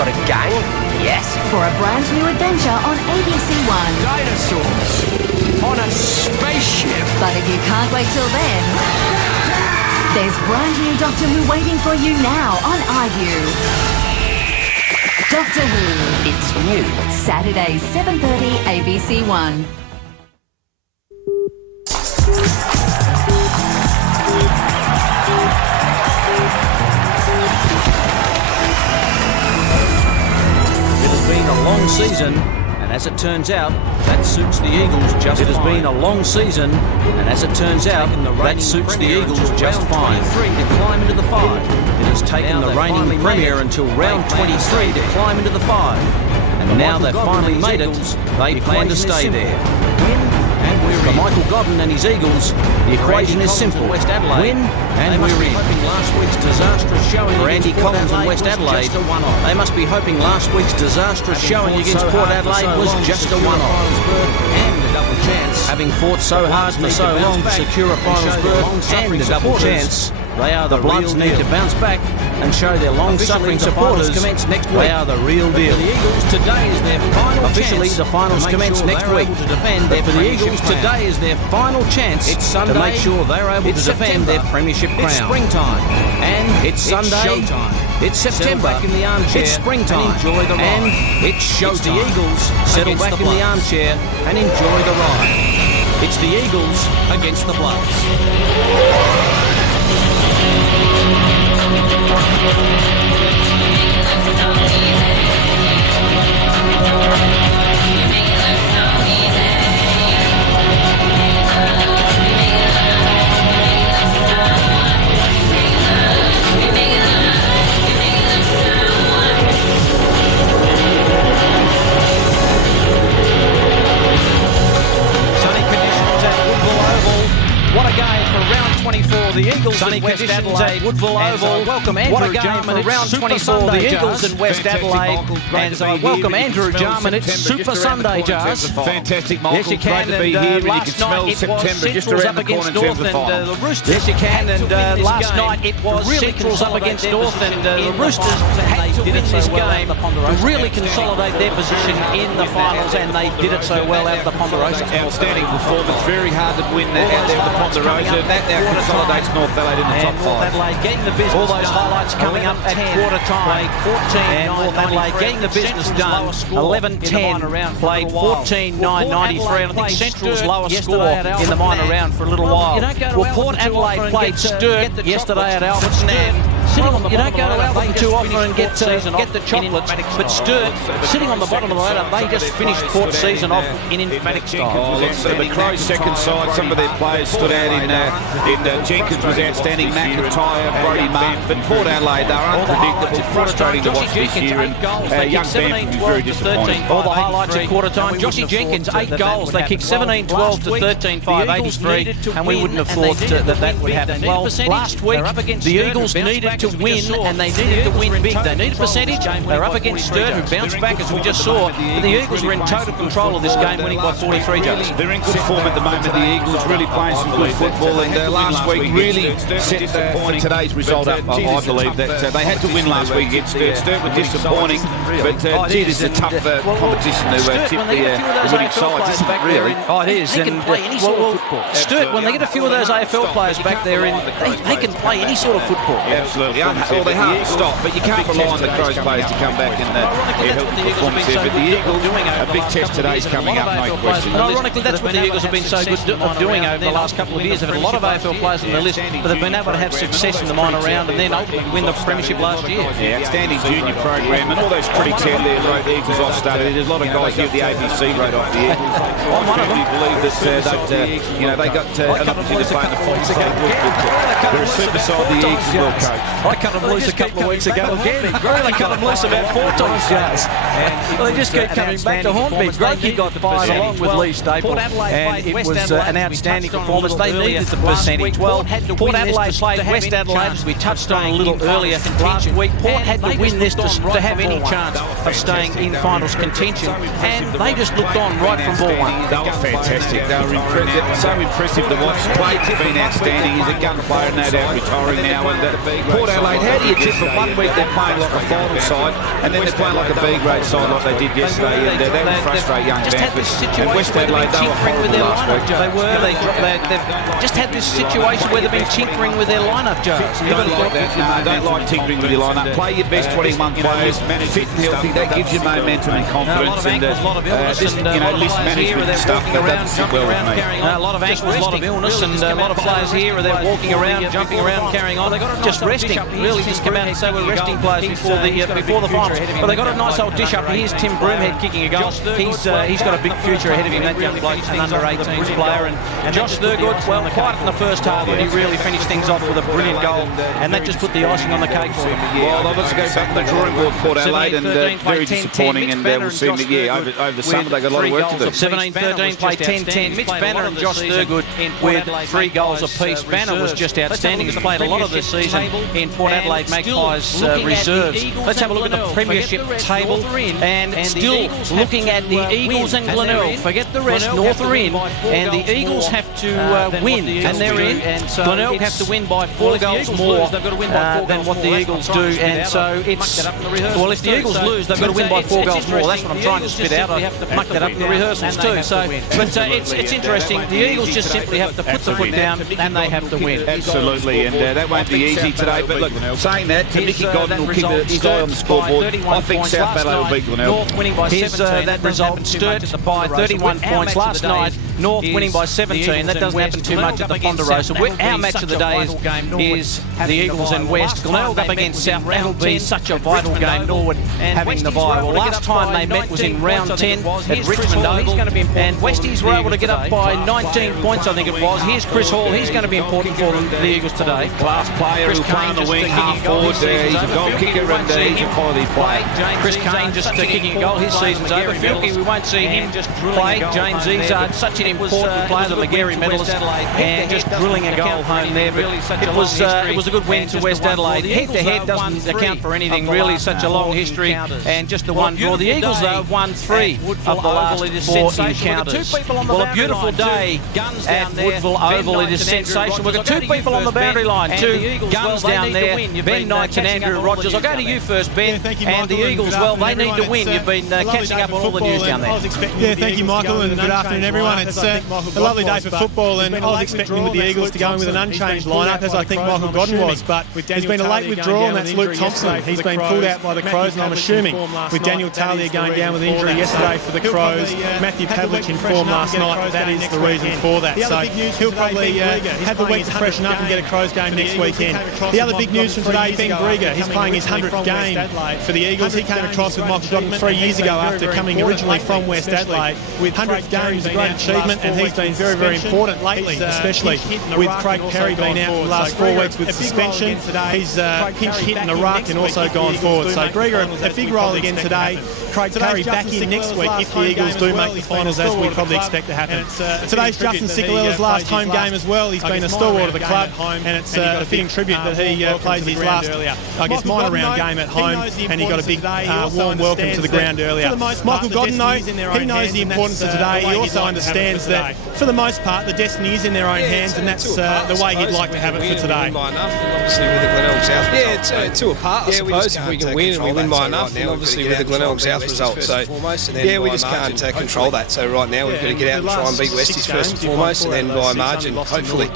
got a gang. Yes. For a brand new adventure on ABC One. Dinosaurs on a spaceship. But if you can't wait till then, there's brand new Doctor Who waiting for you now on iView. Doctor Who. It's new. Saturdays, 7:30, ABC One. Been a long season, and as it turns out, that suits the Eagles just fine. It has been a long season, and as it turns out, that suits the Eagles just fine. To climb into the 5. It has taken the reigning premier until round 23 to climb into the 5. And now they've finally made it, they plan to stay there. For Michael Godden and his Eagles, the equation is simple. Win and we're in. For Andy Collins and West Adelaide, they must be hoping last week's disastrous showing against Port Adelaide was just a one-off. Having fought so hard for so long to secure a finals berth and a double chance, they are the Bloods need to bounce back and show their long-suffering supporters they are the real deal. Officially, the finals commence next week. But for the Eagles, today is their final chance to make sure they're able to defend their premiership crown. It's springtime, and it's Sunday. It's September. Back in the armchair. It's springtime, and it's showtime. It's the Eagles settle back in the armchair and enjoy the ride. It's the Eagles against the Bloods. What a game for round 24. The Eagles in West Adelaide, Woodville Oval. Welcome Andrew Jarman. Round 24. The Eagles in West Adelaide, and welcome Andrew Jarman. It's Super Sunday, Jars. Fantastic, Michael. Yes, you can. Great to be here, and you can smell September just around the corner in terms of the final. The Roosters. Yes, you can. And last night it was Central's up against North, and the Roosters had to win this game to really consolidate their position in the finals, and they did it so well out of the Ponderosa. Outstanding performance. Very hard to win that out there with the Ponderosa. That now consolidates North Adelaide in the top 5. North Adelaide getting the business. All those highlights coming up at quarter time. 14, and North Adelaide getting the business done. 11-10 played 14-9-93, and I think Central's lowest score in the minor round for a little while. Well, Port Adelaide played Sturt yesterday at Alberton, and you don't go to Alberton too often and get the chocolates, but Sturt, sitting on the bottom of the ladder, they just finished Port season off in emphatic style. Oh, look, the Crows' second side, some of their players stood out in Jenkins was outstanding, McIntyre, Brody Martin, but Port Adelaide, they're unpredictable, frustrating to watch this year, and young Bamford was very disappointing. All the highlights at quarter time. Joshy Jenkins, 8 goals. They kicked 17-12 to 13-5, 83, and we wouldn't have thought that would happen. Well, last week, the Eagles needed to win, and they needed to win big. They needed percentage. They're up against Sturt, who bounced back, as we just saw. But the Eagles were in total control of this game, winning by 43 goals. They're in good form at the moment, the Eagles, really playing some good football, and last week really set for today's result up, I believe, that they had to win last week against Sturt. Sturt were disappointing, but gee, this is a tough competition to tip the winning sides, isn't it, really? Oh, it is. They can play any sort of football. Sturt, when they get a few of those AFL players back there, they can play any sort of football. Absolutely. Well, they hard to stop, but you can't rely on the Crows players to come back and help the performance there. But the Eagles, a big test today is coming up, no question. And ironically, that's what the Eagles have been so good at doing over the last couple of years. They've had a lot of AFL players on their list, but they've been able to have success in the minor round and then ultimately win the premiership last year. Yeah, outstanding junior program, and all those critics out there wrote the Eagles off started. There's a lot of guys here at the ABC wrote off the Eagles. I firmly believe that they got an opportunity to play in the finals. They're a super side, the Eagles will coach. I cut them loose a couple of weeks ago again. They cut them loose about 4 times, Jazz. Well, they just keep coming back to haunt me. Grokey got fired along with Lee Staple, and it was an outstanding performance. They needed the percentage. Well, Port Adelaide played West Adelaide, as we touched on a little earlier last week. Port had to win this to have any chance of staying in finals contention, and they just looked on right from ball one. They were fantastic. They were so impressive to watch. Clayton's been outstanding. He's a gun player, no doubt, retiring now. And Port Adelaide, how do you tip them? 1 week they're playing like a final side, and then they're playing like a B-grade side like they did yesterday, and they will frustrate young Bamford. And West Adelaide, they were horrible last week. They were. They've just had this situation where they've been tinkering with their lineup, Joe. Don't like that. No, don't like tinkering with your lineup. Play your best 21 players, fit and healthy. That gives you momentum and confidence. A lot of illness, list management stuff that doesn't sit well with me. A lot of ankles, a lot of illness, and a lot of players here are there walking around, jumping around, carrying on, just resting. Really, just come out and say we're resting players before the finals. But they got a nice old dish up. Here's Tim Broomhead kicking a goal. He's got a big future ahead of him. That young bloke, an under-18s player, and Josh Thurgood, well, quiet in the first half, but he really finished things off with a brilliant goal, and that just put the icing on the cake for him. Well, let's go back to the drawing board, Port Adelaide, and very disappointing. And we'll see them over the summer. They got a lot of work to do. 17-13 play 10-10. Mitch Banner and Josh Thurgood with 3 goals apiece. Banner was just outstanding. He's played a lot of this season in Port Adelaide Magpies reserves. Let's have a look at the Premiership table, and still looking at the Eagles and Glenelg. Forget the rest. North are in, and the Eagles have to win, and they're in. Glenelg have to win by 4 goals more than what the Eagles do, and so it's, well, if the Eagles lose, they've got to win by 4 goals more. That's what I'm trying to spit out. I mucked that up in the rehearsals too. So, but it's interesting. The Eagles just simply have to put the foot down, and they have to win. Absolutely, and that won't be easy today. But look, saying that, Mickey Godden will keep his eye on the scoreboard. I think South Adelaide will beat Glenelg. Here's that result. Sturt by 31 points last night. North winning by 17. That doesn't happen too much at the Ponderosa. Our match of the day is the Eagles and West. Glenelg up against South. That'll be such a vital game. Norwood having the bye. Well, last time they met was in round 10 at Richmond Oval, and Westies were able to get up by 19 points, I think it was. Here's Chris Hall. He's going to be important for them, the Eagles today. Class player who played on the wing, half forward. He's a goal kicker and he's a quality player. Chris Kane just kicking a goal. His season's over. Filkey, we won't see him just play. James Izard, such an important player, the McGarry medalist, and just drilling a goal home there. But it was a good win to West Adelaide. Head-to-head doesn't account for anything, really. Such a long history, and just the one draw. The Eagles, though, have won 3 of the last 4 encounters. Well, a beautiful day at Woodville Oval. It is sensational. We've got 2 people on the boundary line, 2 guns down there, Ben Knights and Andrew Rogers. I'll go to you first, Ben. And the Eagles, well, they need to win. You've been catching up on all the news down there. Yeah, thank you, Michael, and good afternoon, everyone. It's a lovely day for football, and I was expecting with the Eagles to go in with an unchanged lineup, as I think Michael Godden was, but there's been a late withdrawal, and that's Luke Thompson. He's been pulled out by the Crows, and I'm assuming with Daniel Talia going down with injury yesterday for the Crows, Matthew Pavlich in form last night, that is the reason for that. So he'll probably have the week to freshen up and get a Crows game next weekend. The other big news from today, Ben Grieger, he's playing his 100th game for the Eagles. He came across with Michael Godden 3 years ago after coming originally from West Adelaide. With 100th game is a great achievement, and he's been very, very important lately, especially with Craig Perry being out for the last 4 weeks with suspension. He's pinch hit in the ruck and also gone forward. So Grieger, a big role again today. Craig Perry back in next week if the Eagles do make the finals, as we probably expect to happen. Today's Justin Sikalella's last home game as well. He's been a stalwart of the club, and it's a fitting tribute that he plays his last, I guess, minor round game at home, and he got a big warm welcome to the ground earlier. Michael Godden, though, he knows the importance of today. He also understands that, for the most part, the destiny is in their own hands, and that's the way he'd like to have it for today. Obviously, with the Glenelg South result. Yeah, 2 apart, I suppose, if we can win and we win by enough, and obviously with the Glenelg South result. So, yeah, we just can't control that. So right now we've got to get out and try and beat Westies first and foremost, and then by margin, hopefully.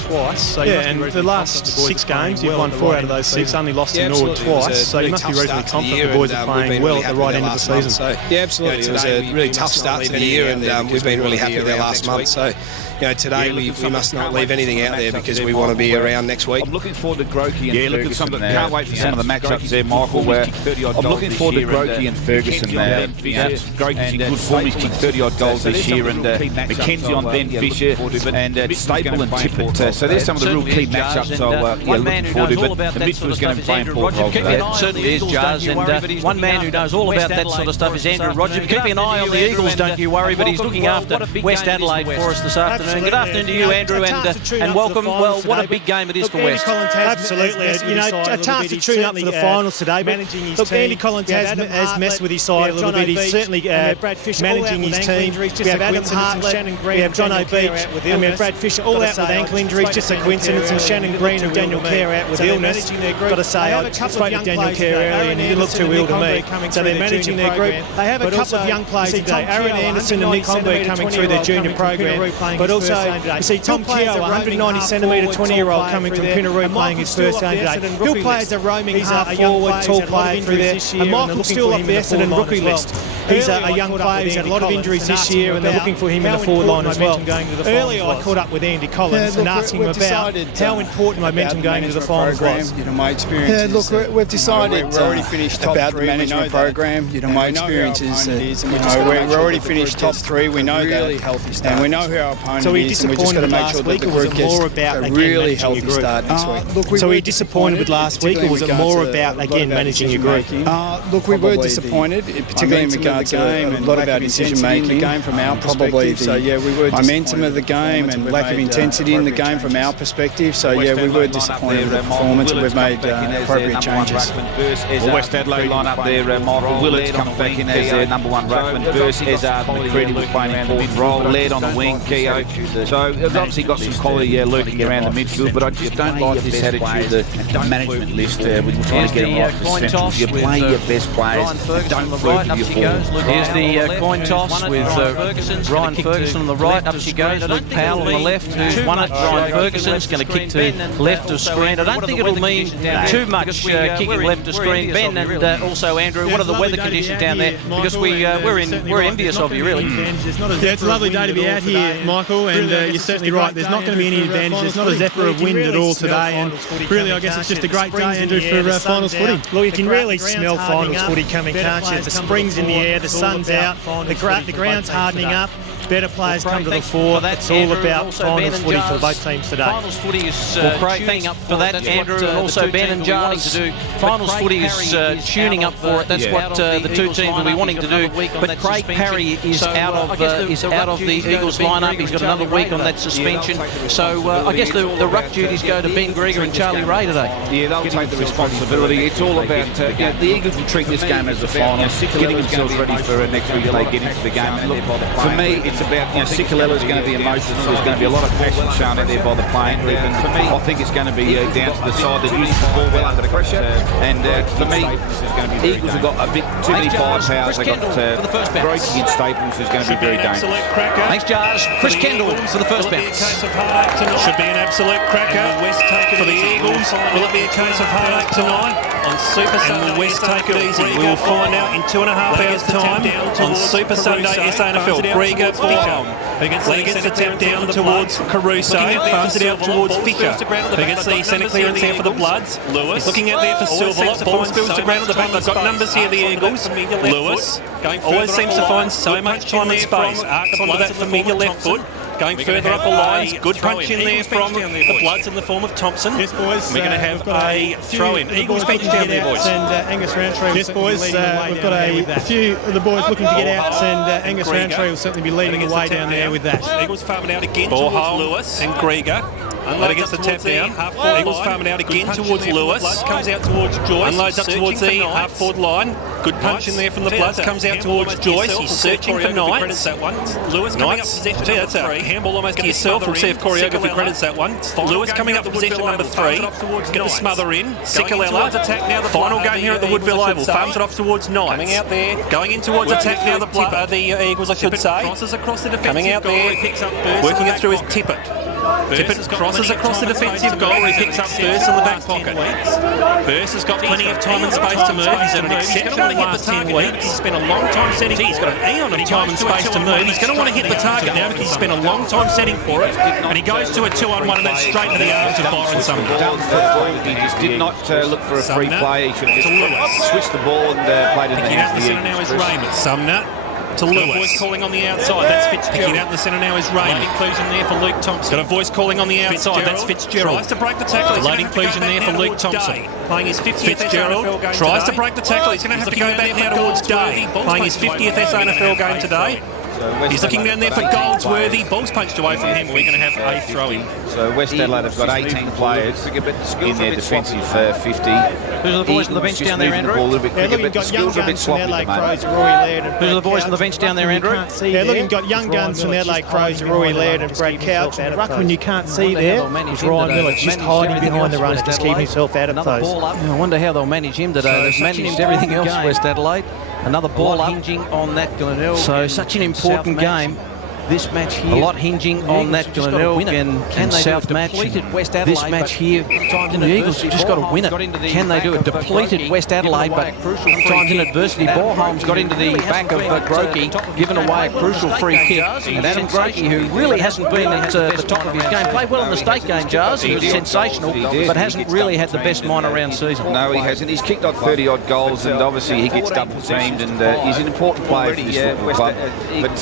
Yeah, and the last 6 games, you've won 4 out of those 6, only lost to Norwood twice, so you must be reasonably confident the boys are playing well at the right end of the season. So, yeah, absolutely. It was a really tough start to the year, and we've been really happy with our last month. So, you know, today we must not leave anything out there because we want to be around next week. I'm looking forward to Grokey and Ferguson. Can't wait for some of the matchups there, Michael, where I'm looking forward to Grokey and Ferguson there. Grokey's in good form. He's kicked 30-odd goals this year, and McKenzie on Ben Fisher, and Staple and Tippett. So there's some of the real key matchups looking forward to. But the midfield's going to be playing Port Roll today. It certainly is, Jazz, and one man who knows all about that sort of stuff is Andrew Rogers. Keeping an eye on the Eagles, don't you worry, but he's looking looking after West Adelaide for us this afternoon. Good afternoon to you, Andrew, and welcome. Well, what a big game it is for West. Absolutely. A chance to tune up for the finals today. Look, Andy Collins has messed with his side a little bit. He's certainly managing his team. We have Adam Hartlett, we have John O'Beach, and we have Brad Fisher all out with ankle injuries. Just a coincidence. And Shannon Green and Daniel Kerr out with illness. Got to say, I spoke to Daniel Kerr earlier and he looked too ill to me. So they're managing their group. They have a couple of young players today. Aaron Anderson and Nick Holmberg coming through their junior program. But also, you see Tom Keogh, 190 centimetre 20-year-old coming from Pinaroo playing his first game today. Hill players are roaming half forward, tall player through there. And Michael's still off the Essendon rookie list. He's a young player. He's had a lot of injuries this year and they're looking for him in the forward line as well. Earlier I caught up with Andy Collins and asked him about how important momentum going into the finals was. You know, my experience. Yeah, look, we've decided we're already finished top about the management program. You know, my experience is we're already finished top 3. We know that, and we know who our opponent is, and we just got to make sure that the group gets a really healthy start next week. So were you disappointed with last week, or was it more about again managing your group? Look, we were disappointed, particularly in regard to a lot of our decision making in the game from our perspective. Probably the momentum of the game and lack of intensity in the game from our perspective. So yeah, we were disappointed with the performance, and we've made appropriate changes. West Adelaide line up there. Michael Willard's come back in as their number 1 ruckman. Versus McCready was playing an important role. Led on the wing, Keogh. So they've obviously got some quality lurking around the midfield, but I just don't like this attitude, the management list. We're trying to get them off the centrals. You play your best players. Don't flirt with your forwards. Here's the coin toss with Ryan Ferguson on the right. Up she goes. Luke Powell on the left, who's won it. Ryan Ferguson's going to kick to left of screen. I don't think it'll mean too much kicking left of screen. Ben and also Andrew, what are the weather conditions down there? Because we're envious of you, really. Yeah, it's a lovely day to be out here, Michael, and you're certainly right. There's not going to be any advantage. There's not a zephyr of wind at all today, and really, I guess it's just a great day, Andrew, for finals footy. Look, you can really smell finals footy coming, can't you? The spring's in the air, the sun's out, the ground's hardening up. Better players come to the fore. It's all about finals footy for both teams today. Finals footy is tuning up for that, Andrew, and also Ben and Jars. Finals footy is tuning up for it. That's what the two teams will be wanting to do. But Craig Parry is out of the Eagles lineup. He's got another week on that suspension. So I guess the ruck duties go to Ben Grieger and Charlie Ray today. Yeah, they'll take the responsibility. It's all about the Eagles will treat this game as a final, getting themselves ready for next week. They get into the game. For me, it's about Sicalella's going to be emotional. There's going to be a lot of passion shown out there by the playing group, and for me, I think it's going to be down to the side that uses the ball well under the pressure. And for me, Eagles have got a bit too many firepower. They've got Brokey and Staples, who's going to be very dangerous. Thanks, Jars. Chris Kendall for the first bounce. Should be an absolute cracker for the Eagles. Will it be a case of heartache tonight on Super Sunday? And will West take it easy? We will find out in 2.5 hours' time on Super Sunday SANFL. Grieger who gets the tap down towards Caruso, farms it out towards Fisher, who gets the centre clearance here for the Bloods. Lewis looking out there for Silverlot. Ball spills to ground at the back. They've got numbers here, the Eagles. Lewis always seems to find so much time and space. Arcs onto that familiar left foot. Going further up the lines, good punch in there from the Bloods in the form of Thompson. Yes, boys. We're going to have a throw-in. Eagles bench down there, boys. And Angus Roundtree. Yes, boys. We've got a few of the boys looking to get out, and Angus Roundtree will certainly be leading the way down there with that. Eagles farming out again towards Lewis and Grieger. That gets the tap down. Eagles farming out again towards Lewis. Comes out towards Joyce. Unloads up towards the half-forward line. Good punch in there from the Bloods. Comes out towards Joyce. He's searching for Knights. Lewis coming up possession. That's a handball almost to yourself. We'll see if choreography credits that one. Lewis coming up possession number 3. Get the smother in. Sicalella. Final game here at the Woodville Oval. Farms it off towards Knights. Coming out there. Going in towards attack now. The Eagles, I should say. Coming out there. Working it through his Tippett. Tippett crosses across the defensive goal. He picks up Burse in the back pocket. Burse has got plenty of time and space to move. He's had an exceptional last 10 weeks. He's spent a long time setting. He's got an eon of time and space to move. He's going to want to hit the target now because he's spent a long time setting for it. And he goes to a 2-on-1 and that's straight to the arms of Byron Sumner. He just did not look for a free play. He should have just switched the ball and played it in the hands of the Eagles. Now is Raymond. Sumner to Lewis. Got a voice calling on the outside. That's Fitzgerald. Picking out in the centre now is Raymond. Inclusion there for Luke Thompson. Got a voice calling on the outside. That's Fitzgerald. Tries to break the tackle. Late inclusion there for Luke Thompson. Playing his 50th Fitzgerald. Tries to break the tackle. He's going to have to go back now towards Day. Playing his 50th SANFL game today. He's looking down there for Goldsworthy. Ball's punched away from him. We're going to have a throw-in. So West Adelaide have got 18 players in their defensive 50. Who's the boys on the bench down there, Andrew? Looking got young guns from Adelaide Crows, Rory Laird and Who's the boys on the bench down there, Andrew? Looking got young guns from Adelaide Crows, Rory Laird and Brad Couch. And Ruckman you can't see there is Ryan Miller just hiding behind the runners, just keeping himself out of those. I wonder how they'll manage him today. They've managed everything else, West Adelaide. Another ball up. Hinging on that Glenelg. So such an important game. This match here, a lot hinging on that Glenelg and South match. This match here, the Eagles have just got to win it. Can they do it? Depleted West Adelaide, but sometimes in adversity. Borholm's got into the back of Grokey, given away a crucial free kick. And Adam Grokey, who really hasn't been at the top of his game, played well in the state game, Jars. He was sensational, but hasn't really had the best minor round season. No, he hasn't. He's kicked like 30-odd goals, and obviously he gets double-teamed, and he's an important player for this football club. But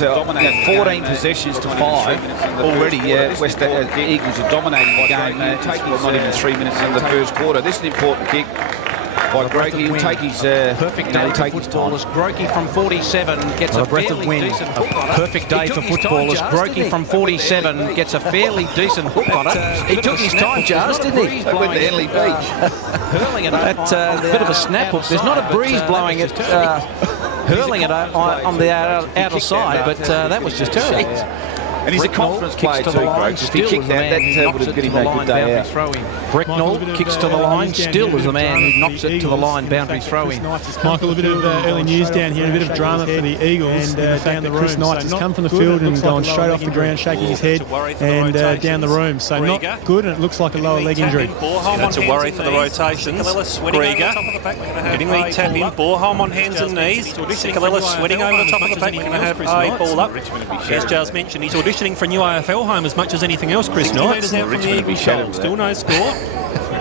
14 possessions to 5 already. West Eagles are dominating the game. Not even 3 minutes in the first quarter. This is an important kick by Grokey. He'll take his perfect day for footballers. Grokey from 47 gets a breath of wind. Perfect day for footballers. Grokey from 47 gets a fairly decent hook on it. He took his time, Jars, didn't he? They went to Henley Beach. Hurling it. That bit of a snap hook. There's not a breeze blowing it. Hurling it on the outer side, but that was just terrible. And he's a confidence player too, Grokey. If he kicked that would have given him a good day out. Bricknell kicks to the line, still is the man who knocks it to the line, boundary throw-in. Michael, a bit of early news down here, a bit of drama for the Eagles. And down the room, Chris Knight has come from the field and gone straight off the ground, shaking his head and down the room. So not good, and it looks like a lower leg injury. That's a worry for the rotations. Grieger getting the tap in. Borholm on hands and knees. Sikalella sweating over the top of the pack. We're going to have a ball up. As Giles mentioned, he's auditioning for a new AFL home as much as anything else, Chris Knight. 60 metres out from the Eagles goal, still no score.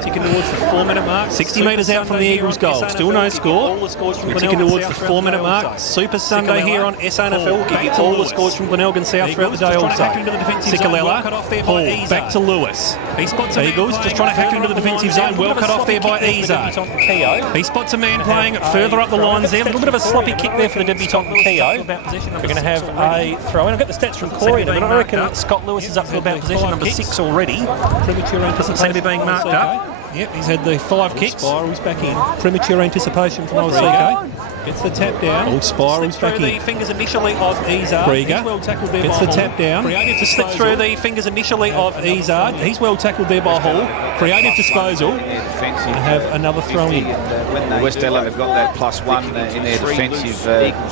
Ticking towards the 4-minute mark. 60 metres out from the Eagles goal, still no score. We're ticking towards the 4-minute mark. Super Sunday here on SANFL. Give you all the scores from Glenelg South throughout the day also. Sikalella, Hall, back to Lewis. Eagles just trying to hack into the defensive zone. Well cut off there by Izard. He spots a man playing further up the lines there. A little bit of a sloppy kick there for the debutant Keogh. We're going to have a throw in. I've got the stats from Corey, but I reckon Scott Lewis is up to about possession number 6 already. Doesn't seem to be being marked up. Yep, he's had the 5 kicks. Spirals back in. Premature anticipation from Old Seiko. Gets the tap down. Old Spirals back in. The fingers initially of Izard. Krieger well tackled there. Gets the tap down. To slip through the fingers initially of Izard. He's well tackled there by Hall. Creative disposal. And have another throw in. West Adelaide have got that +1 in their defensive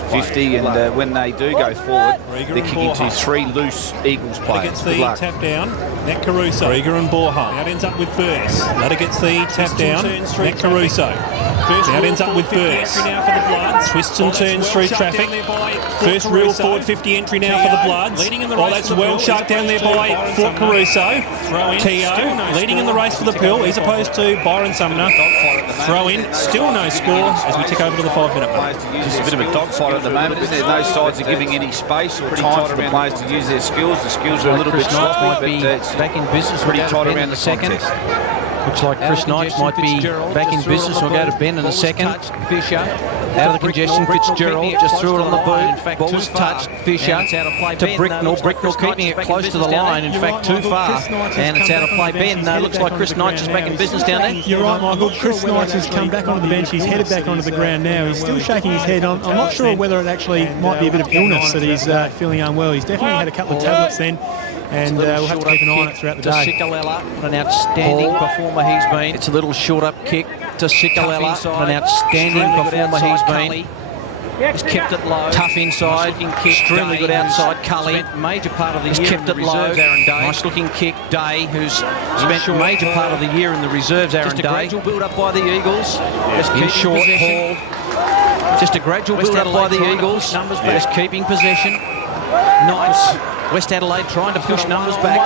50, and when they do go forward, they're kicking to 3 loose Eagles players. Gets the tap down. Nat Caruso. Krieger and Borholm. That ends up with Burse. Ladder gets the tap down. Nat Caruso. That ends up with Burse. Twists and turns through traffic. First real forward 50 entry now for the Bloods. Oh, that's well shut down there by Fort Caruso. Keogh leading in the race for the pill as opposed to Byron Sumner. Throw in, still no score as we tick over to the 5-minute mark. Just a bit of a dogfight at the moment, isn't there? No sides are giving any space or time for the players to use their skills. The skills are a little bit sloppy, but it's back in business. pretty tight around the second. contest. Looks like Chris Knight might be back in business. We'll go to Ben in a second. Fisher out of the congestion. Fitzgerald just threw it on the boot. Ball was touched. Fisher to Bricknell. Bricknell keeping it close to the line. In fact, too far. And it's out of play. Ben, looks like Chris Knight is back in business down there. You're right, Michael. Chris Knight has come back onto the bench. He's headed back onto the ground now. He's still shaking his head. I'm not sure whether it actually might be a bit of illness that he's feeling unwell. He's definitely had a couple of tablets then. And we'll have to keep an eye on it throughout the day. Sikalella, an outstanding performer he's been. It's a little short up kick to Sikalella, an outstanding performer he's been. He's kept it low. Tough inside. Extremely good outside. Cully. Major part of the year kept it low. Nice looking kick. Day, who's spent major part of the year in the reserves. Aaron Day. Just a gradual build up by the Eagles. Just in short haul. Just a gradual build up by the Eagles. Just keeping possession. Nice. West Adelaide trying to push numbers back.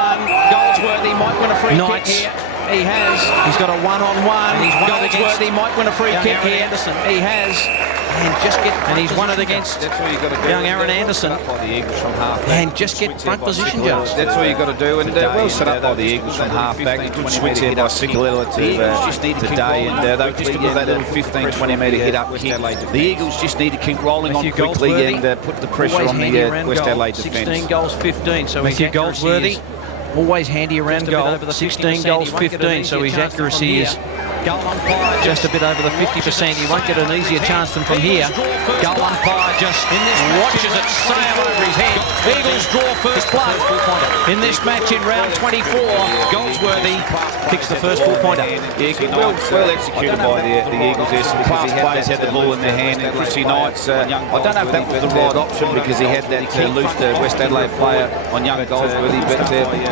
Goldsworthy might win a free kick here. He has. He's got a one-on-one. Goldsworthy might win a free kick here. Anderson. He has. And he's won it against young Aaron Anderson. And just get front position, Jones. That's all you've got to do. And well set up by the Eagles from half-back. Good switch there by Cinderella today. And they were just with that little 15-20 metre hit-up kick. The Eagles just need to keep rolling on quickly and put the pressure on the West Adelaide defence. 16 goals, 15. So Matthew Goldsworthy, always handy around goal. 16 goals, 15. So his accuracy is just a bit over the 50%. He won't get an easier chance than from here. Goal umpire just watches it sail over his head. Eagles draw first blood in this match in round 24. Goldsworthy picks the first 4-pointer. Yeah, well executed by the Eagles there. Some class players had the ball in their hand, and Chrissy Knights, I don't know if that was the right option because he had that loose West Adelaide player on young Goldsworthy, but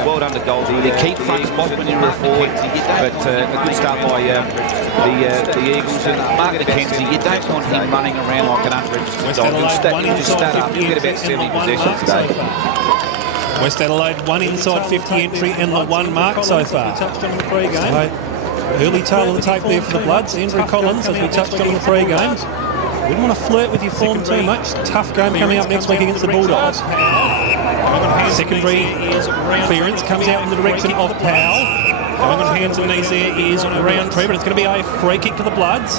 well done to Goldsworthy. They keep front spot when you're forward, but a good start by the Eagles. And Mark McKenzie, you don't want him running around like an unregistered dog. Just stat up, you get about 70 possessions today. West Adelaide, one inside 50 entry and the one mark so far. Touched on the pre-game. Early tail of the tape there for the Bloods. Andrew Collins, as we touched on the pre-game. Wouldn't want to flirt with your form too much. Tough game coming up next week against the Bulldogs. Secondary clearance comes out in the direction of Powell. Going on hands and knees there is Roundtree, but it's going to be a free kick to the Bloods.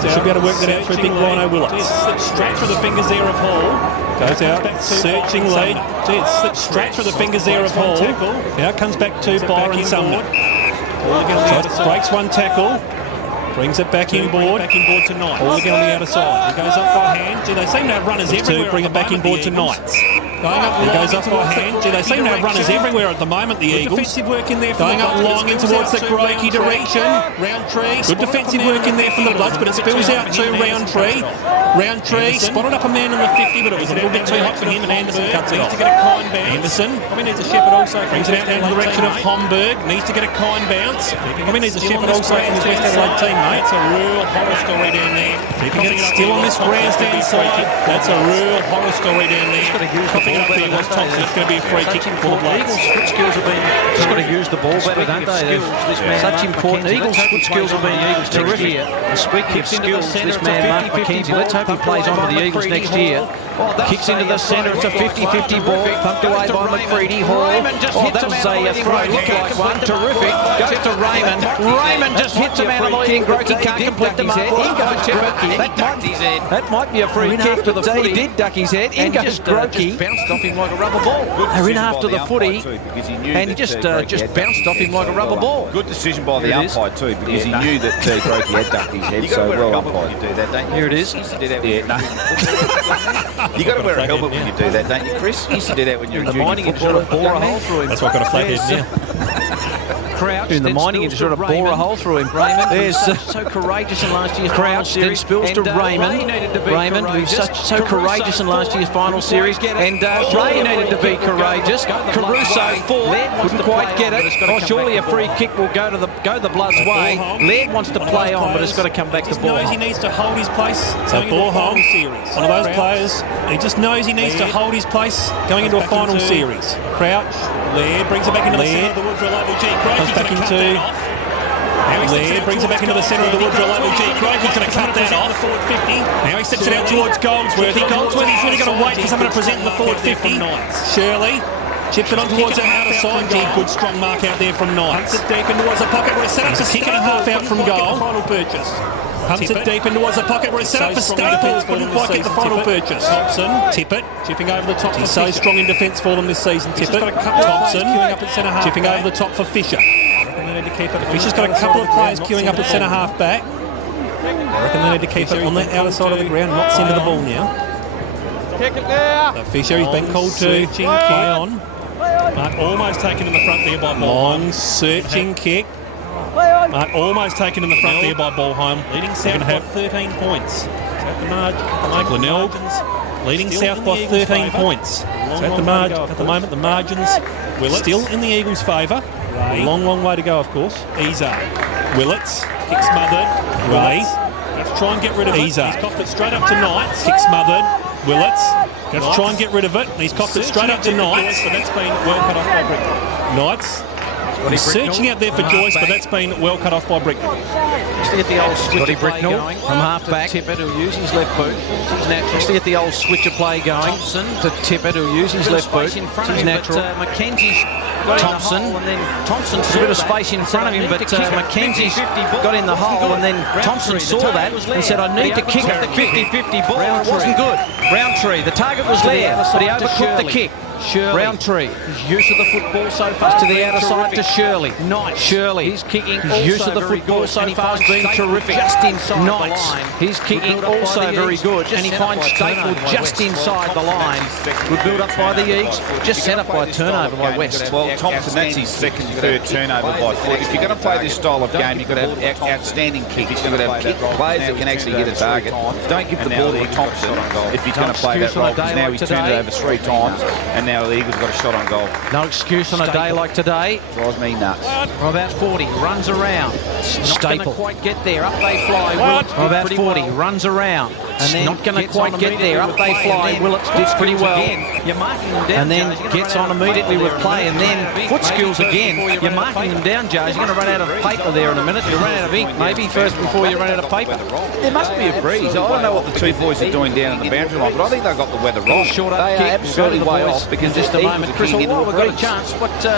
Should be able to work that out through Big Rhino Willits. Slips straight through the fingers there of Hall. Goes out, searching lead. It slips straight through the fingers there of Hall. Now it comes back to Byron Sumner. Breaks one tackle. Brings it back inboard. Back inboard to Knights. All again on the outer side. He goes up by hand. Gee, they seem to have runners everywhere. Bring it back inboard to Knights. He goes up by hand. Gee, they seem to have runners everywhere at the moment, the Eagles. Defensive work in there. Going up long in towards the Grokey direction. Roundtree. Good defensive work in there from the Bloods, but it spills out to Roundtree. Roundtree spotted up a man on the 50, but it was a little bit too hot for him, and Anderson cuts it off. Needs to get a kind bounce. Anderson probably needs a shepherd also. Brings it out down to the direction of Homburg. Needs to get a kind bounce. Probably needs a shepherd also from his West Adelaide teammate. It's a real horror story down there. Keeping it still on this grandstand side. That's a real horror story down there. Coughing it up there was Thompson. It's going to be a free kick for the Bloods. Eagles' foot skills have been just got to use the ball better, don't they? Such important. Eagles' foot skills have been terrific. Speaking of skills, this man Mark McKenzie. Let's hope he plays on with the Eagles next year. Kicks into the centre. It's a 50-50 ball. Pumped away by McCready. Hall. That was a throw. Looked like one. Terrific. Goes to Raymond. Raymond just hits a man on the leading. Grokey can't complete the mark. In goes Grokey. That might be a free kick to the footy. He did duck his head. In goes Grokey. Bounced off him like a rubber ball. They're in after the footy, and he just bounced off him like a rubber ball. Good decision by the umpire too, because he knew that Grokey had ducked his head, so well umpired. You do that, don't you? Here it is. Yeah, no. You got to wear a helmet when you do that, don't you, Chris? You used to do that when you were in the mining industry. Sort of bore a hole through him. That's why I've got a flat head now. Crouch in the mining industry, sort of bore a hole through him. Raymond, there's so courageous in last year's final series. Spills to Raymond. Raymond, who's so courageous in last year's final series, and Ray needed to be courageous. Caruso couldn't quite get it. Oh, surely a free kick will go the Bloods' way. Laird wants to play on, but it's got to come back to Borehole. He knows he needs to hold his place. So Borehole, one of those players, he just knows he needs to hold his place going into a final series. Crouch, Laird brings it back into the centre of the wood for a local G. Grokey's going to cut that off. Laird brings it back into the centre of the wood for a local G. Grokey's going to cut that off. Forward 50. Now he steps it out towards Goldsworthy. Goldsworthy's really got to wait for someone to present the forward 50. Shirley chips it on towards the outer side. Gee, good strong mark out there from Knights. Punts it deep in towards the pocket where it's set up for kick and a half out from goal. Final purchase. Punts it deep in towards the pocket where it's set up for Staples. Couldn't quite get the final purchase. Thompson, Tippett, chipping over the top. He's so strong in defence for them this season. Tippett, Thompson, queuing up at centre half, chipping over the top for Fisher. Fisher's got a couple of players queuing up at centre half back. I reckon they need to keep it on the outer side of the ground, not centre the ball now. So Fisher, he's been called to play on. Almost taken in the front there by Ballheim. Long searching kick. Almost taken in the front there by Ballheim. Leading South by 13 points. Glenelg leading South by 13 points. So at the moment, the margins still in the Eagles' favour. A long way to go, of course. Izar. Willits. Kick smothered. Ray. Let's try and get rid of it. Izar. He's coughed it straight up to Knights. Kick smothered. Willits. Let's try and get rid of it. And he's coughed it straight up to Knights. But that's been well cut off by Brick. Knights. Searching out there for Joyce, but that's been well cut off by Bricknell. Just to get the old switcher play going from half back. Tippett, who'll use his left boot. Just to get the old switcher play going. Thompson to Tippett, who'll use his left boot. He's natural. Mackenzie's Thompson, and then Thompson's a bit of space in front of him, but Mackenzie's got in the hole, and then Thompson saw that and said, I need to kick at the 50-50 ball. It wasn't good. Roundtree, the target was there, but he overcooked the kick. Roundtree, his use of the football so far to the outer side to Shirley. Shirley, he's kicking. His use of the football so far has been terrific. Just inside the line. He's kicking also very good, and he finds Staple just inside the line. Good build up by the Eagles, just set up by a turnover by West. Well, Thompson, that's his second, third turnover by foot. If you're going to play this style of game, you've got to have outstanding kicks. You've got to have kick players that can actually hit a target. Don't give the ball to Thompson if you're going to play that role, because now he's turned it over 3 times, and now the Eagles got a shot on goal. No excuse on a day like today. Drives me nuts. From about 40, runs around. Not going to quite get there. Up they fly. From about 40, runs around. And then not going to quite get there. Up they fly. Willits did pretty well. You're marking them down. And then gets on immediately with play. And then foot skills again. You're marking them down, Joe. You're going to run out of paper there in a minute. You'll run out of ink maybe first before you run out of paper. There must be a breeze. I don't know what the two boys are doing down in the boundary line, but I think they've got the weather wrong. Short up they kick. are absolutely way off because just a moment, Chris. While we've got a chance,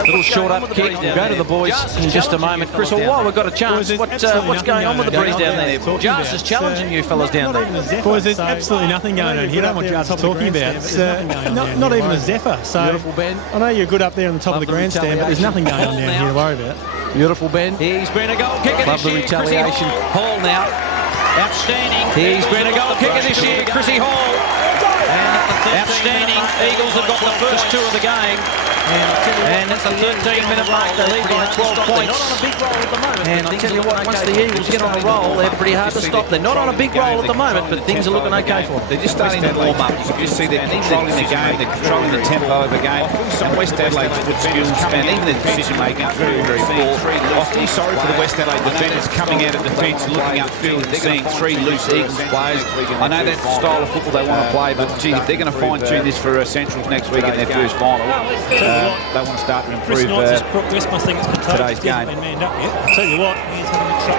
little short up kick. We'll go to the boys in just a moment, Chris. While we've got a chance, what's going on with the breeze down there? Jars is challenging you fellas down there. Boys, there's absolutely nothing going on here. I don't know what Jars is talking about. It's not even a zephyr. So I know you're good up there on the top of the grandstand, but there's nothing going on down here to worry about. Beautiful, Ben. He's been a goal kicker this year. Love the retaliation. Hall now. Outstanding. He's been a goal kicker this year, Chrissy Hall. Outstanding. Eagles have got the first 2 of the game. And at the 13-minute mark, they lead by 12 points. And I tell you what, once the Eagles get on a roll, they're pretty hard to stop. They're not on a big roll at the moment, but things are looking okay for them. They're just starting to warm up. You can just see they're controlling the game, they're controlling the tempo of the game. And West Adelaide's foot skills and even their decision-making is very, very poor. I feel sorry for the West Adelaide defenders coming out of defence, looking upfield and seeing 3 loose Eagles players. I know that's the style of football they want to play, but gee, if they're going to fine-tune this for Centrals next week in their first final, they want to start to improve today's game. Tell you what,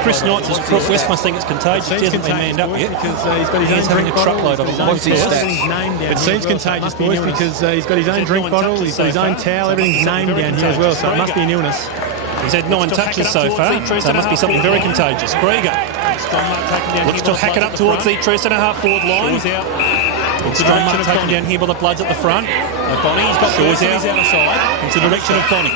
Chris Knights has Brooke West must think it's contagious. He hasn't been manned up yet because he's having a truckload of them. What's his stats? It seems contagious, boys, because he's got his own drink bottle, he's got his own towel, everything's named down here as well, so it must be an illness. He's had 9 touches so far, so it must be something very contagious. Grieger looks to hack it up towards the 3.5 forward line. It's the John Mark taken down here by the Bloods at the front. Bonnie, he's got Burst on his outer side. Into the direction of Bonnie.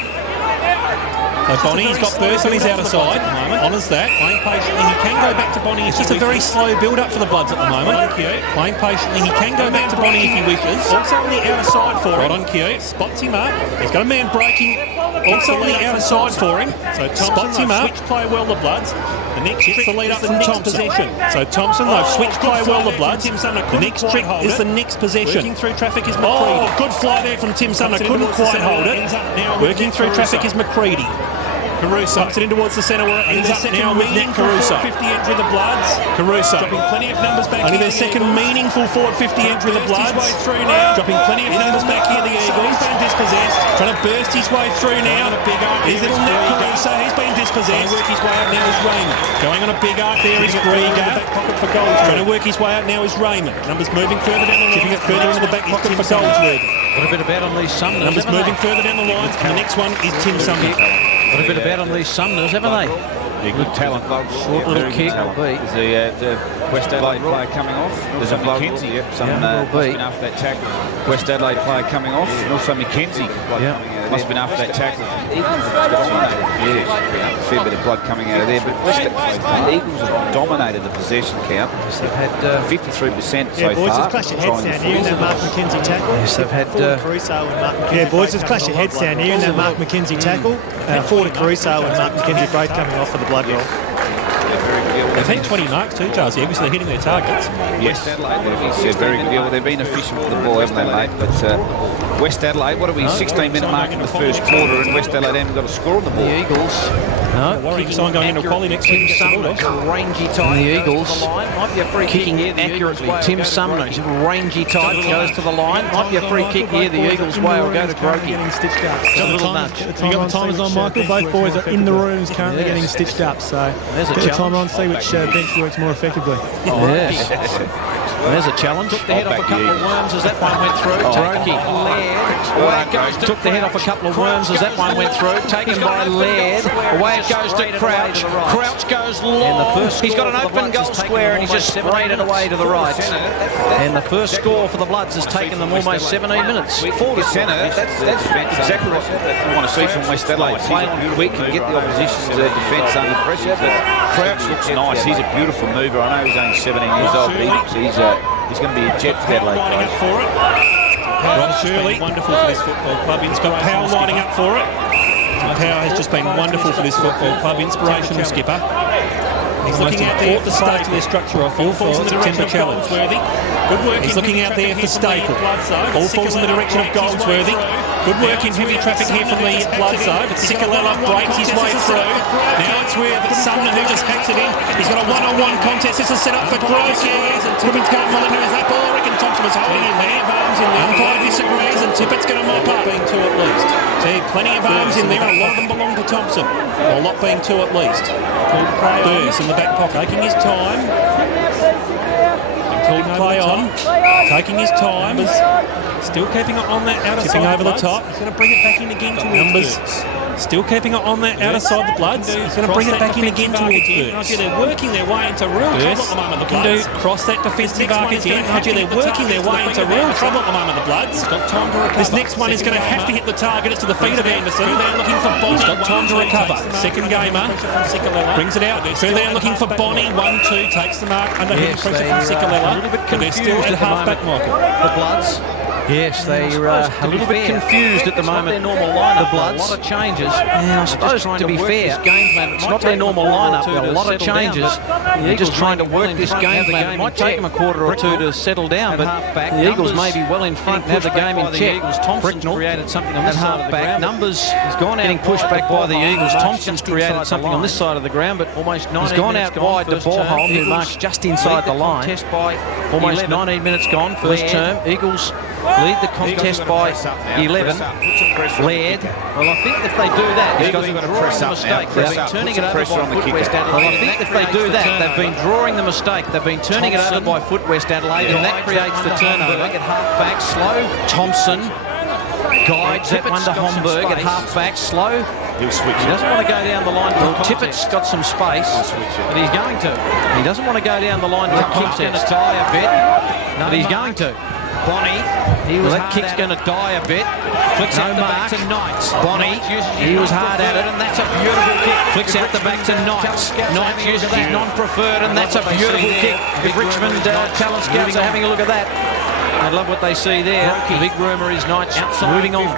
Bonnie, he's got Burst on his outer side. Honours that. Playing patiently, he can go back to Bonnie. It's just a very slow build-up for the Bloods at the moment. Playing patiently, he can go back to Bonnie if he wishes. Also on the outer side for him. Right on cue. Spots him up. He's got a man breaking. Also on the outer side for him. So spots him up. Switch play well the Bloods. The next trick the lead up from Thompson. So Thompson, they've switched play well the Bloods. The next trick is the next possession. Working through traffic is McCready. Good fly there from Tim Sumner. Couldn't quite hold it. Working through traffic is McCready. Caruso puts it in towards the centre where it ends up now with Nick Caruso. 50 entry of the Bloods. Caruso dropping plenty of numbers back. Only their second meaningful forward 50 entry of the Bloods. Through now. Dropping plenty of numbers back here. The Eagles. He's been dispossessed. Trying to burst his way through now. Is little Nick Caruso. He's been dispossessed. Work his way out now is Raymond. Going on a big arc there is Grieger. Back pocket for Goldsworthy. Trying to work his way out now is Raymond. Numbers moving further down the line. Tipping it further into the back pocket for Goldsworthy. Got a bit of bet on these Sumners. Numbers moving further down the line. And the next one is Tim Sumner. Got a bit of bet on these Sumners, haven't they? Yeah, good talent. Short little kick. There's the West Adelaide player coming off. There's a Mackenzie. Must have been after that tackle. West Adelaide player coming off. And also Mackenzie. Must have been after that tackle. Eagles have dominated. Yeah, a fair bit of blood coming out of there. But the Eagles have dominated the possession count. They've had 53% so far. Boys, there's clash of heads down here in that Mark Mackenzie tackle. Yes, they've had... boys, there's clash of heads down here in that Mark Mackenzie tackle. Ford Caruso and Mark Mackenzie both coming off for the blood roll. They've had 20 marks too, Charles, here, because they're hitting their targets. Yes, they're very good. Well, they've been efficient with the ball, haven't they, mate? But West Adelaide, what are we, 16-minute mark in the first quarter, and West Adelaide haven't got a score on the ball. The Eagles No. Worrying sign going into quality next week. Tim Sumner, rangy type. And the Eagles might be a free kicking accurately. Tim Sumner, he's a rangy type, goes to the line. Might be a free kick here. The Eagles' way will go to Grokey. Getting stitched up. It's a little nudge. You got the timers on, Michael. Both boys are in the rooms currently getting stitched up. So there's a get the challenge. timer on, see which bench works more effectively. Yes. There's a challenge. Took the head off a couple of worms as that one went through. Grokey. Laird. Took the head off a couple of worms as that one went through. Taken by Laird. Away it goes to Crouch. Crouch goes long. He's got an open goal square and he's just sprayed it away to the right. And the first score for the Bloods has taken them almost 17 minutes. 4 to centre, that's exactly what we want to see from West Adelaide. Play on quick and get the opposition's defence under pressure. But Crouch looks nice. He's a beautiful mover. I know he's only 17 years old, but he's going to be a jet for the Adelaide guys. Ron Shirley, wonderful for this football club. He's got Powell lining up for it. Powell has just been wonderful for this football club. Inspirational skipper. He's looking out there for Staple. Their structure off. All falls in the direction of Goldsworthy. Good work. He's looking out there for Staple. All falls in the direction of Goldsworthy. Good work in heavy traffic here from the Blood zone. But Cicolella breaks his way through. Now it's with Sumner who just hacks it in. He's got a one-on-one contest. This is set up for Grokey. Tippett's going to follow him. Is that ball? I reckon Thompson was holding in there. Arms in there. Umpire disagrees and Tippett's going to mop up. Being two at least. See, plenty of arms in there. A lot of them belong to Thompson. A lot being two at least. Burse in the back pocket. Taking his time. Called play on. Taking his time. Still keeping it on that outer side. Over the top. He's going to bring it back in again towards Numbers. Still keeping it on that outer side of the Bloods. He's going to bring it back in again towards Burse. They're working their way into real trouble at the moment. The Bloods cross that defensive arc again. They're working their way into real trouble at the moment. The Bloods. This next one is going to have to hit the target. It's to the feet of Anderson. They're looking for Bonnie. Got time to recover. Second gamer brings it out. They're looking for Bonnie. 1-2 takes the mark under heavy pressure from Cicolella. But they're still at half-back, Michael. The Bloods. Yes, they're a little bit confused at the moment. The Bloods. A lot of changes. Yeah, I suppose to be fair, it's not their normal lineup. There are a lot of changes. They're just trying to work this game plan. It might take them a quarter or two to settle down, but the Eagles may be well in front and have the game in check. Thompson's created something on this side of the ground. Numbers is getting pushed back by the Eagles. Thompson's created something on this side of the ground, but he's gone out wide to Borholm, who marks just inside the line. Almost 19 minutes gone, first term. Eagles lead the contest by 11. Laird. Well, I think if they do that, they've got to press up mistake. They've been turning it over by Foot West Adelaide. Well, I think if they do that, they've been drawing the mistake. They've been turning it over by Foot West Adelaide, and that creates the turnover. At half-back, slow. Thompson guides that one to Homburg at half-back, slow. He'll switch. He doesn't want to go down the line. Well, Tippett's got some space, but he's going to. He doesn't want to go down the line to a contest. Going to die a bit, but he's going to. Bonnie, that kick's going to die a bit. Flicks out the back to Knights. Bonnie, he was hard at it, and that's a beautiful kick. Flicks out the back to Knights. Knights uses his non-preferred, and that's a beautiful kick. If Richmond talent scouts are having a look at that, I love what they see there. The big rumour is Knights moving on.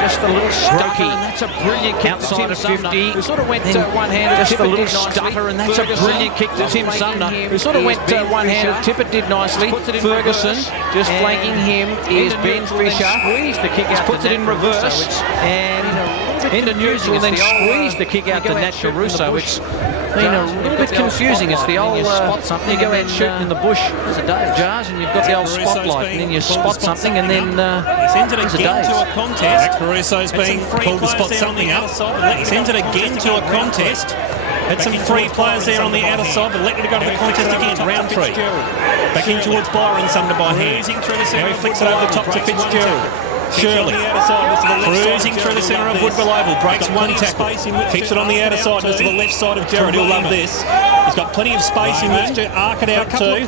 Just a little stutter, and that's a brilliant kick outside to Tim Sumner, who sort of went one-handed. Just a little stutter, and that's a brilliant kick to Tim Sumner, who sort of went one-handed. Tippett did nicely. Ferguson, just flanking him, is Ben Fisher. The kick out, puts it in reverse, and into neutral, and then squeezed the kick out to Nat Caruso. It's been a little bit confusing. It's the old spot something. You go out shooting in the bush, Jars, and you've got the old spotlight, and then you spot something, and then there's a daze. Caruso's been called to spot something up. He's entered again to a contest. Had some free players there on the outer side, but elected to go to the contest again. Round 3. Back in towards Byron, Sumner by hand. Now he flicks it over the top to Fitzgerald. Shirley, cruising through the centre of Woodville Oval, breaks one tackle, keeps it on the outer side, goes to the left side of Gerard. He'll love this. He's got plenty of space in there to arc it out to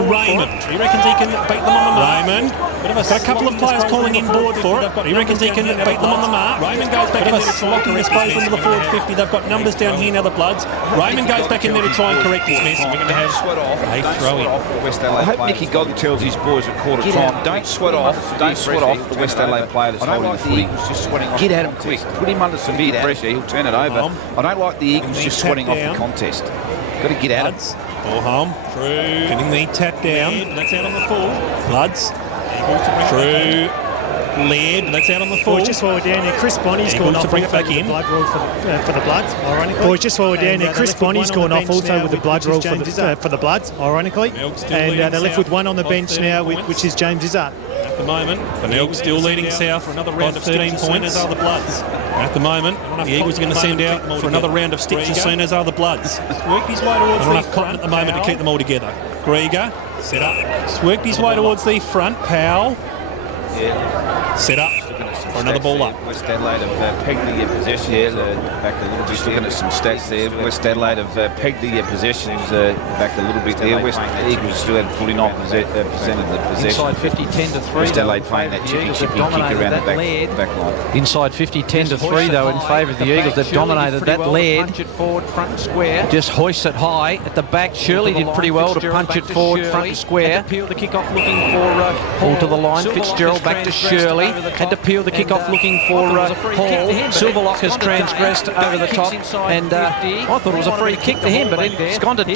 Raymond. He reckons he can beat them on the mark. Raymond, got a couple of players calling in board for it. He reckons he can beat them on the mark. Raymond goes back in there to slocking this ball into the forward 50. They've got numbers down here now, the Bloods. Raymond goes back in there to try and correct this mess. We're going to have a throw-in. I hope Nicky Godden tells his boys at quarter time, don't sweat off the West Adelaide player that's holding the footy. Just sweating off. Get at him quick. Put him under severe pressure. He'll turn it over. I don't like the Eagles just sweating off the contest. Got to get at him. Borholm through. Getting the tap down. That's out on the full. Bloods through. Laird, that's out on the full. Boys, just while we're down there, Chris Bonney's gone off to bring it back in. Blood rule for the Bloods, ironically. Boys, just while we're down there, Chris Bonney's gone off also with the blood rule for the Bloods, ironically. And they're left with one on the bench now, which is James Izzard. At the moment, the Elks still leading south for another round of 13 points, as are the Bloods. At the moment, the Eagles are going to send out for another round of sticks as soon as are the Bloods. Worked his way towards the front at the moment to keep them all together. Grieger, set up. Worked his way towards the front. Powell, set up for another ball up. West Adelaide have pegged the possessions back a little bit. Just looking at some stats there. West Adelaide have pegged the possessions back a little bit there. West Eagles still had 49% of the possession. Inside 50, 10-3. West Adelaide playing that chippy kick around the back line. Inside 50, 10-3 though in favour of the Eagles. They've dominated that. Laird forward, front and square. just hoists it high at the back. Shirley did pretty well to punch it forward, front and square. Had to peel the kick-off looking for Ball to the line. Fitzgerald back to Shirley. Had to peel the kick-off looking for Hall. Silverlock has transgressed over the top, and I thought it was a free kick to him, but it's gone to Day.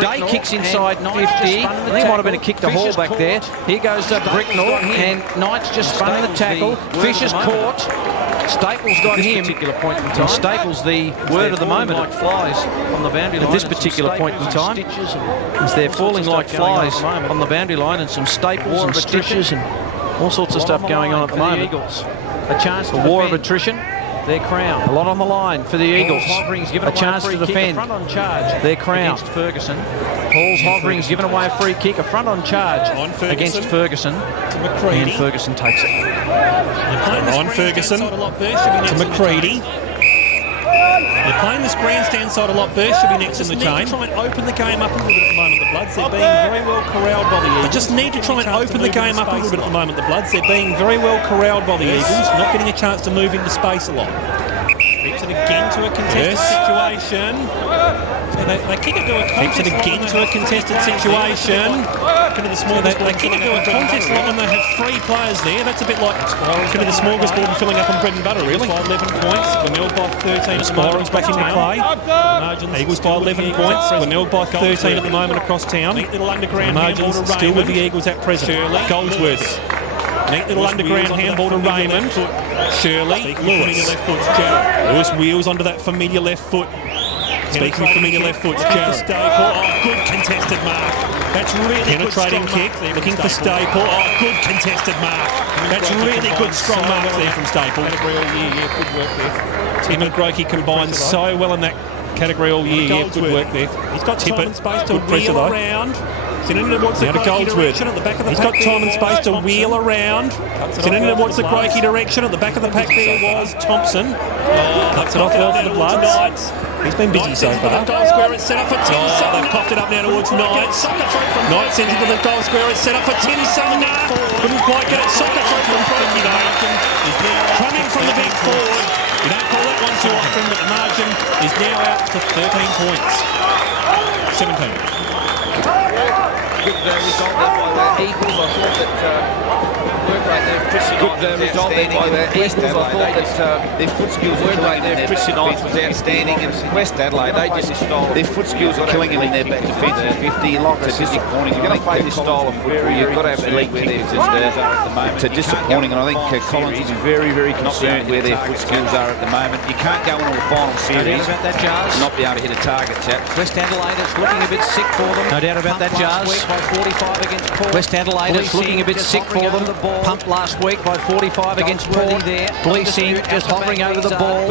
Day kicks inside 50. I think it might have been a kick to Hall back there. Here goes Bricknell, and Knight's just spun in the tackle. Fisher's caught. Staples got him. And Staples, the word of the moment, like flies on the boundary line. At this particular point in time, as they're falling like flies on the boundary line, and some staples and stitches and all sorts of stuff going on at the moment. a chance to a war of defend attrition. their crown. A lot on the line for the Eagles. A chance to defend their crown. Against Ferguson. Paul's Hovering's given away a free kick. A front on charge against Ferguson. And Ferguson takes it. On Ferguson to McCready. They're playing this grandstand side a lot. Burst should be next in the chain. Try and open the game up a little bit at the moment, the Bloods. They're being very well corralled by the Eagles. They just need to try and open the game up a little bit at the moment, the Bloods. They're being very well corralled by the Eagles, not getting a chance to move into space a lot. Keeps it again to a contested situation. So they kick it to a contest. Keeps it again to a contested situation. They kick it to a contest a lot when they have three players there. That's a bit like the smorgasbord and filling up on bread and butter, really. By 11 points. Glenelg by 13. Spiral's back into play. Eagles by 11 points. Glenelg by 13 at the moment across town. Neat little underground margins still with the Eagles at present. Goldsworthy. Neat little underground handball to Raymond. Shirley. Lewis wheels onto that familiar left foot. Speaking of familiar left foot, Jared. Good contested mark. That's really penetrating kick. Looking for Staple. Good contested mark. That's really good strong mark there from Staple. Tim and Grokey combined so well in that category all year. Good work there. He's got time and space to wheel around. Now to Goldsworth. He's got time and space to wheel around. Sitting towards the Grokey direction. At the back of the pack there was Thompson. Cuts it off well for the Bloods. He's been busy so far. Goal square, it's set up for Tim Sumner. They've popped it up now towards Knight. Knight sends it to the goal square, it's set up for Tim Sumner. Couldn't quite get it. Soccer through from Grokey though. Coming from the big forward. You don't call that one too often, but the margin is now out to 13 points. 17. Good result there by the Eagles. I thought that work right there pretty nice. Good result there by the Eagles. I thought that their foot skills work right there pretty nice was outstanding. And West Adelaide, their foot skills are killing them in their back defence. 50 lots are disappointing. You're going to play this style of football, you've got to have elite kickers to disappointing. And I think Collins is very, very concerned where their foot skills are at the moment. You can't go into the final series and not be able to hit a target, chaps. West Adelaide is looking a bit sick for them. No doubt about that, Jars. 45 against Port. West Adelaide is looking a bit sick for them. Pumped last week by 45 against Port. Gleesing just hovering over the ball.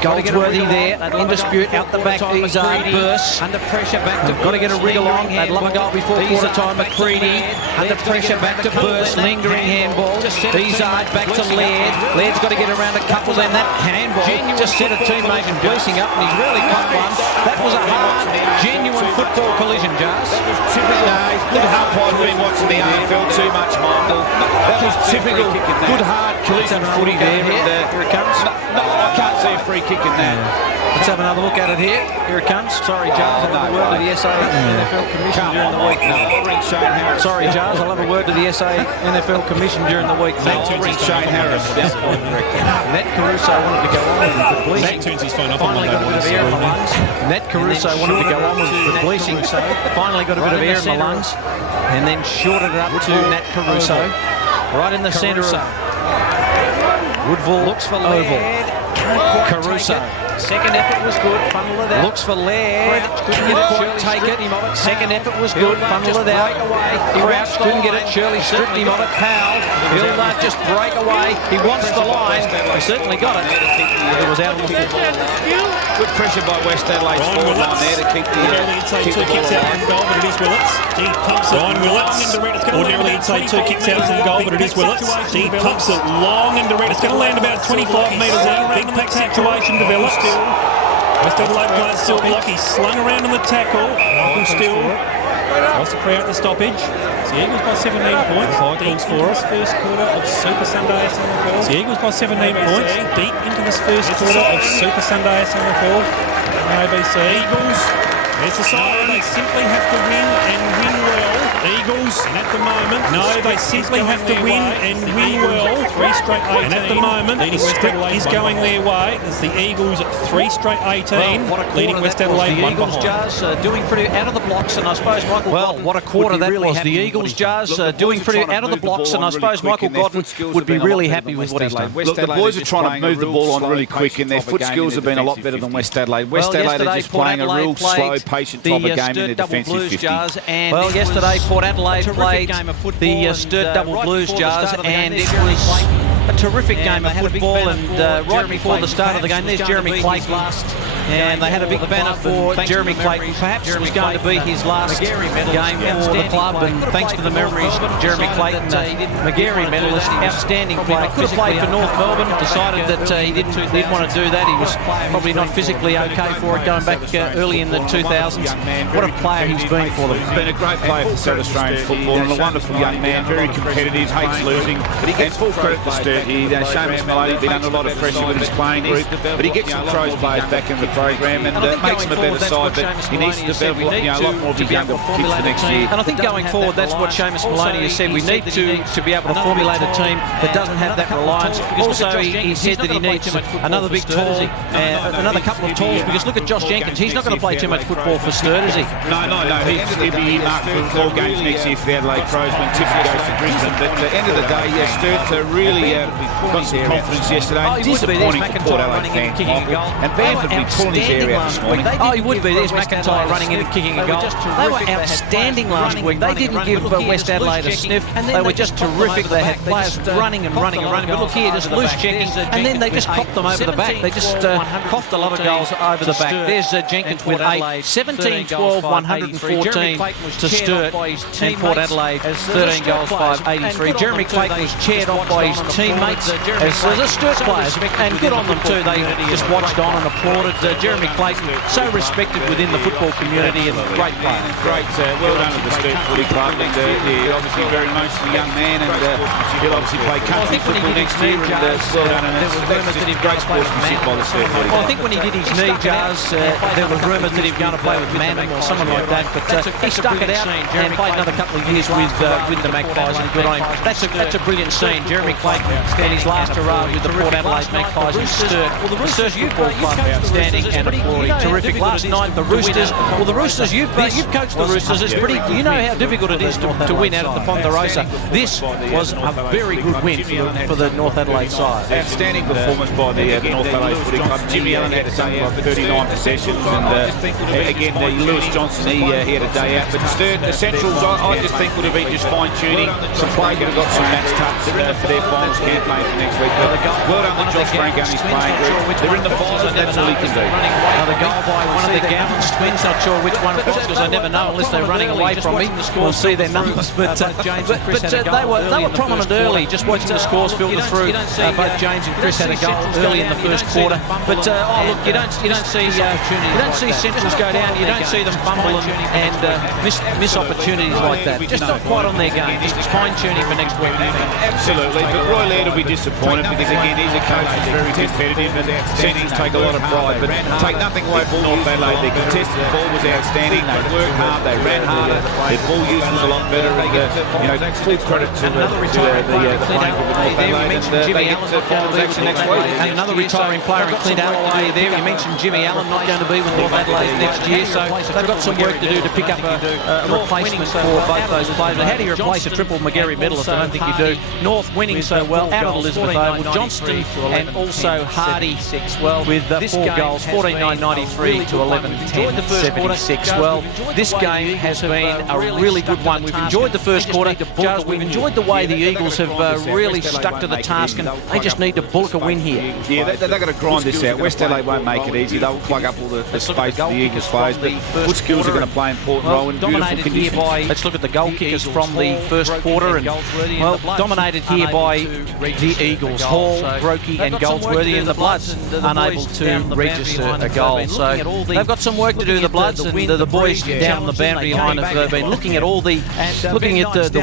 Goldsworthy there, in dispute out the back. These are Burse. Under pressure back to got to get a wriggle on. They'd love a goal before quarter time. McCready under pressure back to Burse. Lingering handball. These are back to Laird. Laird's got to get around a couple. Then that handball just set a teammate and Gleesing up, and he's really got one. That was a hard, genuine football collision, Jars. The umpire's been watching the AFL too much, Michael. That was typical good hard collision footy there. Here it comes. No, I can't see a free kick in that. Let's have another look at it here. Here it comes. Sorry, Jars. I'll have a word to the SA NFL Commission during the week. Sorry, Jars. I'll have a word to the SA NFL Commission during the week. Shane Harris. Nat Caruso wanted to go on with the Gleesing. Finally got a bit of air in the lungs. Nat Caruso wanted to go on with the Gleesing, so finally got a bit of air in the lungs, and then shorted it up to Nat Caruso. right in the centre of Woodville. Looks for Laird. Caruso. Second effort was good. Funnel it out. Looks for Laird. Couldn't get it. Shirley take it. Second effort was good. Funnel it out. Crouch couldn't get it. Shirley stripped him of it. Powell. Hilda just break away. He wants the line. He certainly got it. It was out on the foot. Good pressure by West Adelaide's forward line there to keep the kicks out from goal, but it is Willits. Deep pumps it. Ryan Willits. Ordinarily he'd say 2 kicks out from goal, but it is Willits. Deep pumps it long into red. It's going to land about 25 metres out. Big pack situation developed. West Adelaide players still block. He's slung around in the tackle. Michael Still wants to create the stoppage. The Eagles by 17 points. Eagles for us. First quarter of Super Sunday SNFL. The Eagles by 17 points. Deep into this first quarter of Super Sunday SNFL. ABC. Eagles. There's the side. They simply have to win and win well. Eagles, and at the moment, no, they simply have to win and win well. 3 straight 18. And at the moment, the script is going their way. It's the Eagles 3 straight 18, leading West Adelaide 1 behind. The Eagles Jars doing pretty out of the blocks, and I suppose Michael. Well, what a quarter that was. The Eagles Jars doing pretty out of the blocks, and I suppose Michael Godwin would be really happy with what he's done. Look, the boys are trying to move the ball on really quick, and their foot skills have been a lot better than West Adelaide. West Adelaide are just playing a real slow, patient type of game in the defensive 50. Well, yesterday Port Adelaide played the Sturt Double Blues Jars, and it was a terrific game of football. And right before the start of the game, there's Jeremy Clayton, and they had a big banner for Jeremy Clayton. Perhaps it was going to be his last game for the club, and thanks to the memories of Jeremy Clayton, Magarey medalist, outstanding player. Could have played for North Melbourne, decided that he didn't want to do that. He was probably not physically okay for it, going back early in the 2000s. What a player he's been for them. He's been a great player for South Australian football, and a wonderful young man, very competitive, hates losing. But he gets full credit to Sturt here. Seamus Maloney's been under a lot of pressure with his playing group, but he gets some Crows players back in the program and makes him a better side. But he needs to develop a lot more of his younger kids for next year. And I think going forward, that's what Seamus Maloney has said. We need to be able to formulate a team that doesn't have that reliance. Also, he said that he needs another big tall, another couple of talls, because look at Josh Jenkins. He's not going to play too much football for Sturt, is he? No. He'll be marked for 4 games next year for the Adelaide Crows when Tiffany goes to Brisbane. But at the end of the day, Sturt really got some confidence yesterday. Disappointing for Port Adelaide fans. And Bamford will be pulling his hair out this morning. Oh, he would be. There's McIntyre running in and kicking a goal. They were outstanding last week. They didn't give West Adelaide a sniff. They were just terrific. They had players running and running and running. But look here, just loose checking, and then they just copped them over the back. They just coughed a lot of goals over the back. There's Jenkins with 8. 17, 12, 114 to Sturt, and Port Adelaide 13 goals, 583. Jeremy Clayton was cheered off by his teammates as the Sturt players, and good on them too. They just watched on and applauded. Jeremy Clayton, so respected within the football community, and great player. Great, well done at the Sturt Footy Club, and obviously very emotional young man, and he'll obviously play country football next year, and well done. And there were rumours that he'd great sportsmanship by the Sturt Footy Club. Well, I think when he did his knee, Jars, there were rumours that he was going to play with Manning or someone like that, but he stuck it out and played another couple of years with the Magpies, and good on him. That's a brilliant scene. Jeremy Clayton in his last hurrah with the Port Adelaide Magpies and Sturt. Well, the Sturt Football Club, outstanding and applauding. Terrific. Last night, the Roosters. Well, the Roosters, you've coached the Roosters. It's pretty. You know how difficult it is to win out at the Ponderosa. This was a very good win for the North Adelaide side. Outstanding performance by the North Adelaide Footy Club. Jimmy Allen had something like 39 possessions, and again, Lewis Johnson, he had a day out. But Sturt, the Centrals, I just think would have been just fine-tuning. Some players have got some match touch for their finals campaign for next week. But well done to Josh Frank and his playing group. They're in the finals, and that's all he can do. Another goal by one of the Gowans twins. Not sure which one it was, because I never know unless they're running away from me. We'll see their numbers. But they were prominent early. Just watching the scores filter through. Both James and Chris had a goal early in the first quarter. But look, you don't see Centrals go down. You don't see them fumble and miss opportunities like that. Just not quite on their game. Just fine-tuning for next week. Absolutely, but Roy Laird will be disappointed because again he's a coach who's very competitive and seen him take a lot of pride. But take nothing away from North Adelaide. Their contested ball was outstanding. They worked hard. They ran harder. Their ball use was a lot better. Full credit to the playing group of North Adelaide. They get to finals action next week. And another retiring player in Clint Alloway there. You mentioned Jimmy Allen not going to be with North Adelaide next year, so they've got some work to do to pick up a replacement for both those players. But how do you replace a triple McGarry medalist? I don't think you do. North winning so well out of Elizabeth Oval. Johnston and also Hardy with 4 goals, 14-9-93 to 11-10-76. Well, this game has been a really good one. We've enjoyed the first quarter. Giles, we've enjoyed the way the Eagles have really stuck to the task, and they just need to bulk a win here. Yeah, they're going to grind this out. West Adelaide won't make it easy. They'll plug up all the space for the Eagles players, but foot skills are going to play an important role in beautiful conditions. Let's look at the goal kickers from the first quarter, and well, dominated here by the Eagles. Hall, Brokey and Goldsworthy, and the Bloods unable to register a goal. So they've got some work to do, the Bloods, and the boys down the boundary line have been looking at all the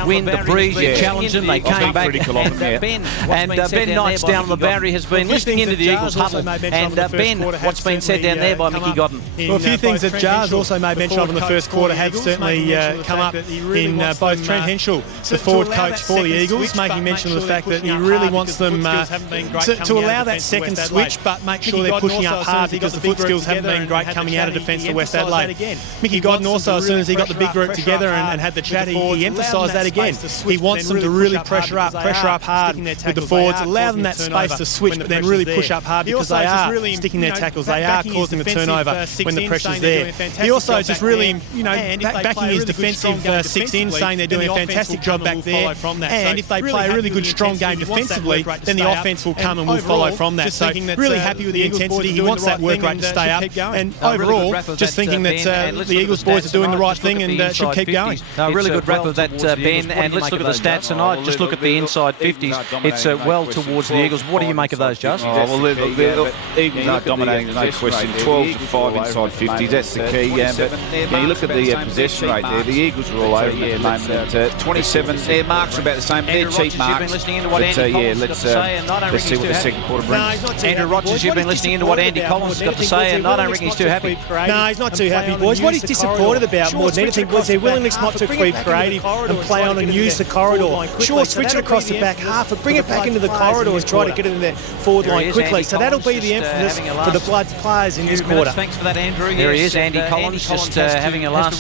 wind, the breeze, challenged them. They came back, and Ben Knights down on the boundary has been listening into the Eagles huddle. And Ben, what's been said down there by Mickey Godden? Well, a few things that Jars also made mention of in the first quarter have certainly come up in both Trent Henschel, the forward coach for the Eagles, making mention of the fact that he really wants them to allow that second switch, but make sure they're pushing up hard, because the foot skills haven't been great coming out of defence for West Adelaide. Mickey Godden also, as soon as he got the big group together and had the chat, he emphasised that again. He wants them to really pressure up hard with the forwards, allow them that space to switch, but then really push up hard, because they are sticking their tackles, they are causing the turnover when the pressure's there. He also just really, backing his defensive six in, saying they're doing a fantastic job back there, and if they play a really good strong game defensively, then the offence will come and will follow from that. So really happy with the intensity. He wants that work rate to stay up, and overall just thinking that the Eagles boys are doing the right thing and should keep going. A really good wrap of that, Ben, and let's look at the stats tonight. Just look at the inside 50s. It's well towards the Eagles. What do you make of those, Just? The Eagles are dominating, no question. 12-5 inside 50s, that's the key. But you look at the possession rate there, the Eagles are all over it at the moment. 27, their marks are about the same. They're cheap marks. Let's see what the second quarter brings. Andrew Rogers, you've been listening into what Andy Collins has got to say, and I don't reckon he's too happy. No, he's not too happy, boys. What he's disappointed about more than anything was their willingness not to be creative and play on and use the corridor. Sure, switch it across the back half, but bring it back into the corridors, try to get it in their forward line quickly. So that'll be the emphasis for the Bloods players in this quarter. Thanks for that, Andrew. There he is, Andy Collins, just having a last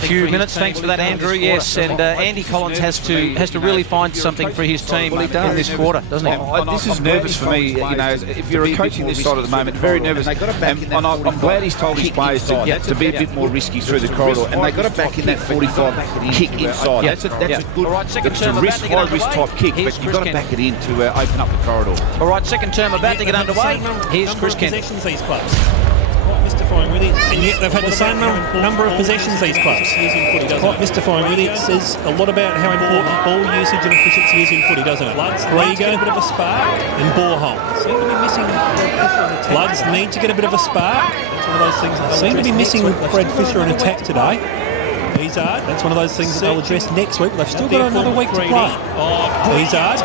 few minutes. Thanks for that, Andrew. Yes, and Andy Collins has to really find something for his team in this quarter, doesn't he? This is nervous for me. If you're coaching this side at the moment, very nervous. And I'm glad he's told his players to be a bit more risky through the corridor, and they got to back in that 45 kick inside. That's a good, it's a high risk type kick, but you've got to back it in to open up the corridor. All right, second term about to get underway. Here's Chris Kent. Mystifying with it, and yet they've had the same number of possessions, these clubs. Quite mystifying with it. It says a lot about how important ball usage and efficiency is in footy, doesn't it? Bloods need to get a bit of a spark, and Borehole seem to be missing. Bloods need to get a bit of a spark. That's one of those things that seem to be missing with Fred Fisher in attack today. Izzard, that's one of those things that they'll address next week. They've still got another week to play. Izzard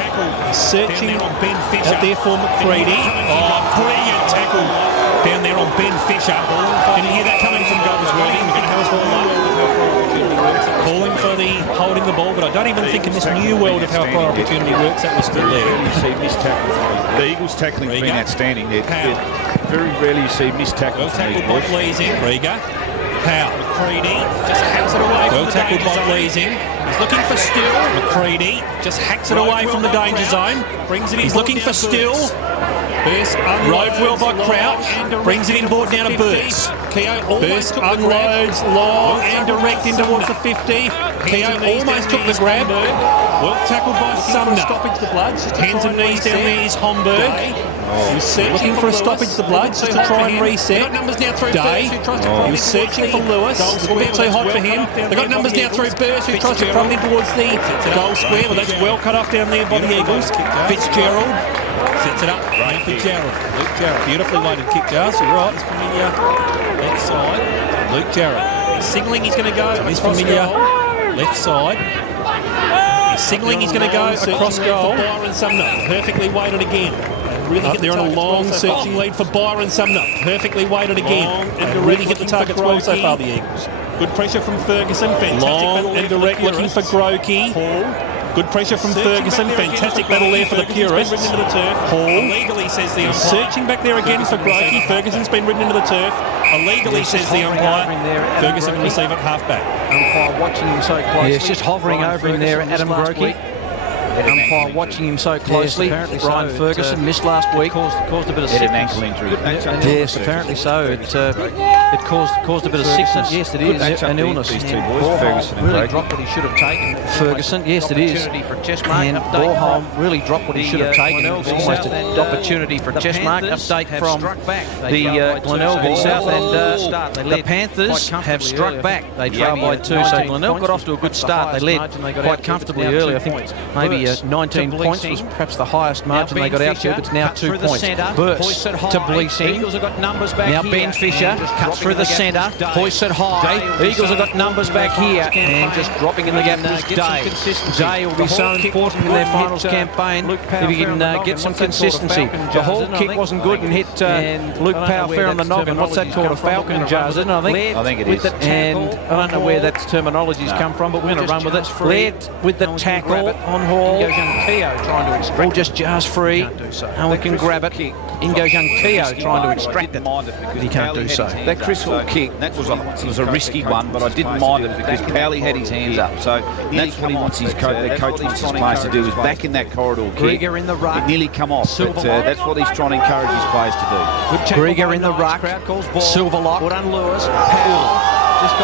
searching out there for McCready. Brilliant tackle down there on Ben Fisher. Can you hear that coming from Goldsworthy? Calling for the holding the ball, but I don't even think in this new world of how a prior opportunity works, that was still there. You see missed tackles. The Eagles tackling has been outstanding. Very rarely you see missed tackles. Well tackled by Leasing. Riga. Powell. McCready just hacks it away from the danger zone. Well tackled by Leasing. He's looking for Still. McCready just hacks it away from the danger zone. Brings it in. He's looking for Still. Rovewell by Crouch, brings it inboard now to Burst. Burst unloads long and direct in towards the 50. Keogh almost took the grab. Well tackled by Sumner. Hands and knees down there is Homburg. Looking for a stoppage the Bloods just to try and reset. Day, he was searching for Lewis. A little bit too hot for him. They've got numbers now through Burst, who tries to run in towards the goal square. Well, that's well cut off down there by the Eagles. Fitzgerald sets it up right for Jarrett. Luke Jarrett, beautifully loaded kick, Jar. So you're right, it's familiar left side. Luke Jarrett, he's signalling he's going to go. He's familiar left side. He's signalling he's going to go across goal. Byron Sumner, perfectly weighted again. really hit. They're on a long searching lead for Byron Sumner. Perfectly weighted again. And really hit the targets well so far, the Eagles. Good pressure from Ferguson. Fantastic battle and direct looking for Grokey. Good pressure from Ferguson. Fantastic battle there for the purists. Hall. Illegally, says the umpire. Searching back there again for Grokey. Ferguson's been ridden into the turf. Illegally, says the umpire. Ferguson can receive it half-back. Umpire watching him so closely. Yeah, it's just hovering over him there, Adam Grokey. Umpire watching him so closely. Yes, Ryan Ferguson missed last week. Caused a bit of sickness. Ankle injury. Yes, apparently so. It caused a bit of sickness. Yes, it is. An illness. These two boys, Ferguson and really dropped what he should have taken. Ferguson, yes, it is. And Borholm really dropped what he should have taken. It was almost an opportunity for a chest mark. Update from the Glenelg South and the Panthers have struck back. They trailed by 2, so Glenelg got off to a good start. They led quite comfortably early. I think maybe 19 points was perhaps the highest margin they got out to, but it's now 2 points. Burst to Bleasing. Now Ben Fisher cuts through the centre, hoists it high. Eagles have got numbers back here, and just dropping in the gap was Day. Day will be so important in their finals campaign if he can get some consistency. The Hall kick wasn't good and hit Luke Powell fair on the noggin. What's that called? A falcon jar, isn't it? I think it is. And I don't know where that terminology's come from, but we're going to run with it. Led with the tackle on Hall. Ball just jars free, and we can grab it. In goes young Keogh trying to extract it, but he can't do so. That Chris Hall kick, that was a risky one, but I didn't mind it because Powley had his hands up. So that's what he wants his coach wants his players to do, is back in that corridor kick. Grieger in the ruck. It nearly come off, but that's what he's trying to encourage his players to do. Grieger in the ruck. Silverlock. Put on Lewis. Powell.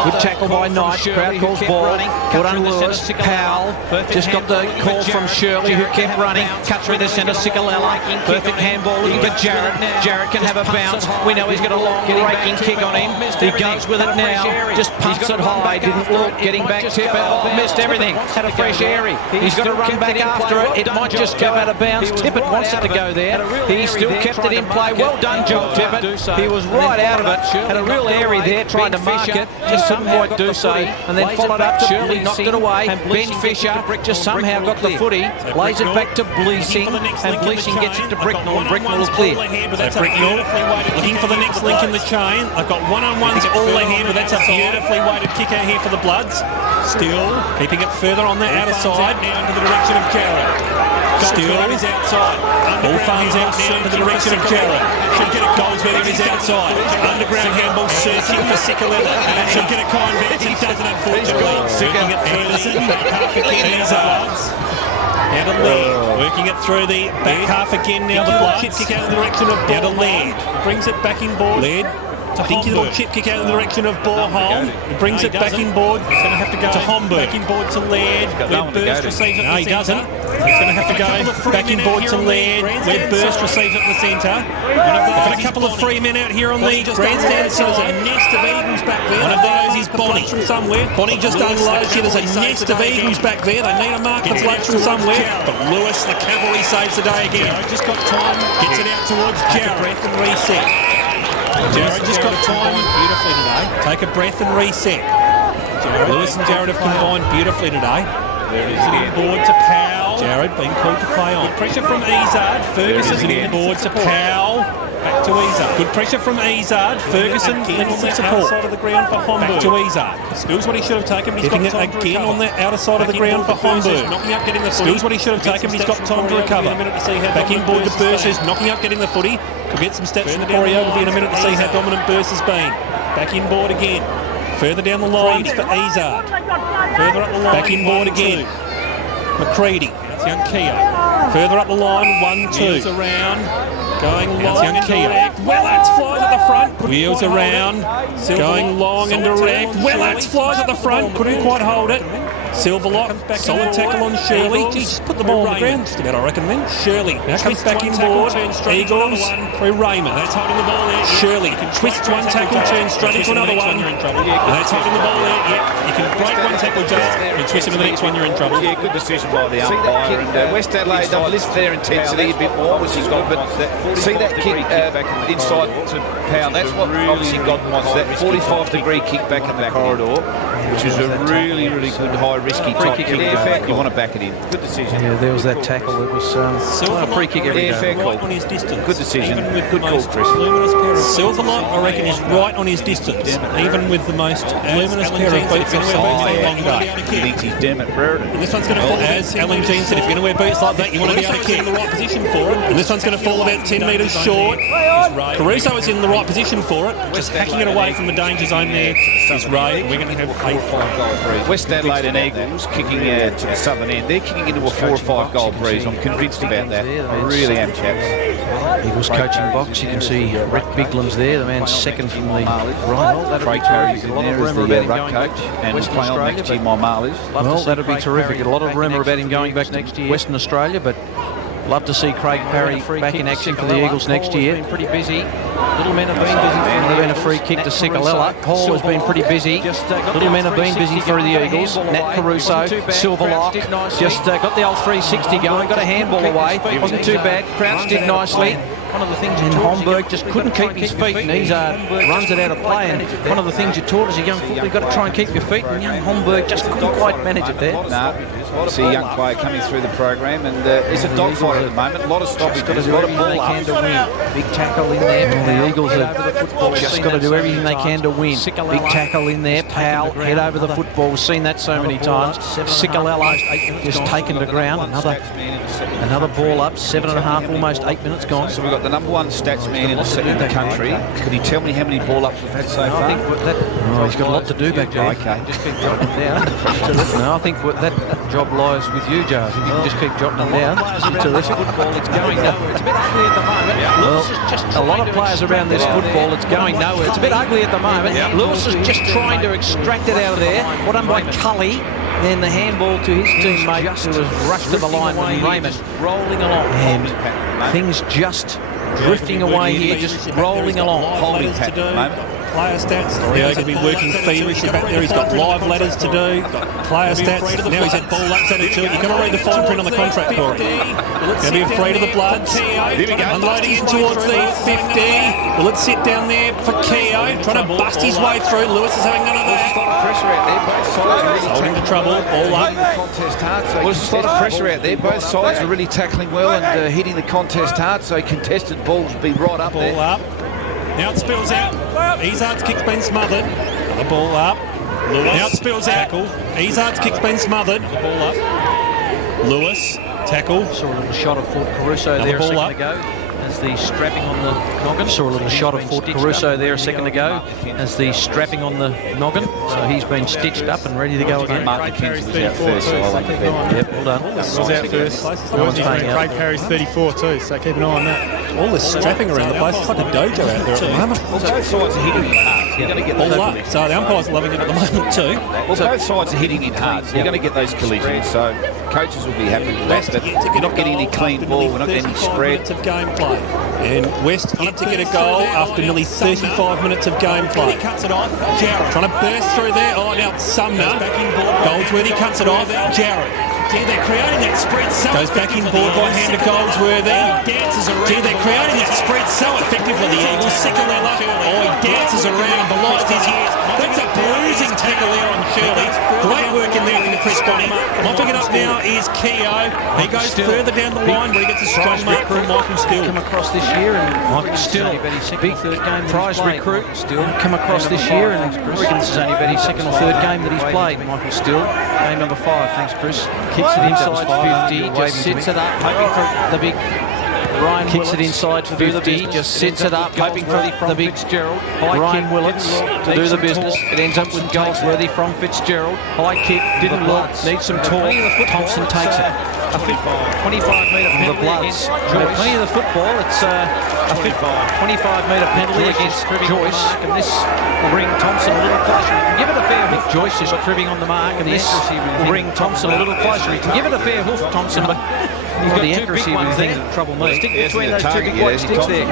Good tackle by Knight. Crowd calls ball. Put on Lewis. Powell. Just got the call from Shirley, who kept running. Cut through the centre. Cicolella. Perfect handball looking for Jarrett. Jarrett can have a bounce. We know he's got a long raking kick on him. He goes with it now. Just punts it high. Didn't look. Getting back. Tippett. Missed everything. Had a fresh airy. He's got to run back after it. It might just go out of bounds. Tippett wants it to go there. He still kept it in play. Well done, Joel Tippett. He was right out of it. Had a real airy there trying to mark it. Just couldn't quite do so, and then followed up to Shirley, knocked it away. Ben Fisher just somehow got the footy, lays it back to Bleasing, and Bleasing gets it to Bricknell, and Bricknell is clear. So Bricknell looking for the next link in the chain. I've got one-on-ones all ahead, but that's a beautifully weighted kicker here for the Bloods. Still keeping it further on the outer side, now into the direction of Jarrett. Still is outside. Ball farms out now into the direction of Jarrett. Should get a Goldsworthy is outside. Underground handball searching for Cicolella. And should get a kind bet. He doesn't, unfortunately. Working it Anderson. Now to Laird. Working it through the back half again now. The Bloods. Kick out in the direction of now to Laird. Brings it back in board. Laird. Dinky little chip kick out in the direction of Borholm. He brings it back in board. He's going to have to go to Homburg. Back in board to Laird. Where Burst receives it. No, he doesn't. He's going to have to go back in board to Laird. Where Burst receives it in the centre. They've got a couple of free men out here on the grandstand. So there's a nest of Eagles back there. One of those is Bonnie from somewhere. Bonnie just unloads here. There's a nest of Eagles back there. They need a mark for Bloods from somewhere. But Lewis, the cavalry, saves the day again. Just got time. Gets it out towards Jarrett. Breath and reset. Jarrett just got time beautifully today. Take a breath and reset. Lewis and Jarrett have combined beautifully today. There is it board to Powell. Jarrett being called to play on. Good pressure from Izard. Ferguson in board to Powell. Back to Izard. Good pressure from Izard. Ferguson in on the outside of the ground for Homburg. Back to Izard. Spills what he should have taken. He's got it again on the outer side of the ground for Homburg. Knocking up, getting the footy. Spills what he should have taken. He's got time to recover. Back in board to Burst. Knocking up, getting the footy. Could get some steps from the choreography in a minute to see how dominant Burst has been. Back in board again. Further down the lines for Izard. Further up the line. Back in board again. McCready. That's young Keogh. Further up the line. 1-2. Wheels around. Going long and direct. Wellats flies at the front. Wheels around. Going long and direct. Wellats flies at the front. Couldn't quite hold it. Silverlock, solid tackle on Shirley. Just put the ball on the ground just about, I reckon, then. Shirley now comes back in board. Eagles through Raymond. That's holding the ball there. Shirley can twist one tackle, turn straight into another one. That's holding the ball there. Yeah, you can break one tackle just and twist into the next one, you're in trouble. Yeah, good decision by the umpire. And West Adelaide, they've listed their intensity a bit more, which is good. But see that kick inside to Powell. That's what obviously God wants. That 45-degree kick back in the corridor. which is a really, really good high risky top kick. You want to back it in. Good decision. Yeah, there was that tackle. It was a free kick every fair day. call. On his distance. Good decision. Even with Good the call, most Chris. luminous pair of Silverlight, I reckon, is right on his distance. Even with the most luminous pair of boots in a long day. He thinks he's Dermot Brereton. And this one's going to fall, as Alan Jean said, if you're going to wear boots like that, you want to be able to kick in the right position for it. And this one's going to fall about 10 metres short. Caruso is in the right position for it, just hacking it away from the danger zone there is Ray. We're going to have 8-5 goal breeze. West Adelaide and Eagles kicking to the southern end. They're kicking into a 4 or 5 goal breeze. I'm convinced about that. I really am, chaps. Eagles coaching box. You can see Rick Bigland's there, the man second from the right. Craig Parry's in there as the ruck coach, and will play on next year, my Mal is. Well, that'll be terrific. A lot of rumour about him going back to Western Australia, but love to see Craig Parry back in action for the Eagles next year. Pretty busy. Little men have been busy. There have been a free kick to Sikalella. Hall has been pretty busy. Little men have been busy for the Eagles. Nat Caruso, Silverlock, just got the old 360 going, got a handball away. Wasn't too bad. Crouched in nicely. One of the things in Homburg just couldn't keep his feet, and he's runs it out of play. And one of the things you're taught as a young footballer, you've got to try and keep your feet. And young Homburg just couldn't quite manage it there. No, see a young player coming through the program, and it's a dogfight at the moment. A lot of stoppages, a lot of ball ups. Big tackle in there. The Eagles have just got to do everything they can to win. Big tackle in there. Powell head over the football. We've seen that so many times. Sikalella just taken to ground. Another ball up. 7.5, almost 8 minutes gone. So we've got the number one stats man in the country. Could he tell me how many ball ups we've had so far? He's got a lot to do back there. Okay. Just keep jotting them down. No, I think that job lies with you, Jars. If you can just keep jotting them down. It's terrific. It's going nowhere. It's a bit ugly at the moment. Well, a lot of players around this football, it's going nowhere. It's a bit ugly at the moment. Lewis is just trying to extract it out of there. Well done by Cully. Then the handball to his teammate who was rushed to the line with Raymond. Rolling along. And things just drifting away here, just rolling along. Holding pattern at the moment. Player stats. Yeah, he's been working feverishly back there. He's got live ladders to do. Player stats. Now he's had ball ups at it too. You've got to read the fine print on the contract for it. Going to be afraid of the Bloods. Unloading in towards the 50. Will it sit down there for Keogh? Trying to bust his way through. Lewis is having none of that. Pressure out there, both sides Holding to trouble, all up. Well, there's just a lot of pressure out there. Both sides are really tackling well and hitting the contest hard, so contested balls will be right up there. Ball up. Now it spills out. Izard's kick's been smothered. The ball up. Lewis. Now it spills out. Izard's kick's been smothered. The ball up. Lewis. Tackle. Saw a little shot of Fort Caruso there a second ago. As the strapping on the noggin. Saw a little shot of Fort Caruso there a second ago as the strapping on the noggin. So he's been stitched up and ready to go again. Mark McKenzie was out first, so I like the bet. Yep, well done. Was out first. Craig Parry's 34 too, so keep an eye on that. All this strapping around the place. It's like a dojo out there at the moment. Well, both sides are hitting it hard, so you're going to get all up. So the umpires are loving it at the moment too. Well, both sides are hitting it hard, so you're going to get those collisions. So coaches will be happy with that. But you're not getting any clean ball. We're not getting any spread. Of gameplay. And West yet to get a goal after nearly 35 minutes of gameplay. Cuts it off. Jarrett trying to burst through there. Oh, now it's Sumner. Goldsworthy cuts it off. Jarrett. Gee, they're creating that spread so goes back in board by hand to Goldsworthy. Gee, they're creating that spread so effectively, the Eagles. Sikalella. Oh, he dances around, belies his ears. That's a bruising tackle there on Shirley. Great work in there from Chris Bonny. Mopping it up now is Keogh. He goes further down the line where he gets a strong mark from Michael Still. Come across this year and Michael Still, big prize recruit, Still come across this year, and I reckon this is only about his second or third game that he's played. Michael Still, game number 5. Thanks, Chris. Kicks it inside 50, just sits it up, hoping for the big. Ryan kicks it inside 50, just sits it up, hoping for the big Ryan Willits to do the business. It ends up with Goldsworthy from Fitzgerald. High kick, didn't look, needs some torque. Thompson takes it. A 25-metre penalty against Joyce. Plenty of the football, it's a 25-metre penalty against Joyce. And this will bring Thompson a little closer. He can give it a fair hoof. Joyce is cribbing on the mark, and this will bring Thompson a little closer. He can give it a fair hoof, Thompson, but He's got the accuracy of his thing that trouble me. Stick between those two big white sticks there.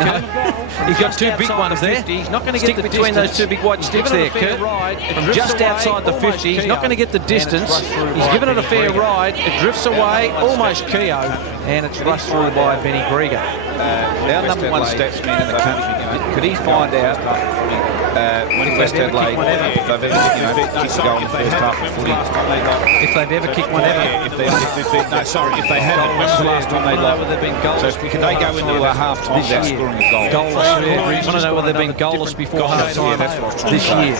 He's got two big ones there. He's not going to get between those two big white sticks there, Kurt. From just outside the 50, he's not going to get the distance. He's given it a fair ride. It drifts away, almost Keogh, and it's rushed through by Benny Grieger. Our number one statsman in the country, could he find out when West Adelaide, if they've ever kicked a goal in the first half of footy? If they've ever kicked one ever? If they haven't, when was the last time they lost? So can they go into half-time without scoring a goal? Goalless. I want to know whether they've been goalless before half-time this year.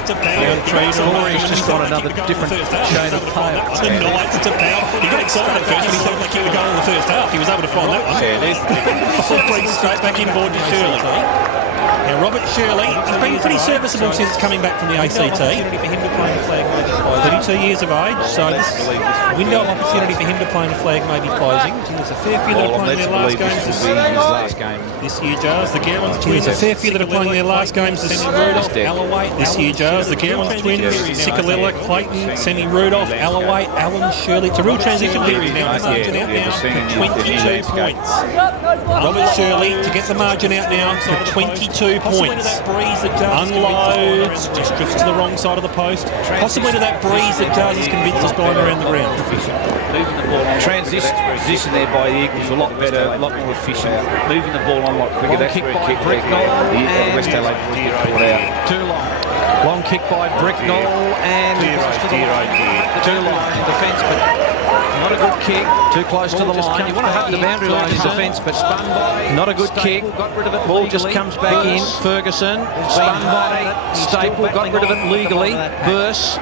Corey's just got another different shade of pale. The Knights to power. He got excited at first when he thought they kicked a goal in the first half. He was able to find that one. Ball brings straight back inboard to Shirley. Now Robert Shirley has been pretty serviceable since coming back from the ACT. 32 years of age, so this window of opportunity for him to play in a flag may be closing. There's a fair few that are playing their last games this year, Jars. The Gowans twins, a fair few that are playing their last games this Rudolph, Alloway this year, Jars. The Gowans twins, Sikalilla, Clayton, Semi Rudolph, Alloway, Alan Shirley. It's a real transition period now. The margin out now to 22 points. Robert Shirley to get the margin out now to 22 points. Unloads, just drifts to the wrong side of the post. Possibly to that breeze that Jars is convinced is blowing around the ground. Moving the ball on. Position there by the Eagles a lot better, a lot more efficient. Moving the ball on a lot quicker. That's where it kicked the West Adelaide boys get caught out. Too long. Long kick by Bricknell and too long in defence, but not a good kick. Too close to the line. You want to hug the boundary line in defence, but spun by. Not a good kick. Ball just comes back in. Ferguson spun by Staple. Got rid of it legally. Burse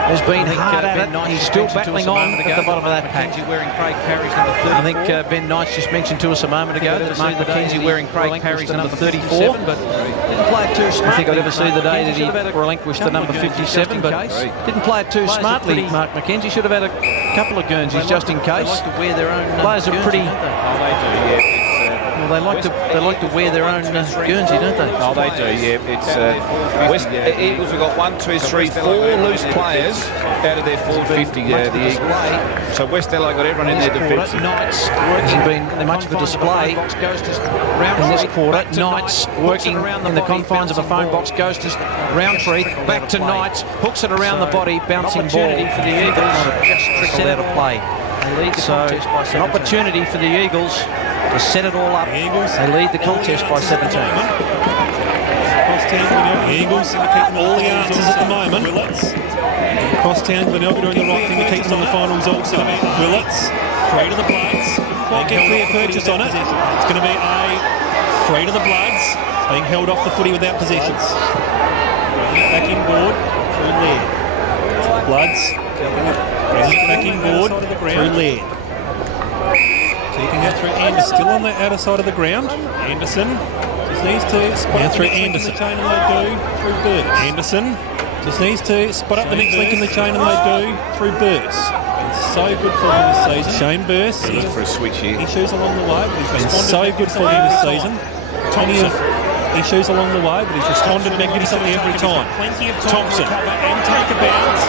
has been hard at it. He's still battling on at the bottom of that pack. I think Ben Knights just mentioned to us a moment ago that Mark McKenzie wearing Craig Parry's number 34, but didn't play it too smart. I think I'd ever see the day that he relinquished the number 57, but didn't play it too smartly. Mark McKenzie should have had a couple of Guernseys just in case. Players are pretty. Well, they like to wear their own Guernsey, don't they? Oh, they do, yeah. It's West Eagles have got 1, 2, 3, 4 loose players out of their 450. The Eagles. So West Adelaide got everyone in their defence. Knights hasn't been much of a display in this quarter. Knights working in the confines of a phone box goes to Roundtree. Back to Knights, hooks it around the body, bouncing ball for the Eagles. Just out of play. So an opportunity for the Eagles to set it all up. They lead the contest by 17. Eagles keeping all the answers at the moment. Crosstown, Vanelga doing the right thing to keep them on the final results. Willets, free to the Bloods. Quite get clear purchase on it. It's going to be a free to the Bloods, being held off the footy without possessions. Back inboard through Laird. Bloods back inboard through Laird. Keeping that through Anderson, still on the outer side of the ground. Anderson just needs to spot up through Anderson. The chain and they do through Burse. Anderson just needs to spot up the next link in the chain and they do through Burse. Been so good for him this season. Shane Burse. For a switch here. Issues along the way, but he's been so good for him this season. Plenty of issues along the way, but he's responded magnificently every time. Thompson and take a bounce.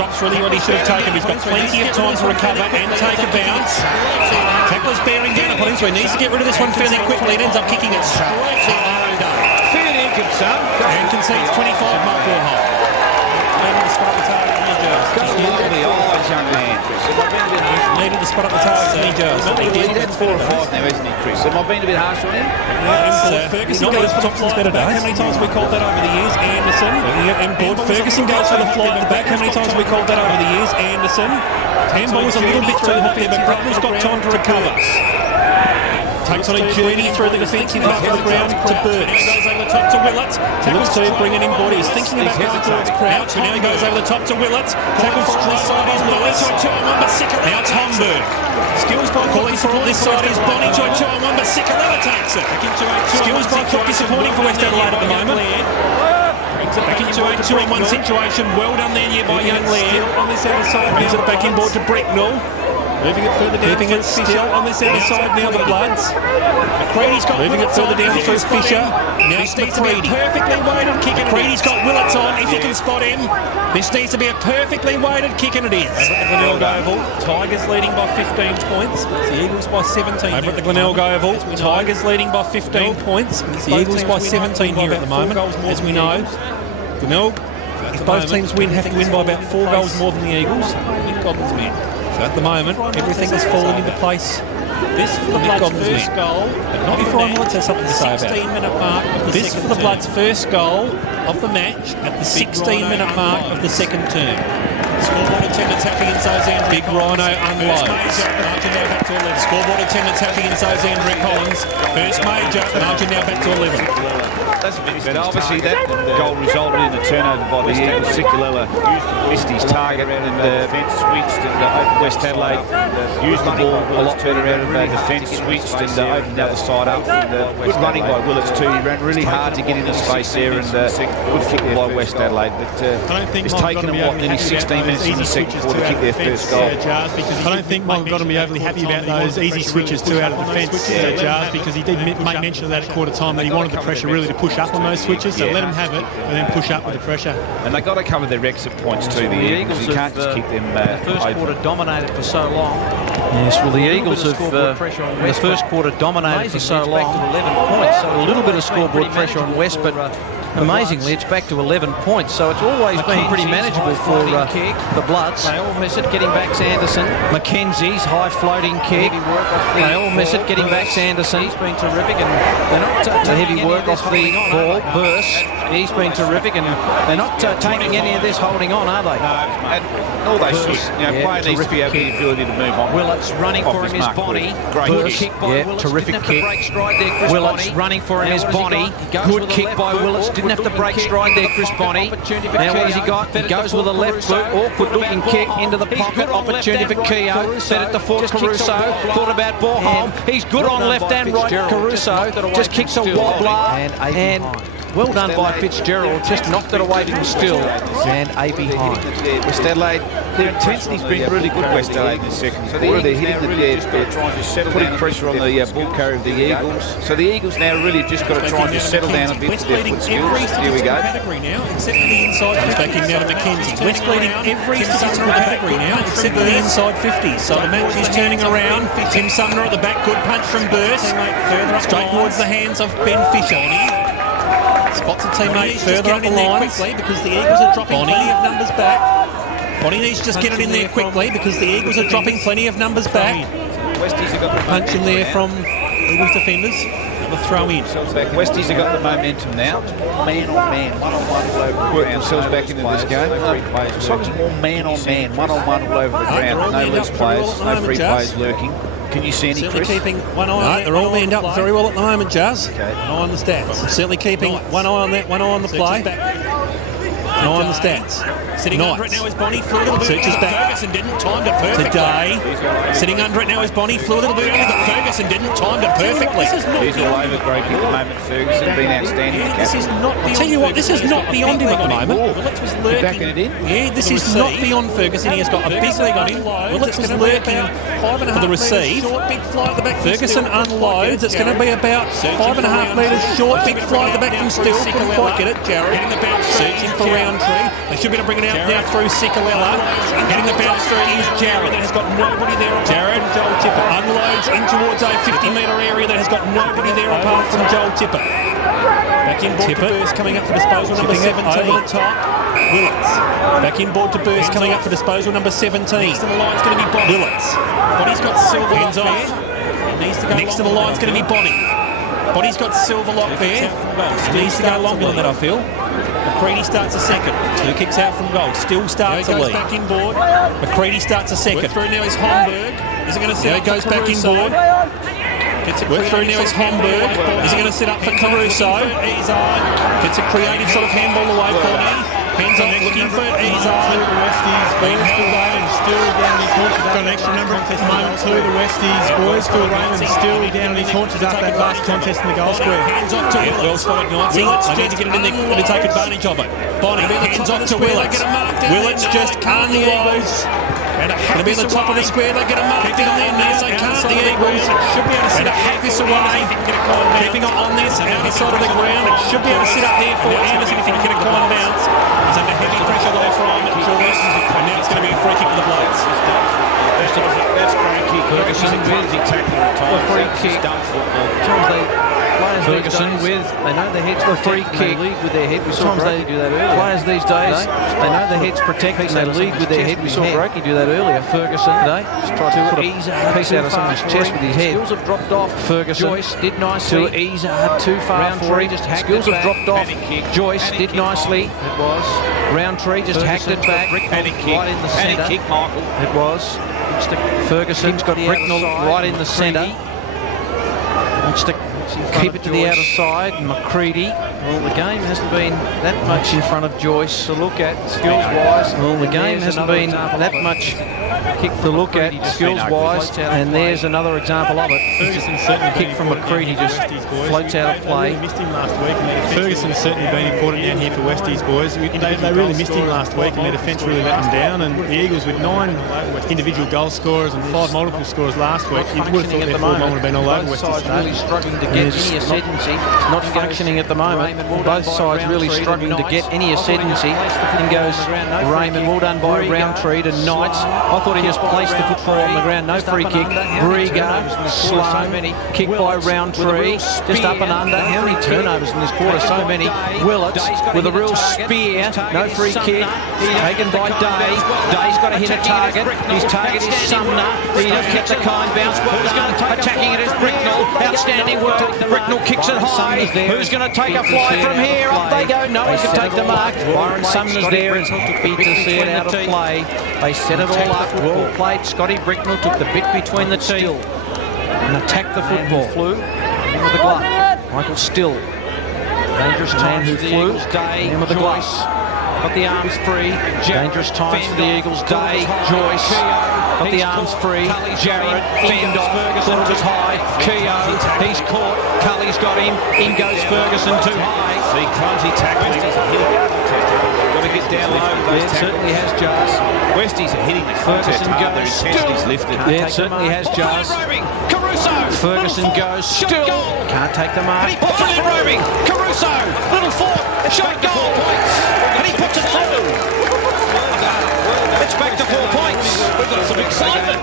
Drops really what he should have taken. He's got plenty of time to recover and take a bounce. Tackler's bearing down upon him, so he needs to get rid of this one fairly quickly and ends up kicking it straight to Aaron. Fair income, son. And concedes 25, Mark Warhol. Needed to spot up the target on the Jars. Got a lot of the eyes, young man. Needed to spot up the target on the Jars. He's had 4 or 5 now, hasn't he, Chris? Am I being a bit harsh on him? Yeah, Ferguson goes for the flight at the back. How many times have we called that over the years? Anderson. Ferguson goes for the flight at the back. How many times have we called that over the years? Anderson. Handball was a little bit too hot there, but Bracknell's got time to recover. Takes on a journey through the defensive half of the ground to Burke. Goes over the top to Willett. Tackles to bring it in body. He's thinking about going towards Crouch, but now he goes over the top to Willett. Tackles to this side is Lewis. Now it's Homburg. Skills by calling for on this side is Bonnie Joy Chua, but Sikalella takes it. Skills by Cook disappointing for West Adelaide at the moment. Back into a 2-on-1 situation. Well done there by young Laird. On this outer side, brings it back inboard to Bricknell. Moving it further down. Keeping it still on this outer side now, the Bloods. McCready's got moving it further down through Fisher. Now it's McCready. Perfectly weighted kick. McCready's got Willits on if he can spot him. This needs to be a perfectly weighted kick, and it is. Over at the Glenelg Oval, Tigers leading by 15 points. It's the Eagles by 17. Over at the Glenelg Oval, Tigers leading by 15 points. It's the Eagles by 17 here at the moment, as we know. Glenelg, if both teams win, have to win by about 4 goals more than the Eagles. Nick Godden's men. So at the moment, everything is falling into place. This for the Bloods' first goal, but not before I want to have something to say about it. 16-minute mark of the this for the Bloods' first goal of the match at the 16-minute mark of the second term. Scoreboard attendance happy in Zozan. Big Rhino unloads. Margin now back to 11. Scoreboard attendance happy in Zozan. Rick Collins. First major. Margin now back to 11. That's a bit better. Obviously, that goal resulted in a turnover by the Eagles. Sikulella missed his target and the defence switched and opened West Adelaide. Used the ball a lot better out of the defence, switched and opened the other side up. Good running by Willits too. He ran really hard to get into space there and good football by West Adelaide. But it's taken them, nearly 16 minutes in the second quarter to kick their first goal. I don't think Michael got to be overly happy about those easy switches too out of the fence, Jars, because he did make mention of that at quarter time that he wanted the pressure really to push up on those switches, so let him have it and then push up with the pressure. And they've got to cover their exit points too, the Eagles. You can't just kick them first quarter dominated for so long. Yes, well, the Eagles have in the first quarter dominated for so long. 11 points, so a little bit of scoreboard pressure on West, but amazingly, it's back to 11 points, so it's always been pretty manageable for the Bloods. They all miss it, getting back Sanderson. Mackenzie's high floating kick. They all miss it, getting back Sanderson. He's been terrific, and they're not the heavy work off the ball. Burse, he's been terrific, and they're not taking any of this holding on, are they? No, and all they should. Player needs to be able the ability to move on. Willits running for him is Bonnie. Great kick by Willits. Terrific kick. Willits running for him is Bonnie. Good kick by Willits. Didn't have to break stride there, Chris Bonnie. Now what has he got? He goes with a left boot, awkward looking kick into the pocket. Opportunity for Keogh. Fed it to Ford Caruso. Thought about Borholm. He's good on left and right. Caruso just kicks a wobbler. And well done by Fitzgerald, just knocked it away from Still and A behind. West Adelaide, their intensity's been really good, West Adelaide, in the second quarter. They're hitting the dead, putting pressure on the ball carrier of the Eagles. So the Eagles now really just got to try and just settle down a bit with their foot skills. Here we go. Except for the inside 50. Backing now to Mackenzie. West leading every statistical category now, except for the inside 50. So the match is turning around. Tim Sumner at the back, good punch from Burse. Straight towards the hands of Ben Fisher. Spots a teammate further up the line quickly because the Eagles are dropping plenty of numbers back. Bonnie needs to just get it in there quickly because the Eagles are dropping plenty of numbers back. Punch in there from Eagles defenders. The throw in. Westies have got the momentum now. Man on man, one-on-one, work themselves back into this game. Sometimes more man on man, one-on-one all over the ground. No loose players, no free players lurking. Can you see any, Chris? Keeping one eye on they're all manned up very well at the moment, Jazz. Okay. One eye on the stats. Certainly keeping one eye on that, one eye on the play. One eye on the stats. Sitting under it now is Bonnie. Flew a little bit. Searches back. Ferguson didn't time it perfectly. Today. Sitting under it now is Bonnie. Flew a little bit early, but Ferguson didn't time it perfectly. He's all over Greg at the moment. Ferguson been outstanding. I'll tell you what, this is not beyond him at the moment. Willits was lurking. Backing it in. Yeah, this is not beyond Ferguson. He has got a big leg on him. Willits was lurking for the receive. Ferguson unloads. It's going to be about 5.5 metres short. Big fly at the back from Still. Couldn't quite get it. Jared searching for Roundtree. They should be able to bring it out now through Sikulella. Getting the bounce through is Jared. That has got nobody there. Jared Joel Tipper unloads in towards a 50-metre area that has got nobody there apart from Joel Tipper. Back in board to Burse coming up for disposal number 17. Over the top. Willits. Back in board to Burse coming up for disposal number 17. Next to the line's going to be Bonnie. Willits. Bonnie's got silver hands off. Next to the line's going to be Bonnie. Bonnie's got silver lock there. Needs to go longer than that, I feel. McCready starts a second. 2 kicks out from goal. Still starts a lead. Back in board. McCready starts a second. Through now is Homburg. Is it going to set up? Goes back in board. Work through now is Homburg. Is he going to set up for Caruso? Gets a creative sort of handball away. Bonnie. Hands off looking for Izard. The Westies boys Phil Raymond still down his haunches. Got an extra number at this moment too. The Westies boys Phil Raymond still down on his haunches after that last contest in the goal square. Hands off to Willits. Well spotted, Willits. I need to get it in there quickly to take advantage of it. Bonnie, hands off to Willits. Willits just unloads Going to be at the top of the square. They get a mark down there. No, they can't. The Eagles should be able to sit up this away. Keeping it on this outside of the ground. It should be able to sit up here for Anderson if he can get a common bounce. He's under heavy pressure though from Joyce. And now it's going to be a free kick for the Blades. That's a great kick. Ferguson busy tackling at times. The free kick. Ferguson they know their head's the free kick. They lead with their head. We saw Brokey do that earlier. Players these days, they know their head's protected. They lead with their head. We saw Brokey do that earlier. Ferguson today just tried to put a piece out of someone's chest with his head. Skills have dropped off. Ferguson Joyce did nicely. To Izzard too far. Roundtree just hacked it back. Skills have dropped off. Joyce did nicely. It was. Roundtree just hacked it back. Right in the centre. Kick, Michael. It was. Ferguson's got Bricknell right in the centre. Wants to keep it to the outer side. McCready. Well, the game hasn't been that much in front of Joyce to look at skills-wise. Well, the game hasn't been that much to look at skills-wise. And there's another example of it. Ferguson certainly kick from McCready just floats out of play. They missed him last week. Ferguson's certainly been important down here for Westies boys. They really missed him last week, and their defence really let them down. And the Eagles with 9 individual goal scorers and 5 multiple scorers last week, you would have thought their form would have been all over Westies today. Really struggling to get any ascendancy. Not functioning at the moment. Both sides really struggling to get any ascendancy. In goes Raymond. Well done by Roundtree to Knights. I thought he just placed the football on the ground. No free kick. Brega, slow. Kick by Roundtree. Just up and under. How many turnovers in this quarter? So many. Willets with a real spear. No free kick. Taken by Day. Day's got to hit a target. His target is Sumner. He just kicked a kind bounce. Who's going to attacking it is Bricknell. Outstanding work. Bricknell kicks it high. Who's going to take a fly from here? Up they go. No one can take the mark. Byron Sumner's there and beat to see it out of play. They set it all up. Well played. Scotty Bricknell took the bit between the teeth and attacked the football. Flew in with the glove. Michael Still. Dangerous man who flew in with the glove. Got the arms free. Dangerous times for the Eagles. Day. Joyce. Got the arms free. Jarrett. Fendon. Thought it was high. Keogh. He's caught. Cully's got him. In goes Ferguson too high. See, clumsy tackling. Got to get down low. Yeah, it certainly has, Jars. Westies are hitting the contest hard. Their intensity's lifted. Yeah, it certainly has, Jars. Ferguson goes still. Can't take the mark. And he puts it roaming. Caruso. Little fork. Shot goal. And he puts it through. It's back to 4 points. We've got some excitement.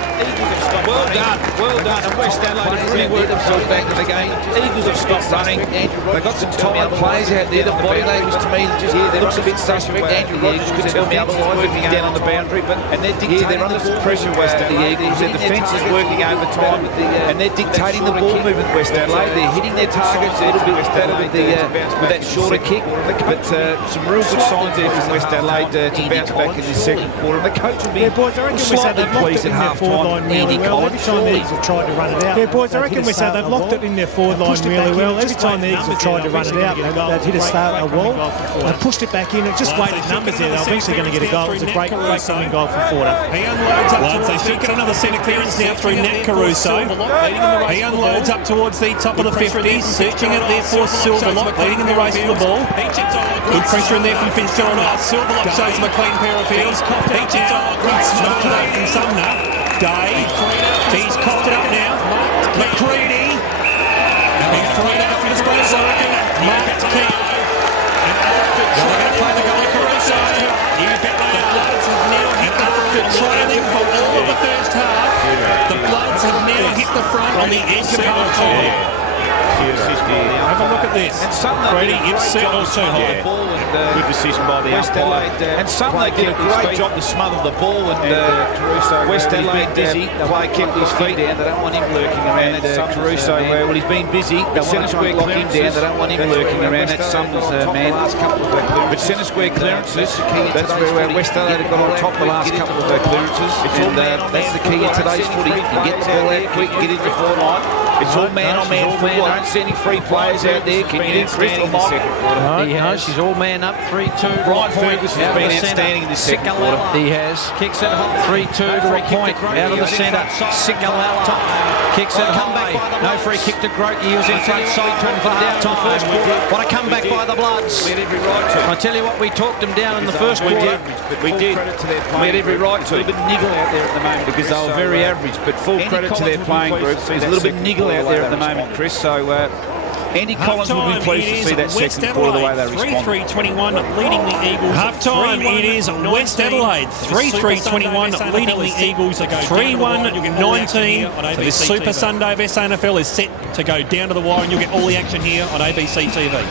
Well done, well done. And West Adelaide have really worked themselves back to the game. Eagles have stopped running. They've got some tired players out there. The body language to me just looks a bit suspect. Andrew Rogers could tell me otherwise working down on the boundary, but they're under some pressure, West Adelaide. The Eagles, their defence is working overtime, and they're dictating the ball movement, West Adelaide. They're hitting their targets a little bit better with that shorter kick. But some real good signs there from West Adelaide to bounce back in this second quarter. And the coach will be slightly pleased at half-time. Andy Collins, every time the Eagles have tried to run it out. Yeah, boys, I reckon we say they've locked it in their forward line really well. Every time the Eagles have tried to run it out, they've hit a wall. They've pushed it back in. It just weighted numbers there. They're eventually going to get a goal. It's a great coming goal from Forder. He unloads up once. They still get another centre clearance now through Nat Caruso. He unloads up towards the top of the 50s, searching it there for Silverlock, leading in the race for the ball. Good pressure in there from Fitzgerald. Silverlock shows him a clean pair of heels. Each out. Good smoke today from Sumner. Day. He's coughed it up now. McCready. He's freed up from the space, I reckon. Mark Keogh. And they're going to play the goal to Caruso. You bet they are. The Bloods have now hit the front. Trailing for all of the first half. The Bloods have now hit the front on the edge of half-time. Have a look at this. Brady, it's settled too high. Good decision by the umpire. And Sumner did a great job to smother the ball, and West Adelaide dizzy. The play kept his feet down. They don't want him lurking around. Caruso, well, he's been busy. But centre square lock him down. They don't want him lurking around. That's Sumner's man. But centre square clearances, that's where West Adelaide have got on top the last couple of clearances. And that's the key in today's footy. You get the ball out quick, get in the forward line. It's all man-on-man football. Don't see any free players out there. Can you increase the line? He has. He's all man up. 3-2. Brian Ferguson has been outstanding in this second quarter. He has. Kicks it home. 3-2 to a point. Out of the centre. Sikalala. Kicks it high. No free kick to Grote. He was in front side trying to put down in the first quarter. What a comeback by the Bloods. I tell you what, we talked them down in the first quarter. We did. We had every right to. A little bit niggle out there at the moment because they were very average, but full credit to their playing group. There's a little bit niggle out there at the moment, Chris, so Andy Collins will be pleased to see that second quarter the way they respond. 3-3-21 leading the Eagles. Half-time, it is West Adelaide. 3-3-21 leading the Eagles. 3-1-19. So this Super Sunday of SANFL is set to go down to the wire, and you'll get all the action here on ABC TV.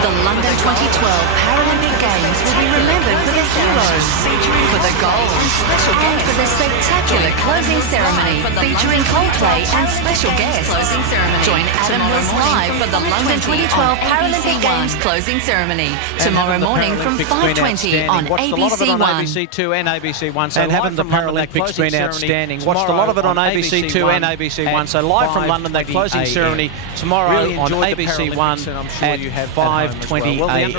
The London 2012 Paralympic Games will be remembered for their heroes, featuring for the gold and special guests for the spectacular closing ceremony, featuring Coldplay and special guests. Join Adam Hills live for the London 2012 Paralympic Games closing ceremony tomorrow morning from 5:20 on ABC One. ABC 2 and ABC 1. So and haven't the Paralympics been outstanding? Watched a lot of it on ABC 2 and ABC 1. So live from London, that closing ceremony tomorrow on ABC 1 at 5:20 a.m.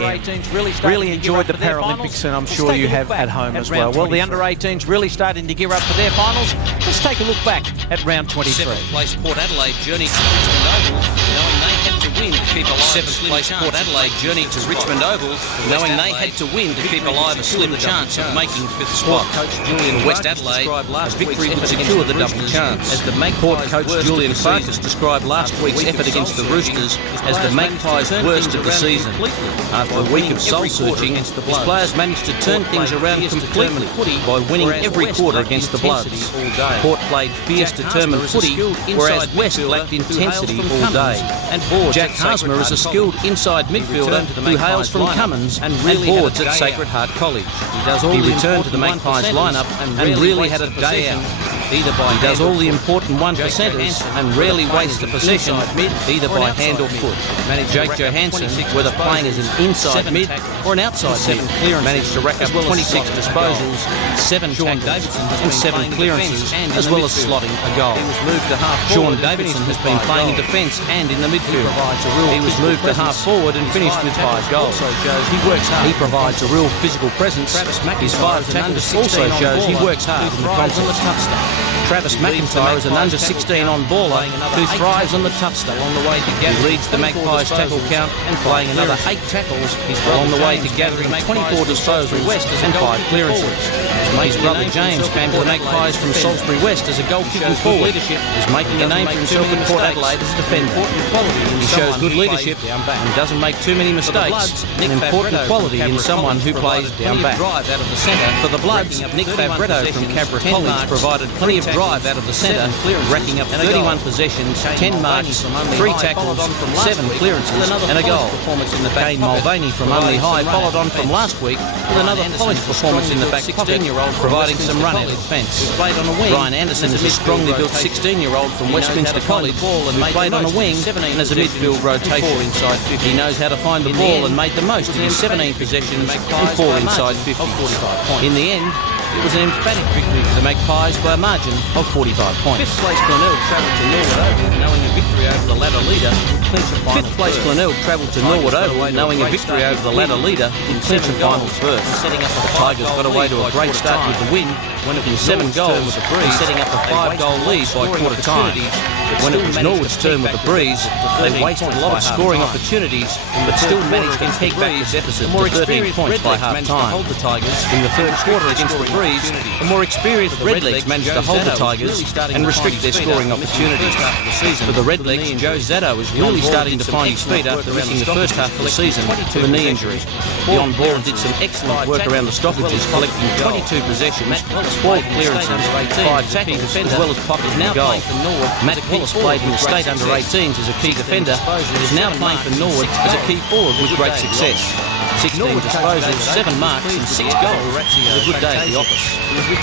Really enjoyed the Paralympics, and I'm sure you have at home as well. Well, the under-18s really starting to gear up for their finals. Let's take a look back at round 23. 7th place Port Adelaide journey to Richmond Oval, knowing they had to win to keep alive. 7th place Port Adelaide journey to Richmond Oval, knowing they had to win to keep alive a slim chance of making 5th spot. In West Adelaide, a victory would secure the double chance. As the Magpies coach Julian Farkas described last week's effort against the Roosters as the Magpies' worst of the season. After a week of soul-searching, his players managed to turn things around completely by winning every quarter against the Bloods. Port played fierce, determined footy, whereas West lacked intensity all day. And Jack Hasmer is a skilled inside midfielder who hails from Cummins and boards at Sacred Heart College. He returned to the Magpies lineup and really had a day out. He does all the important 1%ers and rarely wastes a possession, either by hand or foot. Jake Johansson, whether playing as an inside mid or an outside mid, managed to rack up 26 disposals, 7 tackles and 7 clearances, as well as slotting a goal. Sean Davidson has been playing in defence and in the midfield. He was moved to half forward and finished with 5 goals. He provides a real physical presence. His 5 tackles also shows he works hard in the contest. Travis McIntyre is an under-16 on-baller who thrives on the tough stuff. He leads the Magpies tackle count and playing another 8 tackles. He's on the way to gathering 24 disposals and 5 clearances. His brother James came to the Magpies from Salisbury West as a goal-kicking forward. He's making a name for himself at Port Adelaide as a defender. He shows good leadership and doesn't make too many mistakes, an important quality in someone who plays down back. For the Bloods, Nick Fabretto from Cabra College provided plenty of drive out of the centre, racking up 31 possessions, 10 marks, 3 tackles, 7 clearances and a goal. Kane Mulvaney from Unley High followed on from last week with another polished performance in the back pocket, providing some run out of defence. Brian Anderson is a strongly built 16-year-old from Westminster College who played on a wing and as a midfield rotation. He knows how to find the ball and made the most of his 17 possessions and 4 inside 50. In the end, it was an emphatic victory for the Magpies by a margin of 45 points. 5th place Glenelg travelled to Norwood Oval, knowing a victory over the ladder leader would clinch a final. 5th place Glenelg travelled to Norwood Oval, knowing a victory over the ladder leader would clinch a final berth. The Tigers got away to a great start with the win, when it was 7 goals, and setting up a 5-goal lead by quarter time. When it was Norwood's turn with the breeze, they wasted a lot of scoring opportunities, but still managed to take back the deficit to 13 points by half-time. In the third quarter against the breeze, the more experienced Redlegs managed to hold the Tigers and restrict their scoring opportunities. For the Redlegs, Joe Zatto is really starting to find his feet after missing the first half of the season to a knee injury. The on-ball did some excellent work around the stoppages, collecting 22 possessions, 12 clearances, 5 tackles, as well as pocketing a goal. Matt Hicks played in the state under-18s as a key defender and is now playing for Norwood as a key forward with great success. 16 disposals, 7 marks and 6 goals. It was a good day at the office.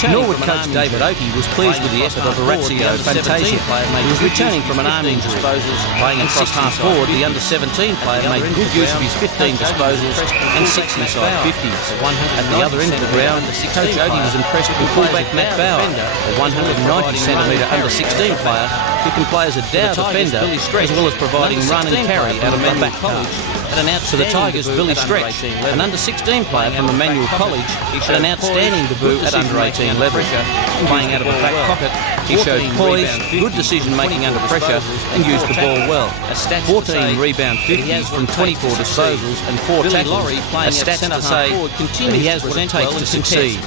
Norwood coach David Oakey was pleased with the effort of Orazio Fantasia. He was returning from an arm injury. Playing across half forward, the under-17 player made good use of his 15 disposals and 6 inside 50s. At the other end of the ground, Coach Oakey was impressed with fullback Matt Bauer, a 190cm under-16 player who can play as a dow defender as well as providing run and carry out of Manual College. For the Tigers, Billy Stretch, an under-16 player from Emmanuel College, had an outstanding debut at under-18 level. Playing out of a back pocket, he showed poise, good decision-making under pressure, and used the ball well. 14 rebound 50s from 24 disposals and 4 tackles, a stats to say that he has what it takes to succeed.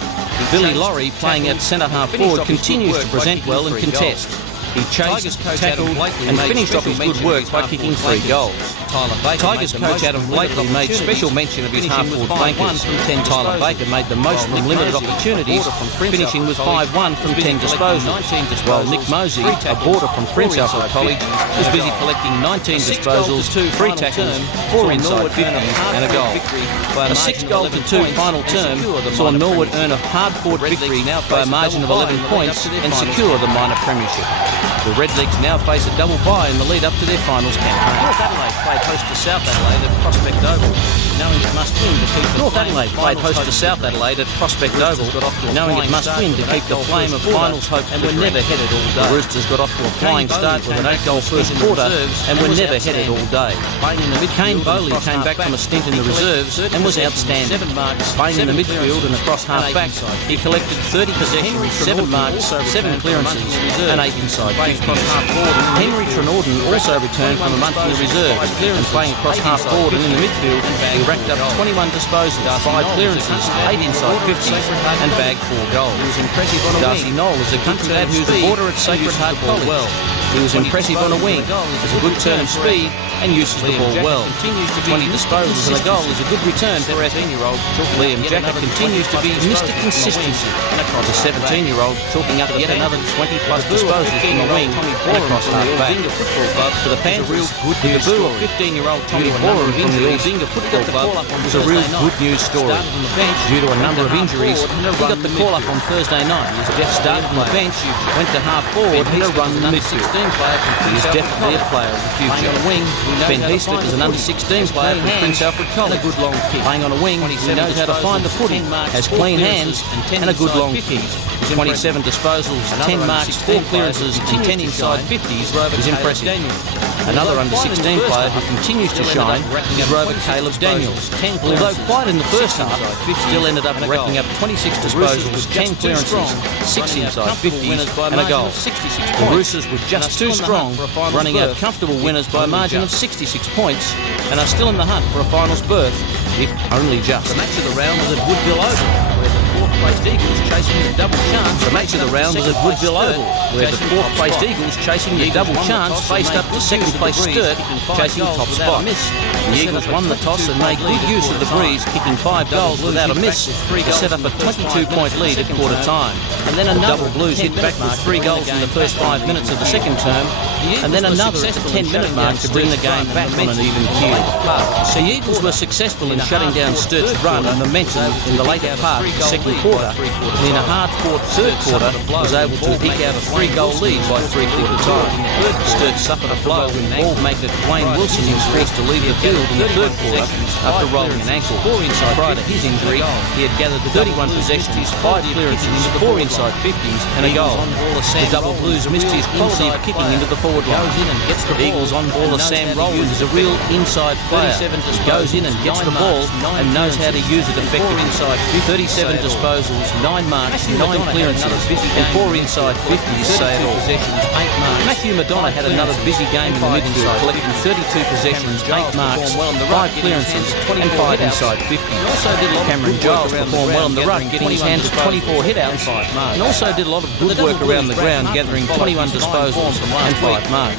Billy Laurie, playing at centre-half forward, continues to present well and contest. He chased, tackled and finished off his good work by kicking 3 goals. Tigers coach Adam Blakely made special mention of his half-forward flankers. Tyler Baker made the most from limited opportunities, finishing with 5-1 from 10 disposals, while Nick Mosey, a boarder from Prince Alfred College, was busy collecting 19 disposals, 3 tackles, 4 inside 50s and a goal. A 6-goal-to-2 final term saw Norwood earn a hard-fought victory by a margin of 11 points and secure the minor premiership. The Redlegs now face a double bye in the lead up to their finals campaign. North Adelaide played host to South Adelaide at Prospect Oval, knowing it must win to keep the flame of finals hope and were never headed all day. The Roosters got off to a flying start with an 8-goal first quarter and were never headed all day. Kane Bowley came back from a stint in the reserves and was outstanding. Playing in the midfield and across half-back, he collected 30 possessions, 7 marks, 7 clearances and 8 inside 50. Henry Trenorden also returned from a month in the reserves and playing across half-forward and in the midfield, he racked up 21 disposals, 5 clearances, 8 inside 50 and bagged 4 goals. Darcy Knoll is a country lad who's a boarder at Sacred Heart College. He was impressive on a wing, has a good turn of speed and uses the ball well. 20 disposals and a goal is a good return for 18-year-old. Liam Jacker continues to be Mr. Consistency. The 17-year-old chalking up yet another 20-plus disposals from the wing and across half-back. For the Panthers, the debut of 15-year-old Tommy Borum from the Aldinga Football Club was a real good news story. Due to a number of injuries, he got the call-up on Thursday night. Jeff started from the bench, went to half-forward and a run in the midfield. He is definitely a player of the future. On a wing, Ben Heaslip is an under-16 player from Prince Alfred College. Playing on a wing, he knows how to find the footing, has clean hands and a good long kick. 27 disposals, 10 marks, 4 clearances and 10 inside 50s is impressive. Another under-16 player who continues to shine is Rover Caleb Daniels. Although quiet in the first half, still ended up racking up 26 disposals, 10 clearances, 6 inside 50s and a goal. The Roosters were just too strong, running out comfortable winners by a margin of 66 points and are still in the hunt for a finals berth, if only just. The match of the round was at Woodville Oval, where the fourth-placed Eagles chasing the double chance. The match of the round was at Woodville Oval, where the fourth-placed Eagles chasing the double chance faced up to second-placed Sturt, chasing top spot. The Eagles won the toss and made good use of the breeze, kicking 5 goals without a miss to set up a 22-point lead at quarter-time. And then the Double Blues hit back with 3 goals in the first 5 minutes of the second term, and then another at the 10-minute mark to bring the game back on an even keel. The Eagles were successful in shutting down Sturt's run and momentum in the later part of the second quarter, and in a hard-fought third quarter was able to eke out a 3-goal lead by 3 quarter time. Sturt suffered a blow when ball maker Wayne Wilson was forced to leave the field in the third quarter after rolling an ankle. Prior to his injury, he had gathered 31 possessions, 5 clearances, 4 inside 50s and a goal. The Double Blues missed his quality of kicking into the forward line. Eagles on-baller Sam Rowland is a real inside player. He goes in and gets the ball and knows how to use it effectively. 37 disposals, 9 marks, 9 clearances and 4 inside 50s say it all. Matthew Madonna had another busy game in the midfield, collecting 32 possessions, 8 marks, 5 clearances and 5 inside 50s. Cameron Giles performed well in the ruck, getting his hands 24 hit-outs and also did a lot of good work around the ground, gathering 21 disposals and 5 marks.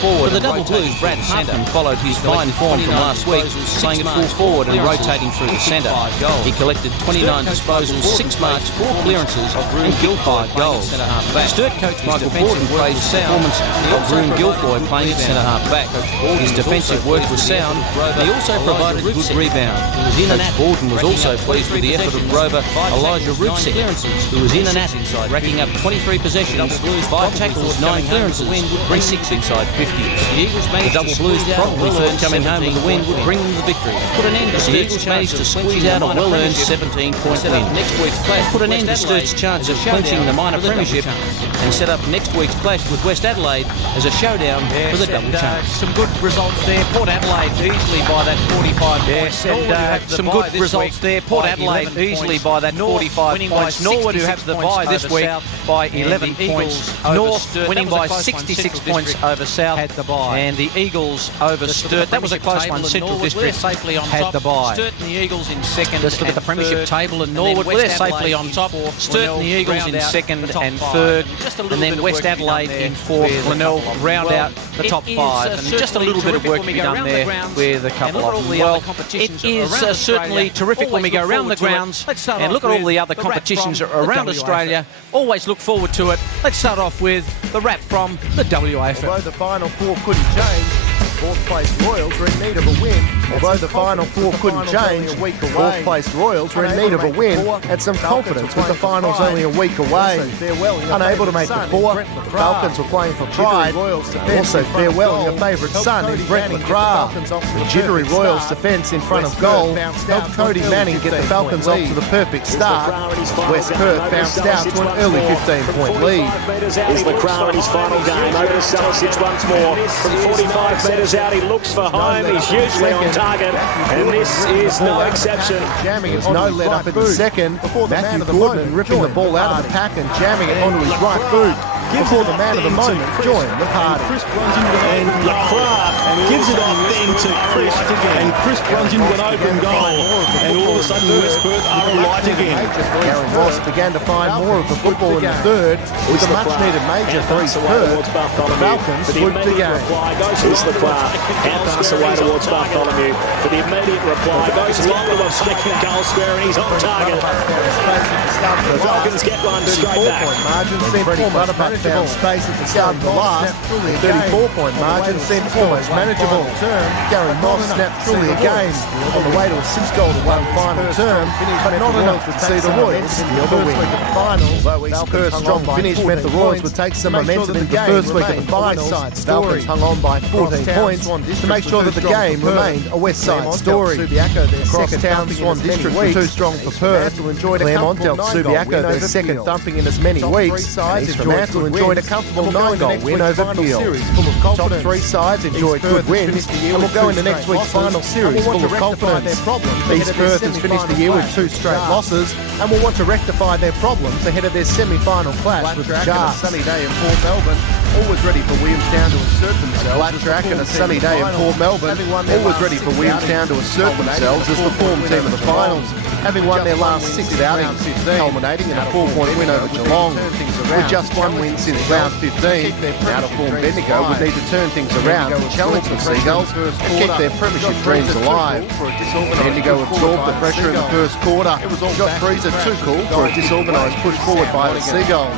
For the Double Blues, Brad Hartman followed his fine form from last week, playing at full forward and rotating through the centre. He collected 29 disposals, 6 marks, 4 clearances and kicked 5 goals. Sturt coach Michael Borden praised the performance of Broome Guilfoyle playing at centre-half back. His defensive work was sound, and he also provided good rebound. Coach Borden was also pleased with the effort of rover Elijah Rupsek, who was in and at inside, racking up 23 possessions, 5 tackles, 9 clearances, and 6 inside 50s. The double Blues probably thought coming home with the win would bring them the victory. The Eagles managed to squeeze out a well-earned 17-point win. Put an end to Sturt's chance of clinching the minor premiership and set up next week's clash with West Adelaide as a showdown for the double chance. Some good results there. Port Adelaide easily by that 45 points. Some good results there. Port Adelaide easily by that 45 points. Norwood, who have the bye this week, by 11 points. North winning by 66 points over South. And the Eagles over Sturt. That was a close one. Central District had the bye. Sturt and the Eagles in second. Let's look at the premiership table, and Norwood, they're safely on top. Sturt and the Eagles in second and third. And then West Adelaide in fourth. Glenelg round out the top 5. And just a little bit of work to be done there with a couple of them. Well, it is certainly terrific when we go around the grounds and look at all the other competitions around Australia. Always look forward to it. Let's start off with the wrap from the WAFL. Although the final 4 couldn't change, 4th place Royals were in need of a win. Although the final 4 couldn't change, 4th place Royals were in need of a win. Had some confidence with the finals only a week away. Unable to make the 4, the Falcons were playing for pride. Also farewelling a favourite son in Brett McGrath. The jittery Royals defence in front of goal helped Cody Manning get the Falcons off to the perfect start. West Perth bounced out to an early 15-point lead. Is McGrath final game over to Salicic once more from 45 metres out. He looks for home. He's hugely on target, and this is no exception. Jamming his no let up in the second. Matthew Gordon ripping the ball out of the pack and jamming it onto his right boot before the man of the moment joined the party. And LaCroix gives it off then to Chris, and Chris runs into an open goal, and all of a sudden West Perth are alight again. Gary Ross began to find more of the football in the third with a much-needed major for East Perth. The Falcons flipped the game. Goes LaCroix, and pass away towards Bartholomew for the immediate reply. Goes long to a second goal square, and he's on target. The Falcons get one straight back. 34-point margin sent Freddie Butterbuck found space at the start of the last. 34-point margin sent almost manageable turn. Gary Moss snapped truly again on the way to a 6-goal-to-1 final term, but not enough to see the Royals steal the win. East Perth's strong finish meant the Royals would take some momentum into the first week of the finals. Falcons hung on by 14 points to make sure that the game remained a West Side story. Crosstown Swan District were too strong for Perth. Claremont dealt Subiaco their second thumping in as many weeks. East Fremantle enjoyed a comfortable 9-goal win over Peel. The top 3 sides enjoyed good wins and will go into next week's final series full of confidence. East Perth has finished the year with 2 straight losses and will want to rectify their problems ahead of their semi-final clash with the Sharks. Sunny day in Port Melbourne, always ready for Williamstown to assert themselves. Flat track and a sunny day in Port Melbourne, always ready for Williamstown to assert themselves as the form team of the finals. Having won their last 6 outings, culminating in a 4-point win over Geelong. With just 1 win since round 15, out-of-form Bendigo would need to turn things around to challenge the Seagulls and keep their premiership dreams alive. Bendigo absorbed the pressure in the first quarter. Josh Freezer too cool for a disorganised push forward by the Seagulls.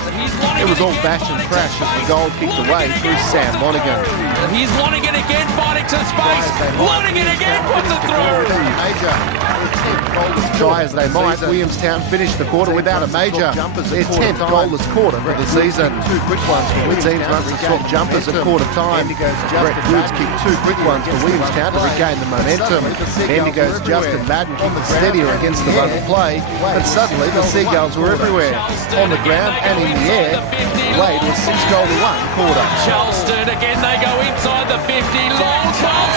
It was all bash and crash as the goal kicked away through Sam Monaghan. He's Monaghan again, fighting to space. Monaghan again puts it through. Major. Try as they might, Williamstown finished the quarter without a major. Their 10th goalless quarter for the season. 2 quick ones for the teams once to swap jumpers at quarter time. Brett Woods kicked 2 quick ones for Williamstown to regain the momentum. Bendigo's Justin Madden kicked steadier against the run of play, and suddenly the Seagulls were everywhere, on the ground and in the air. Way to a 6-goal-to-1 quarter. Charleston again, they go inside the 50. Long ball.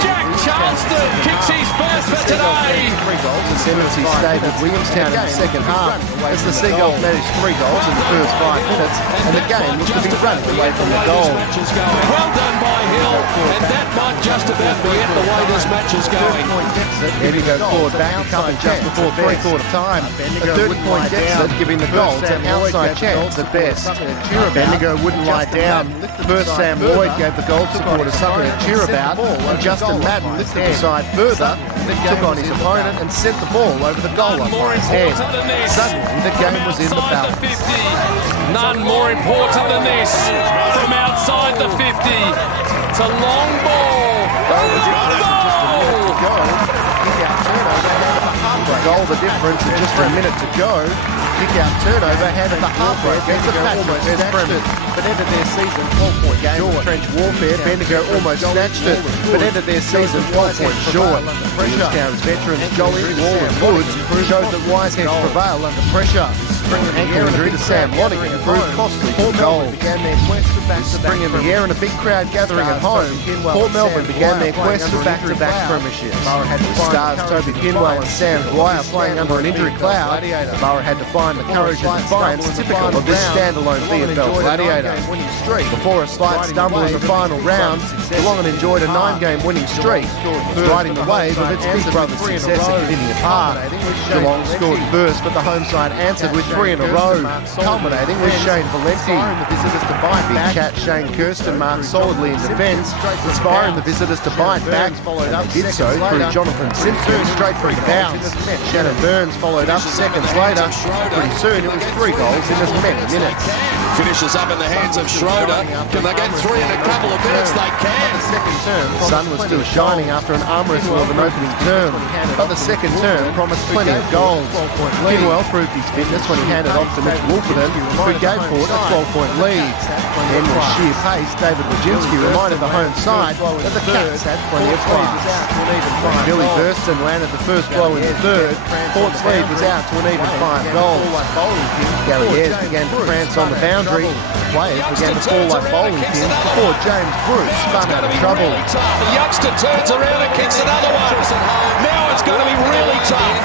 Jack Charleston kicks his first for today. 3 goals and 70 stayed with Williamstown in the second half as the Seagulls managed 3 goals in the first 5 minutes and the game looked to be running away from the goal. Well done by Hill, and that might just about be it the way this match is going. 30-point deficit. Bendigo forward back a couple just before three-quarter time. A 30-point deficit, giving the goals an outside chance at best. Bendigo wouldn't lie down. First Sam Lloyd gave the goal supporters something to cheer about, and Justin Madden lifted the side further, took on his opponent and sent the ball over the goal umpire's head. Suddenly the game was in the balance. None more important than this. From outside the 50. It's a long ball. A long ball! Goal the difference in just a minute to go. Kick-out turnover, hand at the halfway against the almost snatched it, but ended their season 12-point game of trench warfare. Bendigo almost snatched it, but ended their season 12 points short. Queenstown's veterans Jolly, Wall and Woods showed that wise heads prevail under pressure. Ankle injury to Sam Lonergan proved costly for goals. Spring in the air and a big crowd gathering at home, Port Melbourne began their quest for back-to-back premierships. The Stars Toby Kinwell and Sam Dwyer playing under an injury cloud. Borough had to find the courage and defiance typical of this standalone VFL Gladiator. Before a slight stumble in the final round, Geelong enjoyed a 9-game winning streak, riding the wave of its big brother success at Kardinia Park. Geelong scored first, but the home side answered with 3 in a row, culminating with Shane Valenti. Big Cat Shane Kirsten marked solidly in defence, inspiring the visitors to bite back. They did so through Jonathan Simpson straight from the bounce. Shannon Burns followed up seconds later. Pretty soon it was 3 goals in as many minutes. Finishes up in the hands of Schroeder. Can they get 3 in a couple of minutes? They can. The sun was still shining after an arm wrestle of an opening term, but the second term promised plenty of goals. Kinwell proved his fitness when he handed off to Mitch Wolferton, who gave Port a 12-point lead. Then with sheer pace, David Wojcinski reminded the home side that the Cats had plenty of class. Billy Thurston landed the first blow in the third. Port's lead was out to an even 5 goals. Gary Ayres began to prance on the boundary. Players began to fall like bowling pins before James Bruce spun out of trouble. The youngster turns around and kicks another one. Now it's going to be really tough.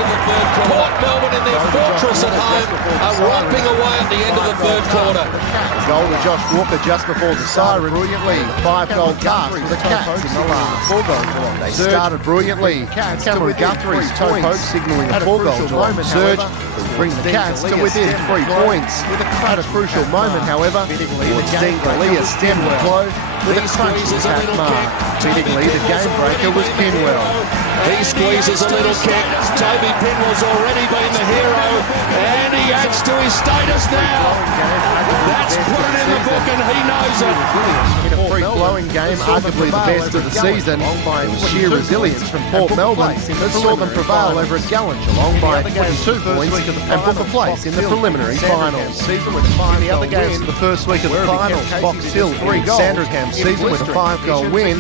Port Melbourne in their fortress at home are romping away at the end of the third quarter. Goal to Josh Walker just before the siren. Brilliantly, 5-goal cast for the Cats in the last. They started brilliantly. Cameron Guthrie's toe poke signalling a 4-goal drive surge bring the Cats to within 3 points. At a crucial moment, however, Dean Galea stemmed the flow with a crunchy hat mark. Fittingly, the game breaker was Kinwell. He squeezes a little kick. Toby Pinwell's already been the hero, and he adds to his status now. That's put it in the book, and he knows it. In a free-flowing game, arguably the best of the season, it was sheer resilience from Port Melbourne that saw them prevail over a gallant Geelong by 22 points and book a place in the preliminary finals. In the other games of the first week of the finals, Box Hill beat Sandringham season with a 5-goal win.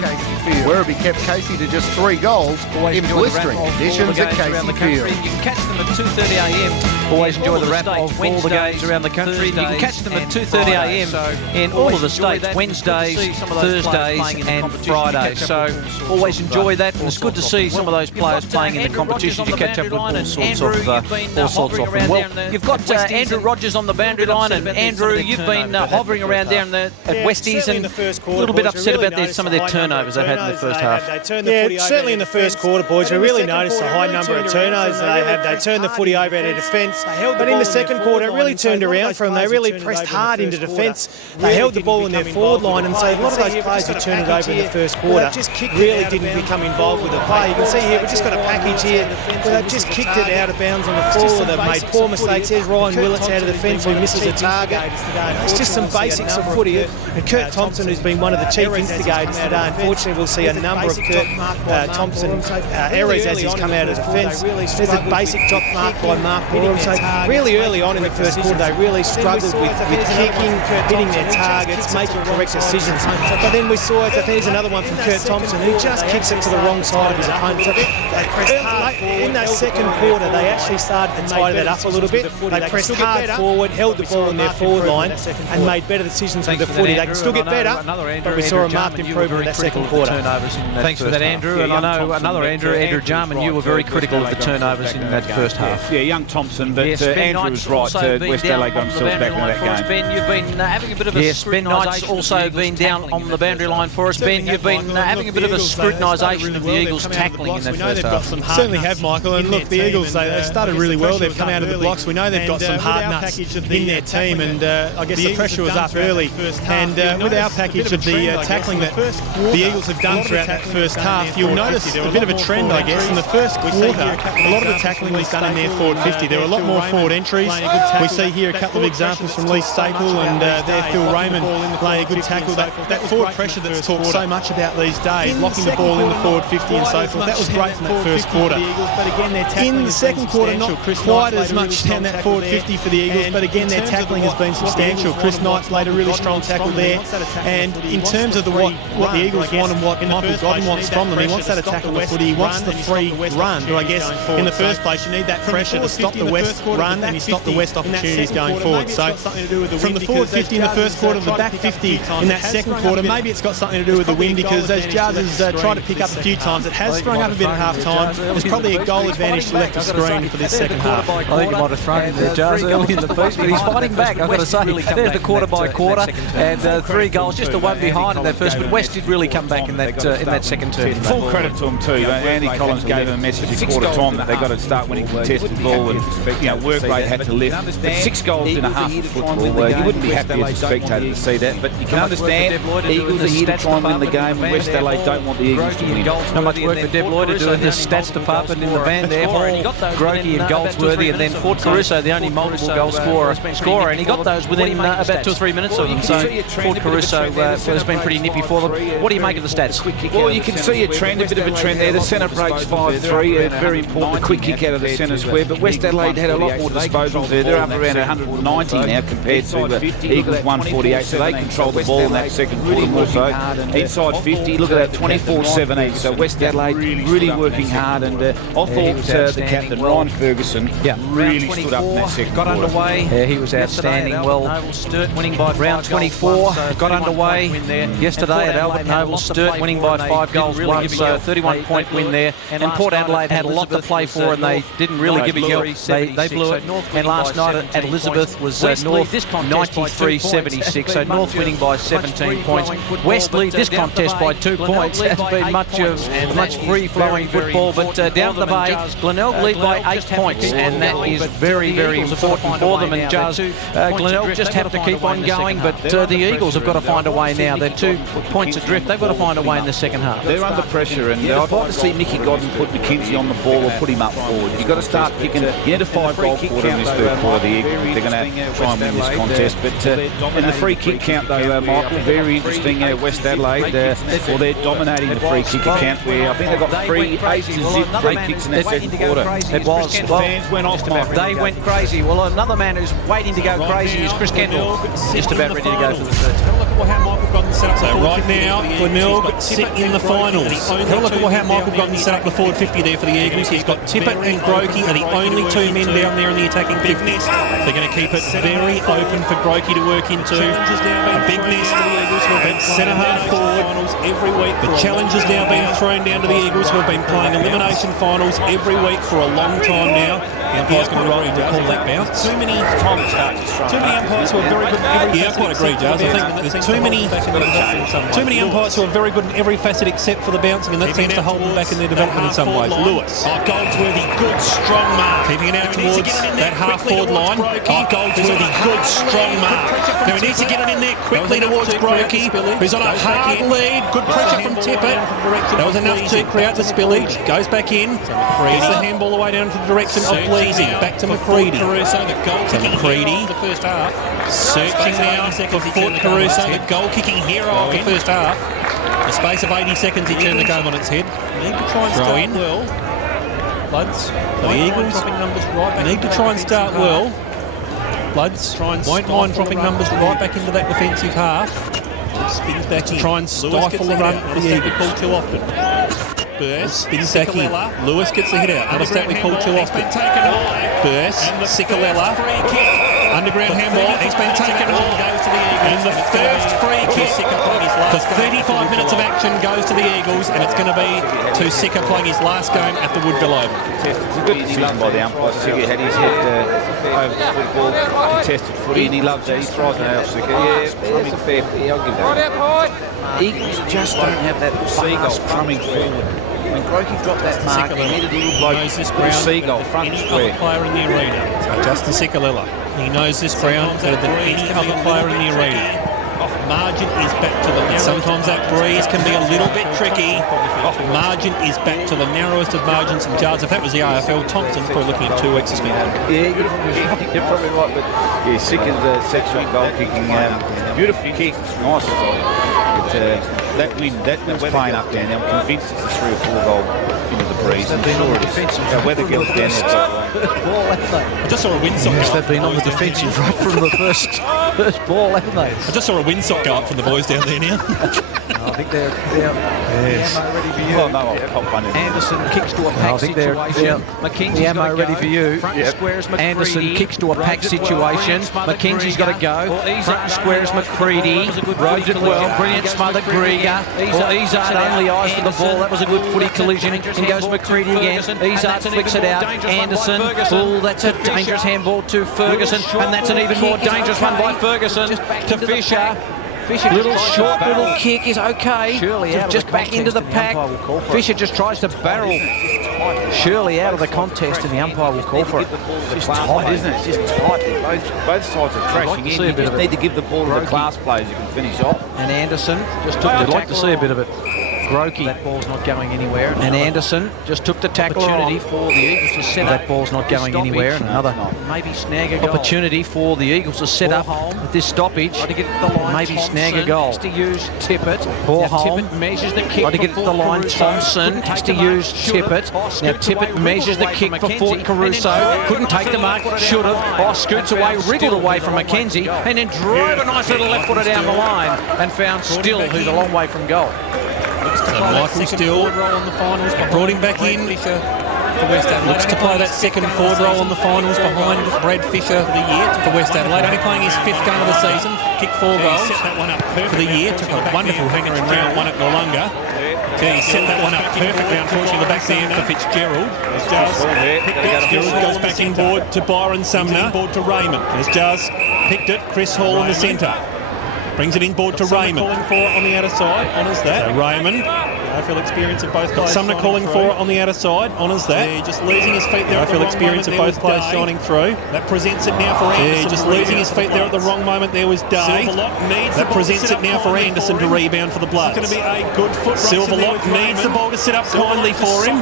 Werribee kept Casey to just 3 goals in blistering conditions at Casey Field. You can catch them at 2:30am. Always enjoy the wrap of all the games around the country. You can catch them at 2:30am in all of the states, Wednesdays, Thursdays and Fridays. So always enjoy that, and it's good to see some of those players playing in the competition. You catch up with all sorts of them. Well, you've got Andrew Rogers on the boundary line, and Andrew, you've been hovering around down there at Westies and a little bit upset about some of their turnovers they've had in the first half. Yeah, certainly in the first quarter, boys, we really noticed the high number of turnovers they have. They turned the footy over at a defence, but in the second quarter, it really turned around for them. They really pressed hard into defence. They held the ball in their forward line, and so a lot of those players who turned it over in the first quarter really didn't become involved with the play. You can see here, we've just got a package here where they've just kicked it out of bounds on the floor. They've made poor mistakes. Here's Ryan Willits out of the fence who misses a target. It's just some basics of footy. And Kurt Thompson, who's been one of the chief instigators today, unfortunately we'll see a number of Kurt Thompson errors as he's come out of defence. There's a basic drop mark by Mark Whittingham. So really early on in the first quarter, they really struggled with kicking, hitting their targets, making correct decisions. But then we saw, I think there's another one from Kurt Thompson, who just kicks it to the wrong side of his opponent. So in that second quarter, they actually started to tidy that up a little bit. They pressed hard forward, held the ball in their forward line, and made better decisions with the footy. They can still get better, but we saw a marked improvement in that second quarter. Thanks for that, Andrew. And I know another Andrew Jarman, you were very critical of the turnovers in that first half. Yeah, young Thompson, but Andrew was right. West Adelaide got themselves back into that game. Ben, you've been having a bit of a Ben Knight's also been down on the boundary line for us. Ben, you've been having a bit of a scrutinisation of the Eagles tackling in that first half. Certainly have, Michael. And look, the Eagles, they started really well. They've come out of the blocks. We know they've got some hard nuts in their team, and I guess the pressure was up early. And with our package of the tackling that the Eagles have done throughout that first half, you'll notice a bit of a trend, I guess. In the first quarter, a lot of the tackling was done in their forward 50. There were a lot more forward entries. We see here a couple of examples from Lee Staple and there Phil Raymond play a good tackle. That forward pressure that's talked so much about these days, locking the ball in the forward 50 and so forth, that was great from that first quarter. In the second quarter, not quite as much down that forward 50 for the Eagles, but again their tackling has been substantial. Chris Knight's laid a really strong tackle there, and in terms of what the Eagles want and what Michael Godden wants from them, he wants that attack on the footy, he wants the free run. I guess in the first place you need that pressure to stop the West run and you stop the West opportunities going forward. So from the forward 50 in the first quarter to the back 50 in that second quarter, maybe it's got something to do with the wind, because as Jazz has tried to pick up a few times, it has sprung up a bit at half time. There's probably a goal advantage to left of screen for this second half. I think he might have thrown the Jazz early in the piece, but he's fighting back. I've got to say, there's the quarter by quarter, and 3 goals, just the one behind in that first, but West did really come back in that second term. Full credit to them too. Andy Collins gave them a message at quarter time that they got to start winning contested ball, and work rate had to lift. But 6 goals in a half of football, you wouldn't be happy as a spectator to see that, but you can understand Eagles are here to try and win the game, and West Adelaide don't want the Eagles to win. Not much work for Deb Lloyd to do in the stats department in the van there. Grokey and Goldsworthy, and then Ford Caruso, the only multiple goal scorer, and he got those within about 2 or 3 minutes of them. So Ford Caruso has been pretty nippy for them. What do you make of the stats? Well, you can see a trend, a bit of a trend there. The centre breaks 5-3, very important, a quick kick out of the centre square, but West Adelaide had a lot more disposals there. They're up around 190 now compared to the Eagles 148, so they control the ball in that second quarter more so. Inside 50, look at that, 24-17, so West Adelaide really working hard, and I thought the captain, Ryan Ferguson, really stood up in that second quarter. Got underway. Yeah, he was outstanding. Well, Sturt winning by round 24. Got underway yesterday at Albert Noble. Sturt winning by 5 goals won, so 31-point win there. And Port Adelaide had a lot to play for, and they didn't really give a yelp. They blew it. And last night at Elizabeth was North 93-76, so North winning by 17 points. West lead this contest by 2 points. It's been much free-flowing football, but down the bay, Glenelg lead by 8 points, and that is very, very important for them. And Glenelg just have to keep on going, but the Eagles have got to find a way now. They're 2 points adrift. They've got to find a way in the second half. They're under pressure, and I'd like to see Nicky Godden put McKenzie on the ball or put him up forward. You've got to start kicking. You need a 5-goal quarter in this third quarter. The Eagles, they're going to try and win this contest. But in the free kick count, though, Michael, very interesting. West Adelaide, they're dominating the free kick count, where I think they've got 8-zip free kicks in that second quarter. It was. Fans went off, they went crazy. Well, another man who's waiting to go crazy is Chris Kendall, just about ready to go for the third. So right now, Glenelg sit in the finals. Have a look at how Michael Godden set up the forward 50 there for the Eagles. He's got Tippett and Grokey are the only 2 men down there in the attacking 50. They're going to keep it very open for Grokey to work into. A big nest for the Eagles who have been centre half forward every week. The challenge has now been thrown down to the Eagles who have been playing elimination finals every week for a long time now. The umpire's going to roll to call that bounce. Too many umpires who are very good in every facet. I quite agree, Jazz. I think there's too many umpires who are very good in every facet except for the bouncing, and that seems to hold them back in their development in some ways. Lewis. Goldsworthy, good, strong mark. Keeping it out towards that half-forward line. Goldsworthy, good, strong mark. Now he needs to get it in there quickly towards Grokey, who's on a hard lead. Good pressure from Tippett. That was enough to create the spillage. Goes back in. Gets the handball away down to the direction of Bleasy. Back to McCready. So McCready, the first half. Searching now for Fort Caruso, the goal-kicking hero of the first half. In the space of 80 seconds, he turned the game on its head. Need to try and start well. Bloods, the Eagles need to try and start well. Bloods won't mind dropping numbers right back into that defensive half. Spins back in. Try and stifle the run for the Eagles too often. Burst spins back in. Lewis gets the hit out. Not a stat we call too often. Burst, Sikalella. Underground handball. He's been taken on. Goes to the Eagles. And the first free kick for 35 minutes of action goes to the Eagles, and it's going to be to Sika playing his last game at the Woodville Oval. It's a good decision by the umpire. Sika had his head over the football, contested footy, and he loves that. He thrives on our Sika. Yeah, I mean, fair. I'll give that. Eagles just don't have that seagull coming forward. When Grokey dropped that mark, he needed a little bloke. Knows this ground seagull front any square. other player in the arena. So Justin Sikalila. He knows this ground better than any other player in the arena. Margin is back to the narrow. Sometimes that breeze can be a little bit tricky. Margin is back to the narrowest of margins and yards. If that was the AFL, Thompson probably looking at 2 weeks suspension. Yeah, you're probably right, but yeah, Sika's sexual goal kicking. Beautiful kick, nice. That wind, that's playing up down there. I'm convinced it's a 3 or 4 goal into the breeze. I'm sure it is. Weather girls down there. I just saw a windsock go up. They've been on the defensive right from the first ball, haven't they? I just saw a windsock go up from the boys down there now. I think they're yes. Ready for you. Well, no, I'll pop one in. Anderson kicks to a pack situation. Mackenzie's the ammo ready for you. Anderson kicks to a pack situation. Mackenzie's got to go. Front and squares McCready. Rode it well. Brilliant smothered Grieger. Izard only eyes for the ball. That was a good footy collision. In goes McCready again. Izard flicks it out. Anderson. Oh, that's a dangerous handball to Ferguson. And that's an even more dangerous one by Ferguson to Fisher. Little short little kick is okay. Just back into the pack. Fisher just tries to barrel Shirley out of the contest, and the umpire will call for it. It's tight, isn't it? It's just tight. Both sides are crashing in. You just need to give the ball to the class players who can finish off. And Anderson just took the like to see a bit of it. Grokey. That ball's not going anywhere. And Anderson just took the tackle opportunity for the Eagles to set up. That ball's not going anywhere. And another maybe snag a goal. Opportunity for the Eagles to set up with this stoppage. To get the line. Maybe snag a goal. To use Tippett. Tippett measures the kick. To get the line. Thompson has to use Tippett. Now Tippett measures the kick for Fort Caruso. Couldn't take the mark. Should have. Oh, scoots away, wriggled away from Mackenzie, and then drove a nice little left footer down the line and found Still, who's a long way from goal. Michael Still brought him back in. Looks to play that second forward role in the finals behind Brad Fisher for the year for West Adelaide. Only playing his 5th game of the season. Kicked 4 goals for the year. Took a wonderful hanger in round 1 at Noarlunga. He set that one up perfectly. Unfortunately, the back there for Fitzgerald. Fitzgerald goes back inboard to Byron Sumner. Inboard to Raymond. As Jazz picked it, Chris Hall in the centre. Brings it inboard to Raymond. Calling for it on the outer side, honours that. So Raymond, AFL experience of both guys. Sumner calling for it on the outer side, honours that. Yeah, just losing his feet there. AFL experience of both players shining through. That presents it now for Anderson. Yeah, just losing his feet there at the wrong moment. There was Day. That presents it now for Anderson to rebound for the Bloods. This is going to be a good foot race. Silverlock needs the ball to set up kindly for him.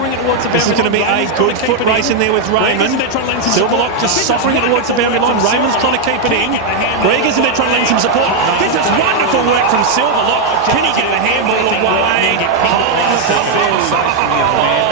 This is going to be a good foot race in there with Raymond. Silverlock just suffering it towards the boundary line. Raymond's trying to keep it in. Grieger's in there trying to lend some support. This is wonderful work from Silverlock. Can he get the handball away?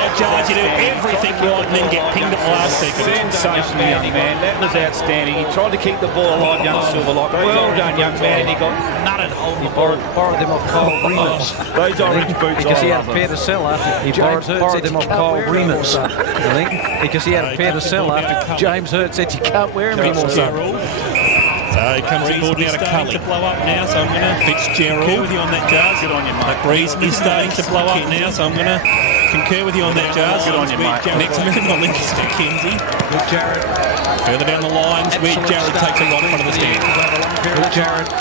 That Judge, you do everything right and then get pinged at the last second. Sensational, young man. That was outstanding. He tried to keep the ball alive, young Silverlock. Well done, young man. And he got nutted. He borrowed them off Cole Remus. Those orange boots. Because he had a pair to sell after he borrowed them off Cole Remus, I think. Because he had a pair to sell after James Hurt said you can't wear them anymore. So he comes aboard now to Cully. To blow up now, so I'm going to Fitzgerald. Concur with you on that, Jars. Good on you, mate. That breeze is starting to blow up now, so I'm going to concur with you on that, Jars. Good on you, mate. Next move on Lincoln Mackenzie. With Jared. Further down the lines, where Jared takes a right in front of the stand. With Jared.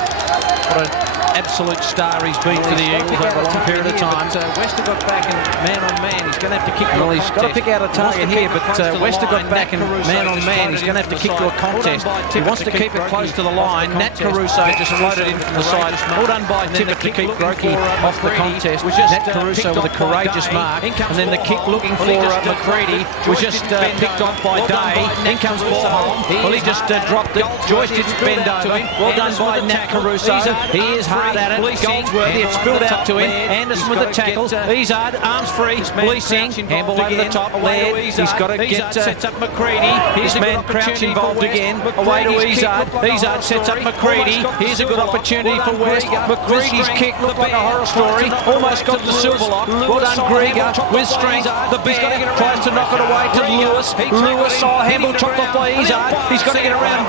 What an absolute star he's been for the Eagles over a long period of time. Wester got back and man on man. He's going to have to kick. Well, he's got to pick out a target here, but Wester got back and man on man. He's going to have to kick to a contest. He wants to keep it close to the line. Nat Caruso just floated in from the side. All done by Tippett to keep Grokey off the contest. Nat Caruso with a courageous mark. And then the kick looking for McCready was just picked off by Day. In comes Ballholm. Well, he just dropped it. Joyce didn't bend over. Well done by Nat Caruso. He is hard hard at it. Goldsworthy, it's spilled out to him. Anderson with the tackle. Izzard, arms free, policing. Handball over the top. Laird, he's got to get sets up McCready. Here's a man Crouch involved again. Away to Izzard. Izzard sets up McCready. Here's a good opportunity for West. McCready's kick looked like a horror story. Almost got the Silverlock. Well done, Grieger with strength. The bear tries to knock it away to Lewis. Lewis saw handball chopped off by Izzard. He's got to get around.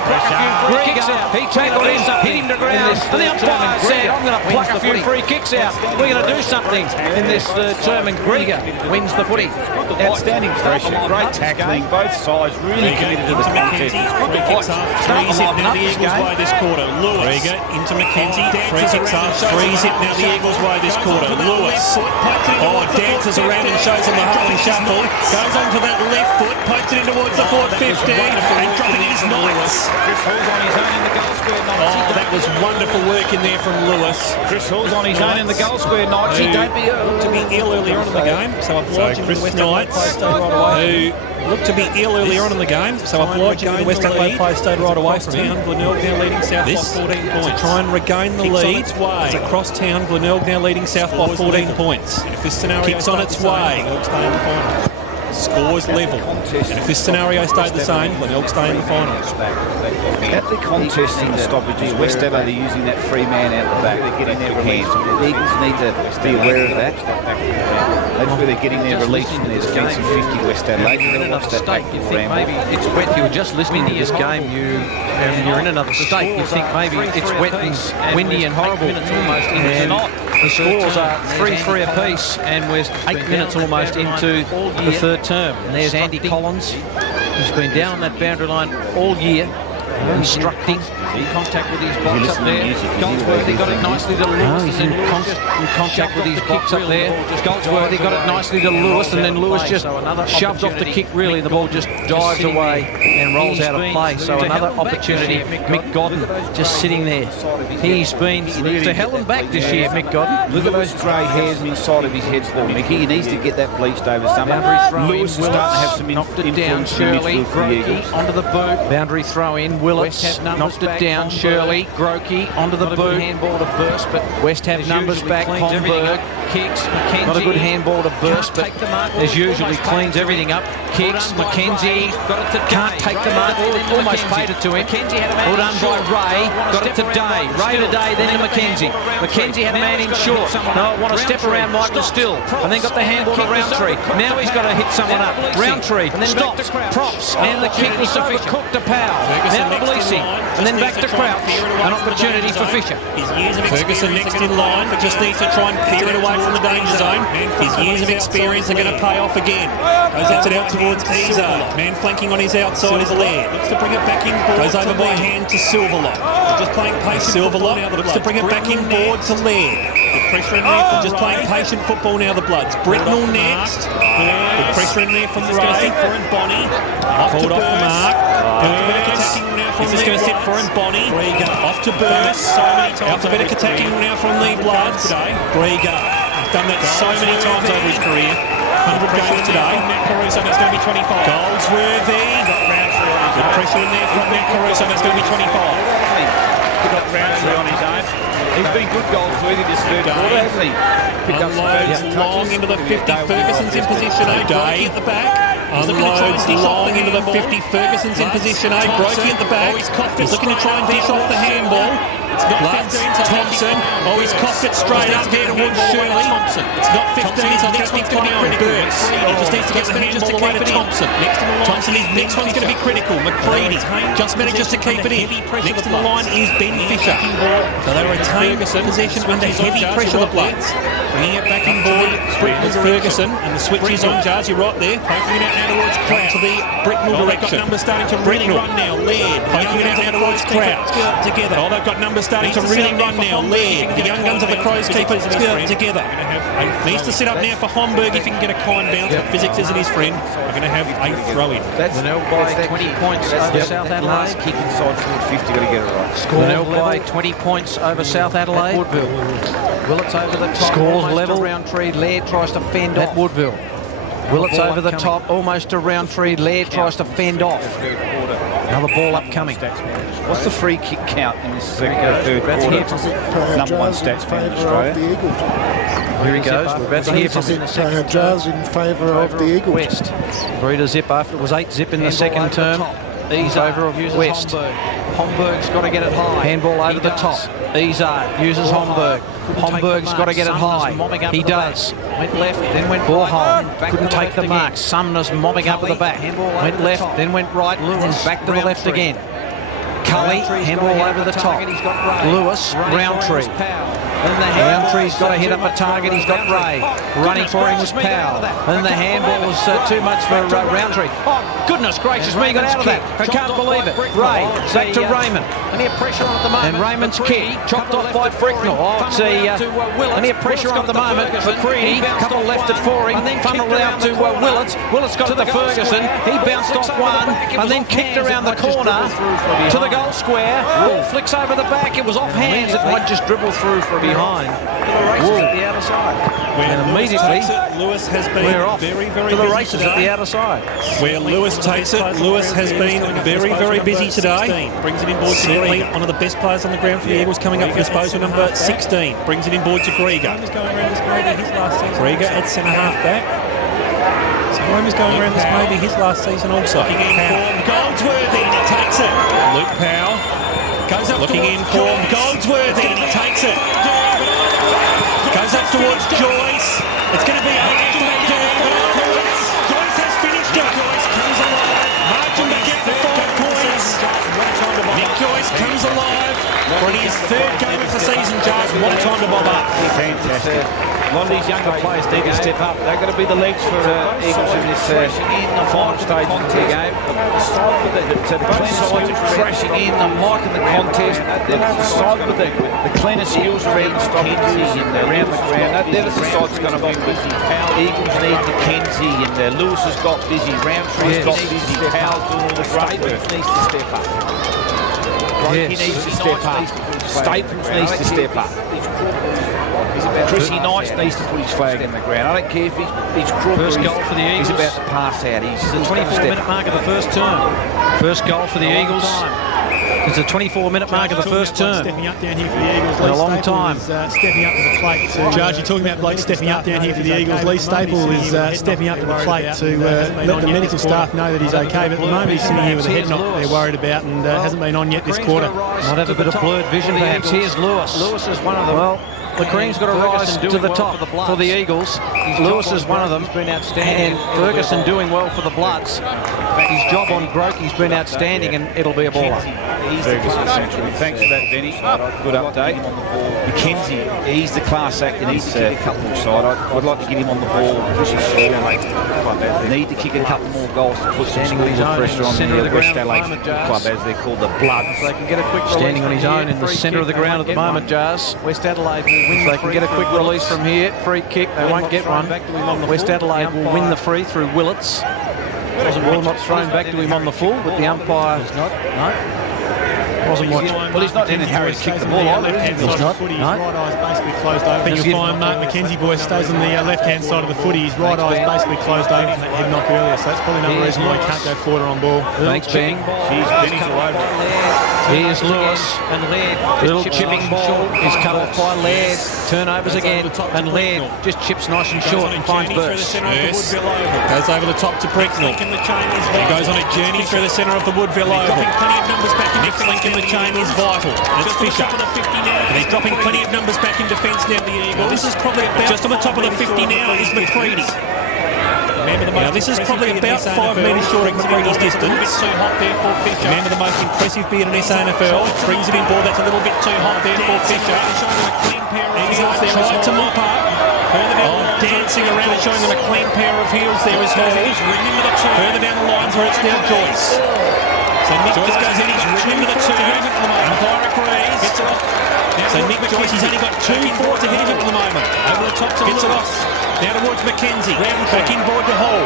Grieger, he tackled him, hit him to ground. And the umpire said, I'm going to pluck a few free kicks out. We're going to do something in this term, and Grieger wins the footy. Outstanding pressure, great tackling, both sides really committed to the contest. Free kicks are 3-zip now the Eagles way this quarter. Lewis into McKenzie. Free kicks are 3-zip now the Eagles way this quarter. Lewis. Dances around and shows him the Harley shuffle. Goes on to that left foot, pokes it in towards the forward 50, and dropping it is Knights. Oh, that was wonderful work in there from Lewis. Chris Hall's on his own in the goal square. Knights, he don't be to be ill earlier on in the game, so obliging the West Knights, who looked to be ill earlier on in the game, so obliging the West Adelaide players stayed right away from him. Glenelg now leading South by 14 points. To try and regain the lead, it's across town. Glenelg now leading South by 14 points. If this scenario kicks on its way, stay in the final. Scores level. And if this scenario stayed the same, Glenelg stay in the final. At the contesting stoppages, West Adelaide are using that free man out the back. They're getting their release. The Eagles need to be aware of that. That's where they're getting their release from their defensive 50 West Adelaide. You're in another state, you think maybe it's wet. You were just listening to this game, you're in another state, you think maybe it's wet and windy and horrible. And the scores are 3-3 apiece, and we're 8 minutes almost into the third term. And there's Andy Collins. He's been down on that boundary line all year, instructing, in contact with his box up there. Goldsworthy got it nicely to Lewis. He's in contact with his box up there. Goldsworthy got it nicely to Lewis, and then Lewis just shoved off the kick, really. The ball just dives away and rolls out of play. So another opportunity. Mick Godden just sitting there. He's been to hell and back this year, Mick Godden. Look at those grey hairs inside of his head, Paul Mickey. He needs to get that bleached over somewhere. Lewis is starting to have some knocked it down. Shirley, Grokey onto the boot. Boundary throw in. Willits knocked it down. Shirley, Grokey onto the boot. Handball to Burst, but West have numbers back. Holmberg kicks. McKenzie. Not a good handball to Burst, but as usually cleans everything up. Kicks. McKenzie can't take the mark. Almost paid it to him. Well done by Ray. Got it to Day. Ray to Day, then to McKenzie. McKenzie had a man in short. No, want to step around Michael Still, and then got the handball to Roundtree. Now he's got to hit someone up. Roundtree stops, props, and the kick was overcooked to Powell. Now to Bleasing, and then back to Crouch. An opportunity for Fisher. Ferguson next in line, but just needs to try and clear it away from the danger zone. His years of experience are going to pay off again. Goes it out towards Izzard. Man flanking on his outside is Laird. Looks to bring it back in board. Goes over by hand to Silverlock. Just playing patient. Silverlock looks to bring it back in board to Laird. Good pressure in there from just playing patient football now, the Bloods. Britnell next. Good pressure in there from Ray. For and Bonnie. Off to off the mark. Attacking now from this going to sit for and Bonnie. Off to Burst. Alphabetic attacking now from the Bloods. Grieger. Done that so many times over his career. 100 games today. Matt Caruso, that's going to be 25. Goldsworthy. Good pressure in there from Matt Caruso, that's going to be 25. Got Roundtree on his own. He's been good Goldsworthy this third quarter, hasn't he? Unloads long into the 50. Ferguson's in position A. Grokey at the back. Unloads long into the 50. Ferguson's in position A. Grokey at the back. He's looking to try and dish off the handball. Bloods, Thompson. Oh, he's coughed it straight up here towards Shirley. It's not 15, so next one's going to be critical. He just needs to get the handball away to Thompson. Thompson, his next one's going to be critical. McCready just manages to keep it in. Next in the line is Ben Fisher. So they retain possession under heavy pressure, the Bloods. Bringing it back in board, Britnell Ferguson, and the switch is on Jars, you're right there. Poking it out now towards Crouch to the Britnell direction. Numbers starting to really run now. Laird, poking it out now towards Crouch. Together. Oh, they've got numbers starting to really run now. Laird, the young guns of the Crows keepers together. Needs to sit up now for Homburg if he can get a kind bounce, but physics isn't his friend. We're going to have a throw-in. That's Glenelg by 20 points over South Adelaide. Last kick inside forward 50, got to get it right. Glenelg by 20 points over South Adelaide. Woodville. Willits over the top. Scores level. Roundtree. Laird tries to fend off. Woodville. Willits over the top, almost to Roundtree. Laird tries to fend off. Another ball upcoming. What's the free kick count in this third quarter? Number one stats man in Australia. Here he goes. We're about to hear from him in the second term. in favour of the Eagles. West. Breeder zip after it was 8 zip in the second term. Favour of West. Homburg's got to get it high. Handball over the top. Izard uses Homburg. Homburg's got to get it high. He does. Went left, then went Borholm. Couldn't take the mark. Sumner's mobbing up at the back. Went left, then went right. And back to the left again. Cully, handball over the top. Lewis, Roundtree. Roundtree's got to hit up a target. He's got Ray. Running for him was Powell. And the handball was too much for Roundtree. Oh, goodness gracious me, got out of that. I can't believe it. Ray, back to Raymond. Plenty of pressure on at the moment. And Raymond's kick, chopped off by Fricknell. Oh, it's plenty of pressure on at the moment. McCready, couple left it for him. Funneled out to Willits. Willits got it to Ferguson. He bounced off one and then kicked around the corner to the goal square. Ball flicks over the back. It was off hands. It might just dribble through from behind. To the races at the outer side. And immediately, Lewis has been we're off very to the races at the outer side. Where Lewis takes it, Lewis has been very busy today. Brings it in board to Grieger. One of the best players on the ground for the Eagles coming up for disposal, number 16. Brings it in board to Grieger. Grieger at centre half back. So Romer's going around this maybe his last season also. Looking in form, Goldsworthy, and he takes it. Luke Powell goes up looking in form, Goldsworthy, and he takes it. Goes up towards Joyce. It's going to be Joyce has finished it. Joyce comes alive. Marching back out to 5 points. Nick Joyce comes alive for his third game of the season, Judge. What a time to bob up. Fantastic. A lot of these younger players need to step up. They're going to be the legs for Eagles in this final stage of the game. So the clean sides are crashing in, the mic in the contest. They're the side with the cleaner skills around the Kenzie and around the ground. They're the side that's going to be busy. Eagles need the Kenzie and Lewis has got busy. Roundtree's got busy. Powell's doing all the great work. Needs to step up. He needs to step up. Staples needs to step up. Chrissy Knights needs to put his flag in the ground. I don't care if he's crook. First goal for the Eagles. He's about to pass out. He's the 24-minute mark of the first term. First goal for the Eagles. It's a 24-minute mark of the first term. Stepping up down here for the Eagles. In a long time. Stepping up to the plate. Judge, you're talking about blokes stepping up down here for the Eagles. Lee Staple is stepping up to the plate to let the medical staff know that he's okay. But at the moment he's sitting here with a head knock they're worried about and hasn't been on yet this quarter. Might have a bit of blurred vision perhaps. Here's Lewis. Lewis is one of them. Well, the Cream's got to rise to the top for the Eagles. Lewis is one of them. And Ferguson doing well for the Bloods. His job on Grokey's been outstanding and it'll be a baller. Ferguson century. Thanks for that, Benny. Good update. McKenzie, he's the class act in his football side. I'd like to get him on the ball. They need to kick a couple more goals to put some pressure on the West Adelaide club, as they're called, the Bloods. They can get a quick standing on his own in the centre of the ground at the moment, Jars. West Adelaide will win. They can get a quick release from here. Free kick. They won't get one. West Adelaide will win the free through Willits. Wasn't well not thrown back to him on the full, but the umpire was not. No. Wasn't watching. Well, he's not in a hurry to kick the ball either. He's not. His right eye's basically closed over. I think you'll find Mark McKenzie, boys, stays on the left-hand side of the footy. His right eye's basically closed over from that head knock earlier, so that's probably another reason why he can't go forward on ball. Thanks, Ben. Benny's all over it. Here's Lewis and Laird. Little chipping ball is cut off by Laird. Turnovers again, and Laird just chips nice and short and finds burst. Yes. Goes over the top to Bricknell. He goes on a journey through the centre of the Woodville Oval. Next link in the chain is Vital. And it's Fisher. And he's dropping plenty of numbers back in defence now, the Eagles. This is probably about just on the top of the 50 now is McCready. Now this is probably about 5 metres short of McCready's distance. Remember the most impressive beard in SANFL. Brings it in ball. That's a little bit too hot there for Fisher. Eagles there right to mop up. Dancing around and showing them a clean pair of heels there is Hall. Further down the lines where it's now Joyce. So Nick Joyce goes in, he's ridden into the two. Umpire agrees. So Nick Joyce, he's only got 2-4 to hit him at the moment. Over the top to Lewis. Now towards McKenzie. Back in board to Hall.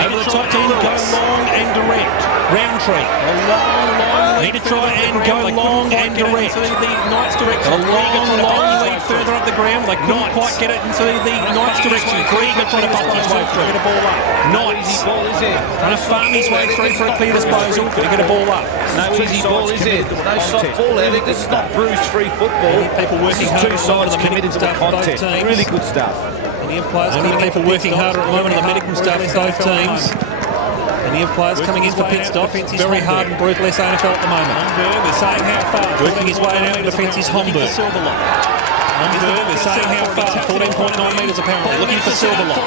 Over the top team, go long and direct. Roundtree. Need to try and go long and direct. Into the Knights direction. A long lead further up the ground. They couldn't quite get it into the Knights direction. Krieger trying to bust his way through. Get a ball up. Knights trying to farm his way through for a clear disposal. To get a ball up. No easy ball, is it? No soft ball there. This is not bruise-free football. People working hard. Two sides committed to the contest. Really good stuff. Only people working harder at the moment on the medical stuff for both teams. Plenty of players coming in for pit stops. Very hard and brutal SANFL at the moment. They're saying how far. Working his way out in defence is Homburg. They're saying how far. 14.9 metres apparently. Looking for Silverlock.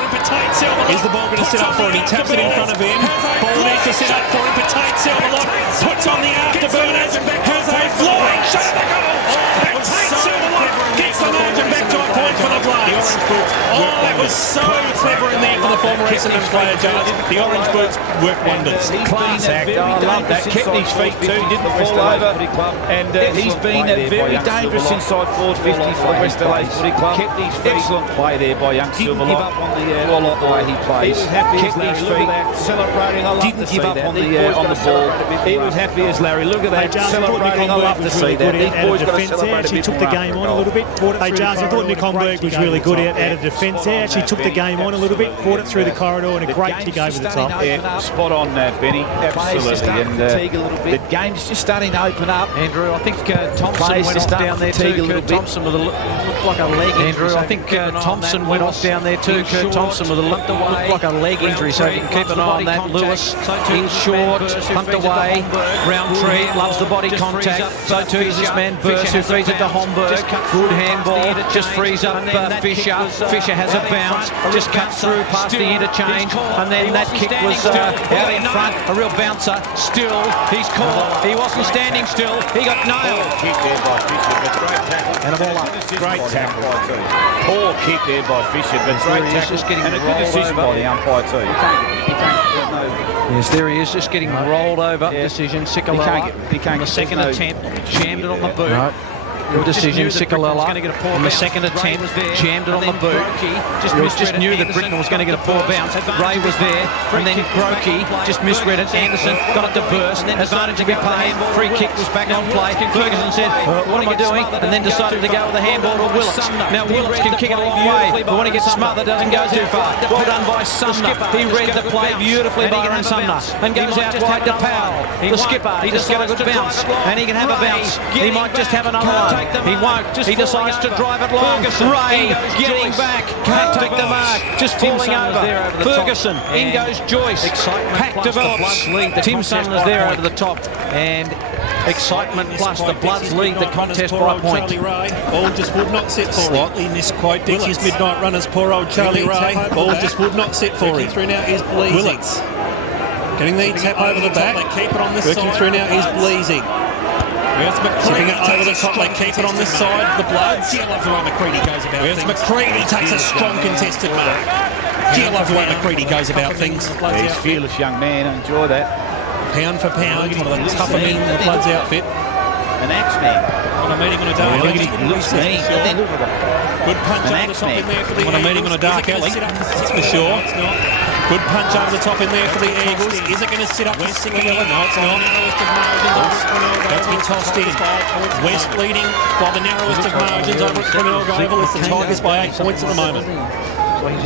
Is the ball going to sit up for him? He taps it in front of him. Ball needs to sit up for him for Tate Silverlock. Puts on the afterburners. Has a flying shot at the goal. And Tate Silverlock gets the margin back to a point for the Blades. Oh, that was so clever in there for the former Essendon player, Judge. The Orange Boots work wonders. Class act. I love that. Kept his feet too, didn't fall over. And he's been very dangerous inside forward 50 for Westerleigh. Kept his feet. Excellent play there by young Silverlock. Didn't give up on the way he plays. Kept his feet. Celebrating. Didn't give up on the ball. He was happy as Larry. Look at that. Celebrating. I love to see that. These boys got to celebrate a bit. Took the game on a little bit. Hey, Jars, I thought Nick Homburg was really good out of defence there. Actually took the game on a little bit, brought it through the corridor, and a great kick over the top. Yeah, spot on, Benny. Absolutely. And the game's just starting to open up. Andrew, I think Thompson went off down there too. Kurt Thompson with a looked like a leg injury. Andrew, I think Thompson went off down there too. Kurt Thompson with a looked like a leg injury, so you can keep an eye on that. Lewis in short, pumped away. Roundtree loves the body contact. So too is this man Burst, who feeds it to Homburg. Good handball, just frees up Fisher. Fisher has a bounce, just cuts through past the interchange, and then that kick was out in front, a real bouncer. Still, he's caught. He wasn't standing still. He got nailed. Kick there by Fisher, but great tackle. And a ball up. Great tackle. Poor kick there by Fisher, but great tackle. And a good decision by the umpire too. Yes, there he is, just getting rolled over. Decision, Sikalala. On the second attempt, jammed it on the boot. Good decision, Sikalala. On the second attempt, jammed it on the boot. Just knew that Britton was going to get a poor bounce. Ray was there, and then Grokey just misread it. Anderson got it to Burst. Advantage to be played. Free kick was back on play. Ferguson said, "What are you doing?" And then decided to go with the handball to Willits. Now Willits can kick it a long way, but when he gets smothered, doesn't go too far. Well done by Sumner. He read the play beautifully by Aaron Sumner, and goes out wide to Powell. The skipper, he just got a good bounce, and he can have a bounce. He might just have another one. He won't. He decides to drive it long. Ray getting back. Can't take the mark. Just falling over. Ferguson. In goes Joyce. Pack develops. Tim Sumner's there over the top. And excitement plus the Bloods lead the contest by a point. Ball just would not sit for him. He missed quite Dick's his midnight runners. Poor old Charlie Ray. Ball just would not sit for him. Through now is Willits. Getting the tap over the back. They keep it on this side. Working through now is Bleasing. Where's McCready over the top? They keep it on this side of the Bloods. I love the way McCready goes about things. Where's McCready takes a strong contested mark. I love the way McCready goes about things. He's a fearless young man. I enjoy that. Pound for pound, one of the tougher men in the Bloods outfit. An Axeman. On a meeting on a dark alley. Good punch over the top in there for the Eagles. On a meeting on a dark alley, that's for sure. Good punch over the top in there for the Eagles. Is it going to sit up with Sikalala? No, it's not. That's been tossed in. West leading by the narrowest of margins over at Quinelga Oval. It's the Tigers by 8 points at the moment.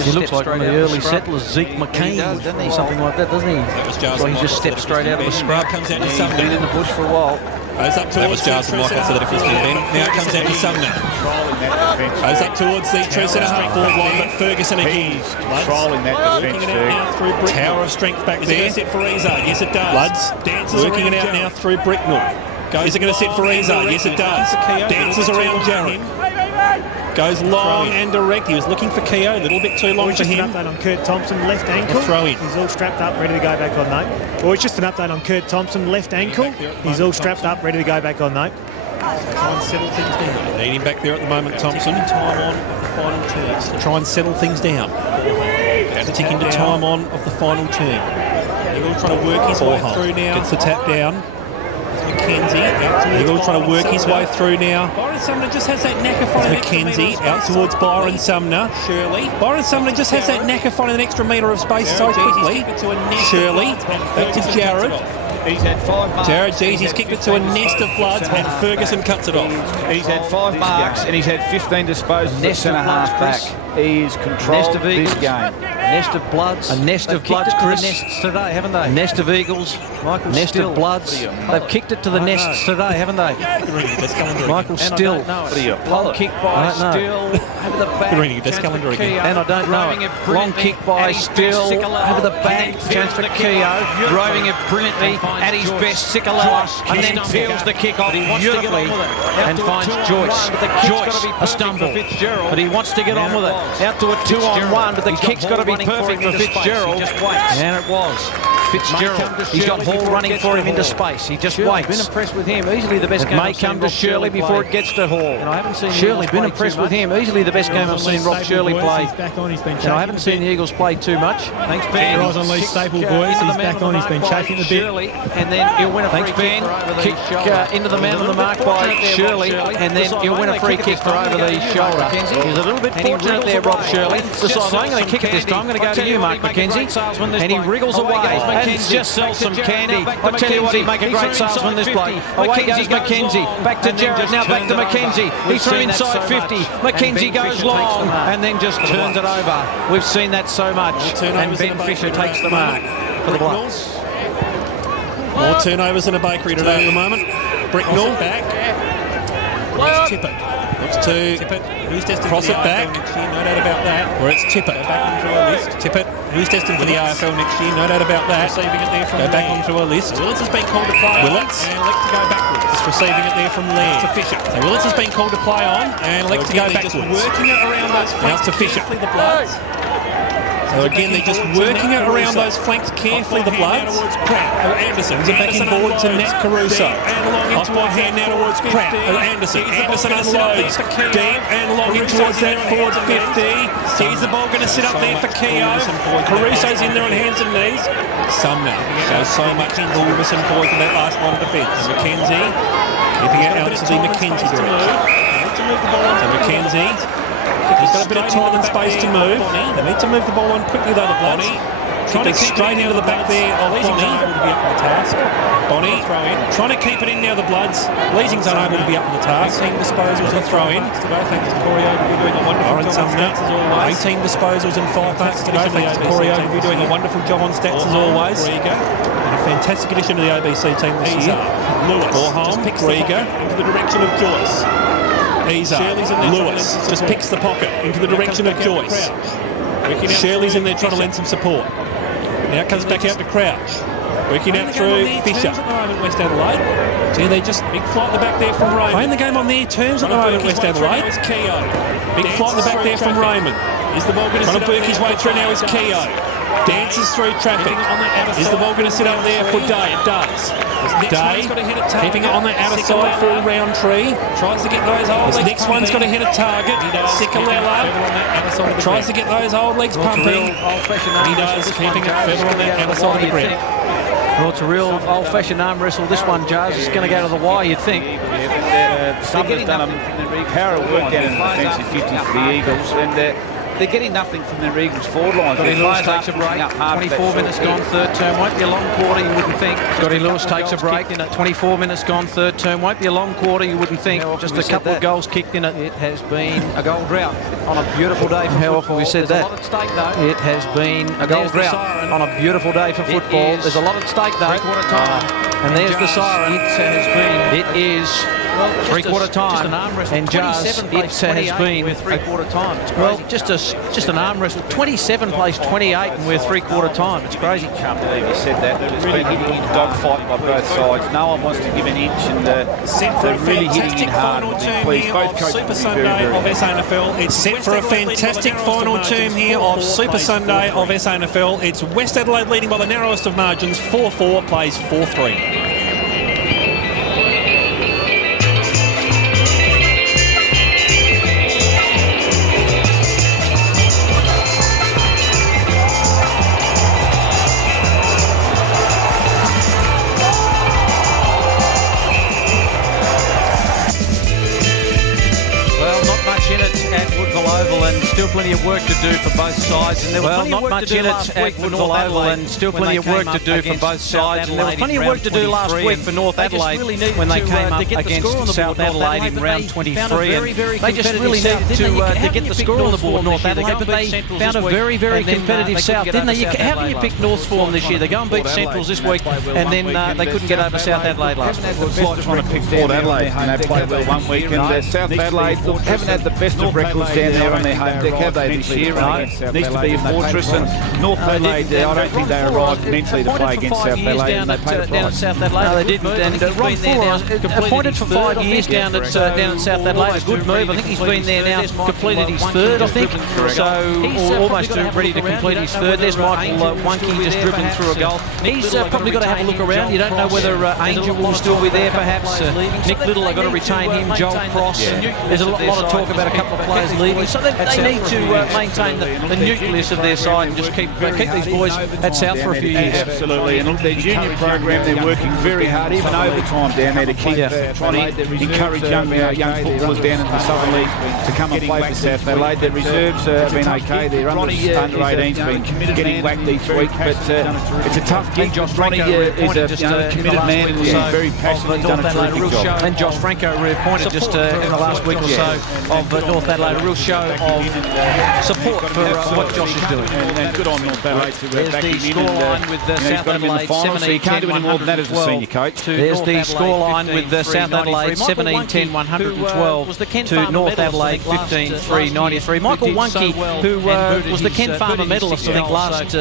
He looks like one of the early settlers, Zeke McCain, doesn't he? Something like that, doesn't he? That was Giles. So he just stepped straight out of the scrub. Comes out to Sumner. Been in the bush for a while. Goes up towards Giles and Michael for the defence then. Now it comes out to Sumner. Goes up towards the true centre half forward line, but Ferguson again. Controlling that defence through Tower of strength back there. Is it for Izzard? Yes, it does. Bloods working it out now through Bricknell. Is it going to sit for Izzard? Yes, it does. Dances around Jarrett. Goes long and direct. He was looking for Keogh, a little bit too long for him. Just an update on Kurt Thompson, left ankle. Throw in. He's all strapped up, ready to go back on note. Or it's just an update on Kurt Thompson, left ankle. He's all strapped up, ready to go back on note. Try and settle things down. Need him back there at the moment, Thompson. Time on of the final turns to try and settle things down. That's ticking to time on of the final turn. Eagle trying to work his way through now. Gets the tap down. McKenzie. Eagles trying to work his way through now. Byron Sumner just has that knack of finding McKenzie out towards Byron Sumner. Shirley. Byron Sumner just has that knack of finding an extra metre of space so quickly. Shirley. Back to Jared. He's had 5 marks. Jared Jeezy's kicked it to a nest of bloods and Ferguson cuts it off. He's had 5 marks and he's had 15 disposals at centre-half back. He is controlled this game. Nest of Bloods. A nest of Bloods, Chris. Nests today, haven't they? Nest of Eagles. Michael nest Still. Of Bloods. They've kicked it to the nests today, haven't they? Michael Still. Long kick by Still. Over the back. And I don't know it. Long kick by Still. Over the back. Chance for Keogh. Driving it brilliantly at his best. Sikala. And then feels the kick off beautifully and finds Joyce. Joyce, a stumble. But he wants to get on with it. Out to a 2-on-1, but the kick's got to be perfect for Fitzgerald. And it was. Fitzgerald, he's got Hall running for him into space. He just waits. Been impressed with him. Easily the best game I've seen. It may come to Shirley before it gets to Hall. And I haven't seen Shirley. Been impressed with him. Easily the best game I've seen Rob Shirley play. And I haven't seen the Eagles play too much. Thanks, Ben. Eyes on Lee Staple, boys. He's back on. He's been chasing the bit. And then he'll win a free kick. Kick into the man on the mark by Shirley. And then he'll win a free kick for over the shoulder. He's a little bit fortunate there, Rob Shirley. Decides, I'm going to kick it this time. I'm going to go to you, Mark McKenzie. And he wriggles away and just sells some candy. I tell you what, he'd make a great salesman, this bloke. Away goes McKenzie. Back to Jared. Now back to McKenzie. He threw inside 50. McKenzie goes long and then just turns it over. We've seen that so much. And Ben Fisher takes the mark for the Bloods. More turnovers in a bakery today at the moment. Bricknell back. Let's tip it. Looks to cross it back. No doubt about that. Or it's tip it. Back onto a list. Tip it. Who's destined for the AFL next year? No doubt about that. Receiving it there from go back onto a list. Willits has been called to play Willits. And elects to go backwards. Just receiving it there from Laird. To Fisher. So Willits has been called to play on and elects to go backwards. Just working it around those flanks to Fisher. The Bloods. So again, they're just working it around those flanks carefully, the Bloods. Anderson's backing forward to Nat Caruso. Off by hand now towards Pratt. Anderson. Anderson unloads. Deep and long in towards that forward 50. Sees the ball going to sit up there for Keogh. Caruso's in there on hands and knees. Sumner shows so much enormous and poise in that last line of defence. McKenzie keeping it out to the McKenzie direction. So McKenzie. He's got a bit of time and space to move. They need to move the ball on quickly though, the Bloods. Trying to keep straight out of the back there of Bonnie. Bonnie trying to keep it in now, the Bloods. Leasing's unable to be up to the task. 18 disposals and throw in. Thanks to Corey Ogilvie doing a wonderful job on stats as always. 18 disposals and 5 marks to go. Thanks to Corey Ogilvie doing a wonderful job on stats as always. And a fantastic addition to the ABC team this year. Lewis just picks Rieger into the direction of Joyce. Lewis just picks the pocket into the direction of Joyce. Shirley's in there trying to lend some support. Now comes back out to Crouch. Working out through Fisher. West Adelaide. Gee, they just big flight in the back there from Raymond. Playing the game on their terms at the moment, West Adelaide. Big flight in the back there from Raymond. Is the ball going to work his way through now is Keogh. Dances through traffic. Is the ball going to sit up there for Day? It does. Day keeping it on the outer side for Roundtree. Tries to get those old legs. Next one's got to hit a target. Sikalella tries to get those old legs pumping. He does, keeping it further on that outer side of the grip. Well, it's a real old-fashioned arm wrestle. This one, Jars, is going to go to the wire, you'd think. Sumner's done a power of work down in the defensive 50 for the Eagles, and they're getting nothing from their Eagles forward line. Scotty Lewis takes a break. 24 minutes gone, third term. Won't be a long quarter, you wouldn't think. Scotty Lewis takes a break. 24 minutes gone, third term. Won't be a long quarter, you wouldn't think. Just a couple of goals kicked in it. It has been a goal drought on a beautiful day for football. How often we said that? It has been a goal drought on a beautiful day for football. There's a lot at stake though. And there's the siren. It is three-quarter time, and Jars, it has been with three-quarter time. Well, just an arm wrestle. 27 plays 28, and we're three-quarter time. It's crazy. Can't believe you said that. It's been hitting in dogfight by both sides. No one wants to give an inch, and they're really hitting in hard. Please, both coaches Super Sunday of SANFL. It's set for a fantastic final term here of Super Sunday of SANFL. It's West Adelaide leading by the narrowest of margins, 4-4, plays 4-3. still plenty of work to do for both sides. And there was plenty of work to do last week for North Adelaide, and still plenty of work to do for both sides. And there was plenty of work to do last week for North Adelaide when they came up against South Adelaide in round 23. They just really needed to get the score on the board, North Adelaide, but they found a very, very competitive South, didn't they? How can you pick North's form this year? They go and beat Centrals this week, and then they couldn't get over South Adelaide last week. Trying to pick Port Adelaide, and they played well one week, and South Adelaide haven't had the best of records down there on their home deck, have they, this year? Needs to be a fortress, and North Adelaide, I don't think they arrived mentally to play against South Adelaide, and they paid a price. No, they didn't, and Ron Ford, appointed for 5 years down at South Adelaide, a good move. I think he's been there now, completed his third, I think, so almost ready to complete his third. There's Michael Wunke just dribbling through a goal. He's probably got to have a look around. You don't know whether Angel will still be there, perhaps. Nick Little, they've got to retain him. Joel Cross. There's a lot of talk about a couple of players leaving, so they need to maintain the nucleus of their side and just keep these boys at South for a few years. Absolutely, and look, their junior program, they're working very hard, even overtime down there, to keep trying to encourage young footballers down in the Southern League to come and play for South Adelaide. Their reserves have been okay. Their under 18's been getting whacked each week, but it's a tough gig. Ronnie is a committed man and very passionate. He's done a terrific job. And Josh Franco reappointed just in the last week or so of North Adelaide, a real show of support for what Josh is doing. And good on North Adelaide to back him in. There's the scoreline with South Adelaide 17-10-112. There's the scoreline with South Adelaide 17-10-112 to North Adelaide 15-3-93. Michael Wunke, who was the Ken Farmer medalist, I think, last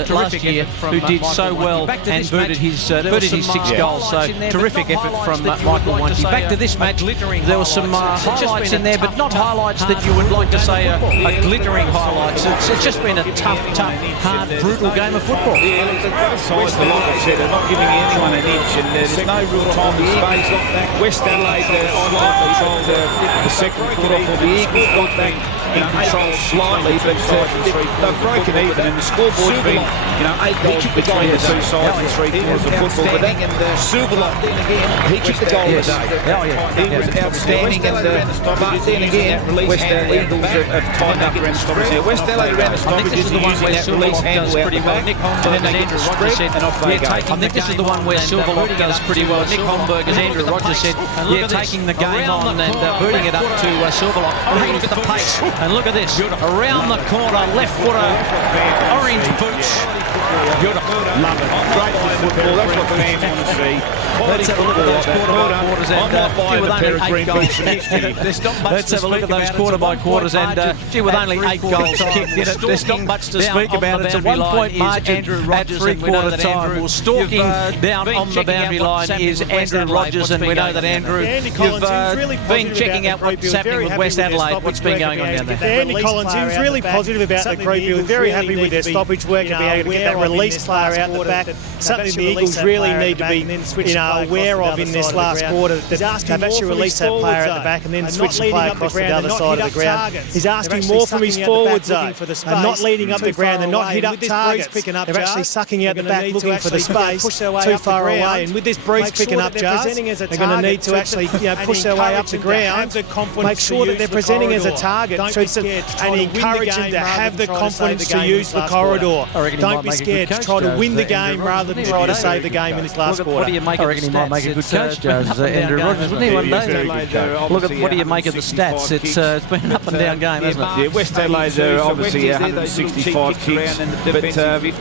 year, who did so well and booted his 6 goals. So terrific effort from Michael Wunke. Back to this match, there were some highlights in there, but not highlights that you would like to say are glittering highlights. It's just been a tough, hard, brutal game of football. Yeah, West Adelaide, they're not giving anyone an inch, and there's no real time to space. West Adelaide slightly got the second quarter for the Eagles, got back in control slightly, but they've broken even, and the scoreboard's been 8 goals between the two sides in 3 quarters of football. But then Silverlock, he kicked the goal today. He was outstanding, and but then again, West Adelaide Eagles have tightened up around the stoppage here. West Adelaide around the stoppage is using that release handle out the back, and then they get the spread, and off they go. I think this is the one where Silverlock does pretty well. Nick Holmberg, as Andrew Rogers said, taking the game on and booting it up to Silverlock. And look at the pace, and look at this. Around the corner, left footer, orange boots. Beautiful. Love it. Great for football. That's what the fans want to see. Let's have a look at those quarter-by-quarters. I'm not buying a pair of green boots next year. Let's have a look at those quarter-by-quarters, and with only 8 goals kicked, there's not much to speak about. It's a 1-point margin at 3/4 time. Well, stalking down on the boundary line is Andrew Rogers, and we know that Andrew, you've been checking out what's happening with West Adelaide. What's been going on down there? Andy Collins, he was really positive about the group. He was very happy with their stoppage work and being able to get that release player out the back. Something the Eagles really need to be aware of in this last quarter. They've actually released that player at the back and then switched the player across to the other side of the ground. He's asking more from his forwards though, and not leading up the ground. They're not hit up targets. They're actually sucking out the back, looking for the space too far away. And with this breeze picking up jars, they're going to need to actually push their way up the ground, make sure that they're presenting as a target, and encourage them to have the confidence to use the corridor. Don't be scared to try to win the game rather than try to save the game in this last quarter. What do you make of the stats? He might make a good coach, Andrew Rogers, wouldn't he, one day? Look at what do you make of the stats? It's been an up and down game, hasn't it? Yeah, West Adelaide are obviously 165 kicks, but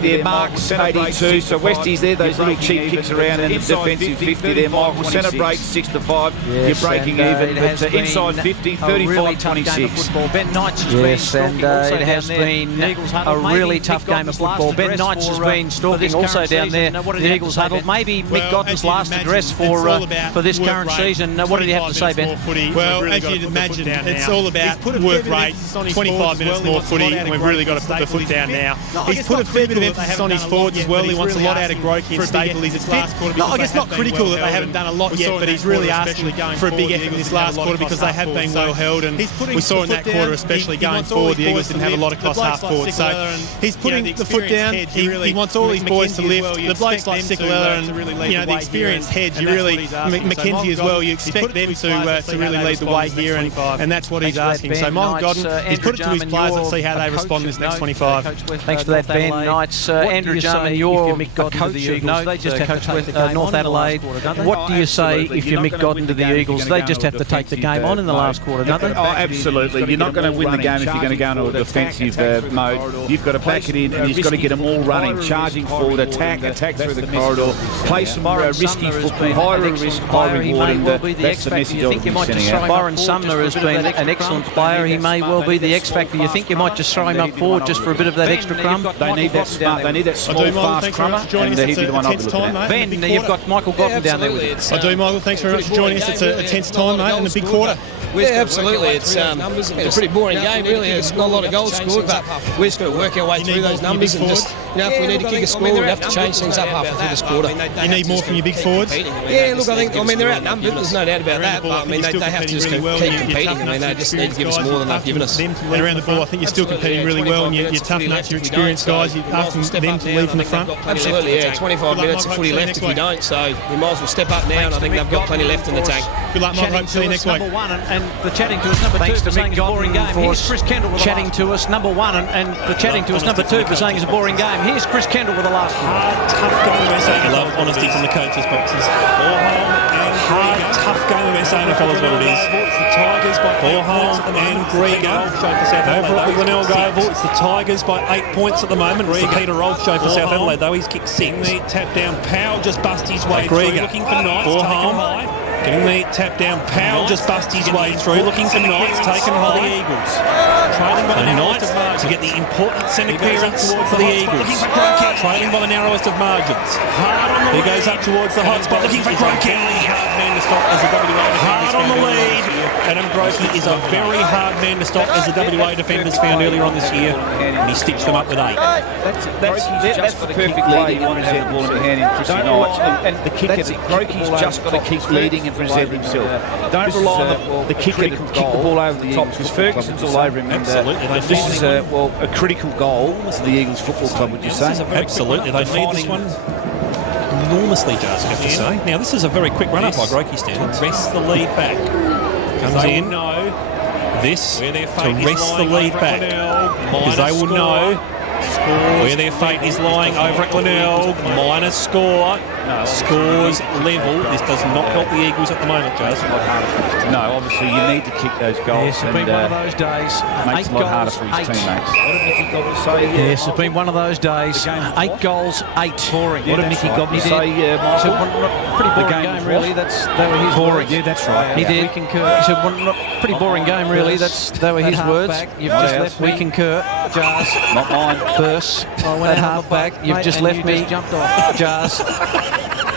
their marks 82. So Westies there, those little cheap kicks around in the defensive 50 there. Michael, centre break 6-5. You're breaking even, but inside 50, 35-26. Ben Knights has been stalking also it has been a really tough game of football. Ben Knights has been stalking also down there. The Eagles huddle. Maybe Mick Godden's last address for this current season. What did he have to say, Ben? Well, as you'd imagine, it's all about work rate, 25 minutes more footy, and we've really got to put the foot down now. He's put a fair bit of emphasis on his forwards as well. He wants a lot out of Grokey and Staple. He's fit. I guess not critical that they haven't done a lot yet, but he's really asking for a big effort in this last quarter because they have been well held, and we saw in that quarter, especially going forward, the Eagles didn't have a lot of cross half forward. So he's putting the foot down. He wants all his boys boys to lift. The blokes like Sikalella and the experienced heads, you really Mackenzie as well. You expect them to really lead the way here, and that's what he's asking. So Michael Godden, he's put it to his players. Let's see how they respond this next 25. Thanks for that, Ben. Knights. Andrew Jarman, you're a coach of note. They just have to coach North Adelaide. What do you say if you're Mick Godden to the Eagles? They just have to take the game on in the last quarter, don't they? Oh, absolutely. You're not going to win the game if you're going to go into a defensive mode. You've got to back it in, and you've got to get them all running, charging forward, attack through the corridor, play some risky football, higher risk, high reward, and that's the message I would be sending out. Byron Sumner has been an excellent player. He may well be the X factor. You think you might just throw him up forward just for a bit of that extra crumb? They need that smart. They need that small, fast crummer, and he'd be the one I'd be looking at. Ben, you've got Michael Godden down there with you. I do, Michael. Thanks very much for joining us. It's a tense time, mate, and a big quarter. Yeah, absolutely. It's a pretty boring game, really. There's not a lot of goals scored, but we've just got to work our way through those numbers and just, if we need to kick a score, we have to change things up halfway through this quarter. You need more from your big forwards? Yeah, look, I mean, they're outnumbered. There's no doubt about that, but I mean, they have to just keep competing. I mean, they just need to give us more than they've given us. And around the ball, I think you're still competing really well, and you're tough nuts, you're experienced guys. You're asking them to lead from the front. Absolutely, yeah. 25 minutes of footy left if we don't, so we might as well step up now, and I think they've got plenty left in the tank. Good luck, Mike. Hope to see you next week. Number one, and the chatting to us number two for saying it's a boring game. Here's Chris Kendall with chatting to us number one, and the chatting to us number two for saying it's a boring game. Here's Chris Kendall with the last one. Tough game of SA. I love honesty from the coaches' boxes. Tough game of SA NFL is what it is. Borholm and Grieger over at the Glenelg Oval. It's the Tigers by 8 points at the moment. It's the Peter Rolfe show for South Adelaide, though. He's kicked 6. The tap down. Powell just bust his way through, looking for Knights. Borholm getting the tap down. Powell just bust his way through, looking for Knights, taken high. The Eagles. Trailing by the Knights to get the important centre clearance for the Eagles. Trailing by the narrowest of margins. He goes up towards the hot spot, looking for Grokey. Hard man to stop as a WA defender. Hard on the lead. Adam Grokey is a very hard man to stop, as the WA defenders found earlier on this year, and he stitched them up with 8. That's the perfect play. You want to have the ball in your hand in Chrissy Knights. And the kicker, Grokey's just got to keep leading and present himself. Don't rely on the kicker to kick the ball over the top, because Ferguson's all over him. Absolutely. This is a critical goal for the Eagles Football Club, would you say? Absolutely. They need this one enormously, Jars, I have to say. Now, this is a very quick run-up by Grokey standards. Rest the lead back. Comes in. This to rest the lead back, because they will know where their fate is lying over at Glenelg. Minor score. Scores level. This does not help the Eagles at the moment, Jazz. No, obviously you need to kick those goals. Yes, it's been one of those days. Makes it a lot harder for his teammates. What did Mickey Godden say? Yes, it's been one of those days. 8 goals, 8. Boring. What did Mickey Godden say, Michael? Pretty boring game, really. They were his words. Yeah, that's right. He did. We concur. He said, pretty boring game, really. They were his words. You've just left me. We concur. Jars. Not mine. Burse. At half back. You've just left me. Jumped off. Jars.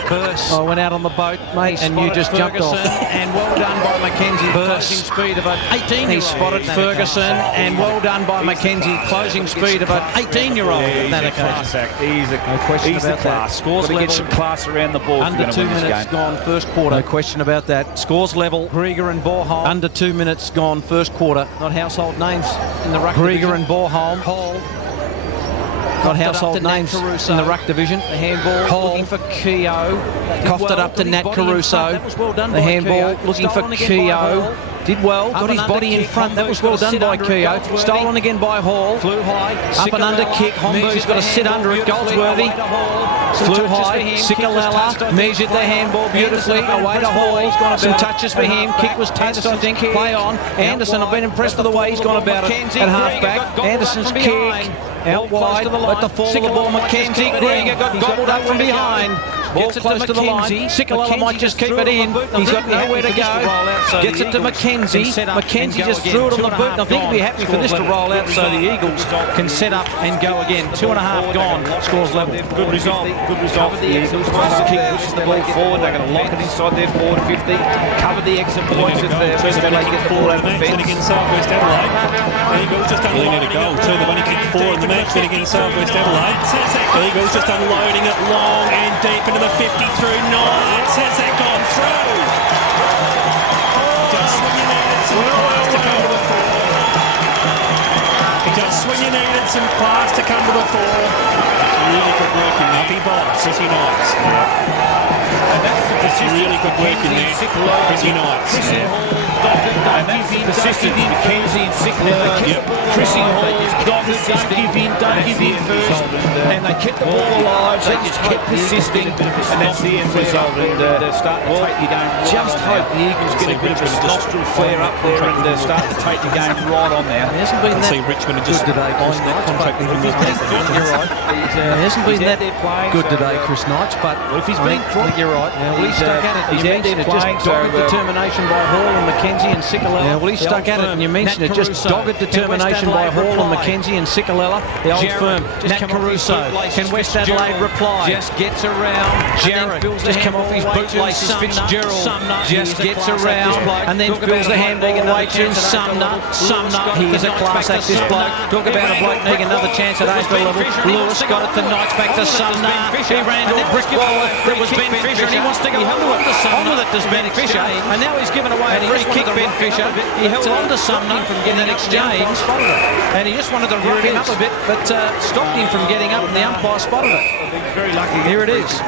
Burse. I went out on the boat, mate, and you just jumped off. And well done by Mackenzie. Closing speed of an 18-year-old. He spotted Ferguson, and well done by Mackenzie. Closing speed of an 18-year-old. He's the class. Scores level. Get some class around the ball. Under 2 minutes gone, first quarter. No question about that. Scores level. Grieger and Borholm. Under 2 minutes gone, first quarter. Not household names in the ruck division. Grieger and Borholm. Hall. Not household names in the ruck division. The handball looking for Keogh. Coughed it up to Nat Caruso. The handball looking for Keogh. Did well, got his body in front. That was well done by Keogh. Stolen again by Hall. Flew high. Up and under kick. Homburg's got to sit under it. Goldsworthy. Flew high. Sikalella measured the handball beautifully. Away to Hall. Some touches for him. Kick was touched, I think. Play on. Anderson, I've been impressed with the way he's gone about it at half back. Anderson's kick. Out wide at the fall of the ball. Mackenzie. Grieger got gobbled up from behind. Ball close to the line. Sikalella might just keep it in. He's got nowhere to go. Gets it to Mackenzie. Mackenzie just threw it on the boot. I think he'll be happy for this to roll out so the Eagles can set up and go again. 2.5 gone. Scores level. Good result. Good result for the Eagles. Once the kick pushes the ball forward, they're going to lock it inside their forward 50. Cover the exit points as they get the ball out of the fence. Against South West Adelaide. Eagles just unloading a goal. Two, they've only kicked 4 in the match. Then against South West Adelaide. Eagles just unloading it long and deep into the 50 through Knights. Has that gone through? Just when you needed some class to come to the fore. Just when you needed some class to come to the fore. really good work in there. He bowls, Chrissy Knights. And that's the really good work in there. Chrissy Knights. And that's the persistence. Mackenzie and Sickler. Chrissy Hall's dogged, don't give in first. And they kept the ball alive, they just kept persisting. And that's the end result. And start to take the game. Just hope the Eagles get a bit of a nostril flare up there and start to take the game right on now. It hasn't been that see Richmond just good today, Chris Knights. You're right. It hasn't been that good today, Chris Knights, but if he's been I think you're right. Well, he stuck at it. You mentioned it, just dogged determination by Hall and Mackenzie and Sikalella. Yeah, well, he stuck at it, and you mentioned it, just dogged determination by Hall and Mackenzie and Sikalella. The old firm. Nat Caruso. Can West Adelaide reply? Just gets around. Jarrett just come off his bootlaces. Fitzgerald just gets around and then fills the handball weight in. Sumner, he's a class act, this bloke. Talk about a bloke needing another chance at AFL level. Lewis got it to Knights, back to Sumner. He ran into a brick wall. There was Ben Fisher, and he wants to go on with it. Does Ben Fisher, and now he's given away a free kick. Ben Fisher, he held on to Sumner in that exchange, and he just wanted to rough him up a bit, but stopped him from getting up, and the umpire spotted it. Here it is.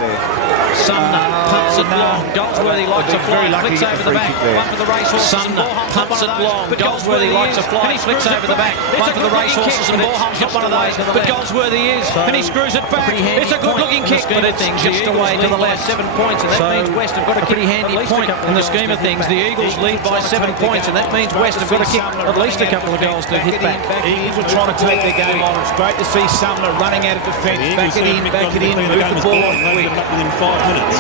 Sumner pumps it long. Goldsworthy likes a fly, flicks over the back. One for the racehorses. Sumner pumps it long. Goldsworthy likes a fly, flicks over the back. One for the racehorses, and Borham's got one of those. But Goldsworthy is, and he screws it back. It's a good-looking kick, but it's just away to the left. 7 points, and that means West have got a pretty handy point in the scheme of things. The Eagles lead by 7 points, and that means West have got to kick at least a couple of goals to hit back. Eagles are trying to take their game on. It's great to see Sumner running out of defence. Back it in, move the ball on quick. Within 5 minutes.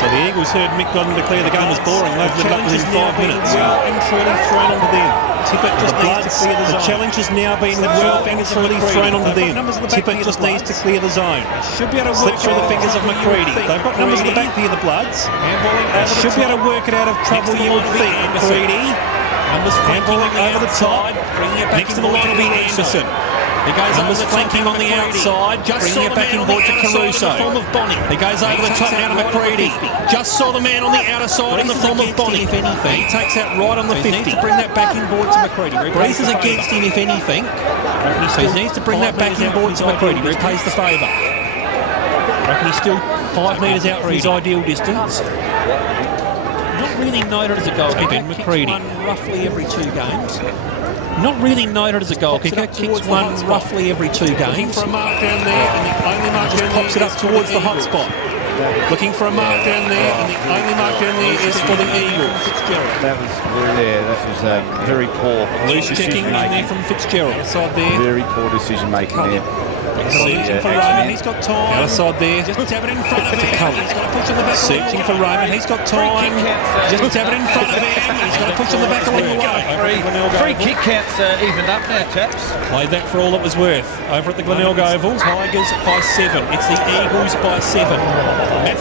So the Eagles heard Mick Godden declare the game was boring. They've lived up within 5 minutes. Well and truly thrown onto them. Tippett just needs to clear the zone. The challenge has now been well and truly thrown onto them. Tippett just needs to clear the zone. Should be able to slip through the fingers of McCready. They've got numbers in the back here, the Bloods. Should be able to work it out of trouble, you would think. McCready. Handballing over the top. Next to the line will be Anderson. He goes over the flanking on the outside, bringing it back inboard to Caruso. He goes over the top now to McCready. Just saw the man on the outer side in the form of Bonnie. If anything, he takes that right on the 50. Bring that back inboard to McCready. Breeze is against him, if anything. So he needs to bring that back inboard to McCready. Repays the favour. Reckon he's still 5 metres out for his ideal distance. Not really noted as a goalkeeper. McCready. Roughly every 2 games. Not really noted as a goal kicker, kicks one roughly every 2 games. Looking for a mark down there, and the only mark just pops it up towards the hot spot. Looking for a mark down there, and the only mark down there is for the Eagles. That was very poor. Loose checking in there from Fitzgerald. Outside there. Very poor decision making there. Searching for Roman, he's got time. Outside there. Just have it in front of him. He's got to push on the back. Searching for Roman, he's got time. Just have it in front of him. He's got to push on the back along the way. Free kick counts evened up now, chaps. Played that for all it was worth. Over at the Glenelg Oval, Tigers by 7. It's the Eagles by 7.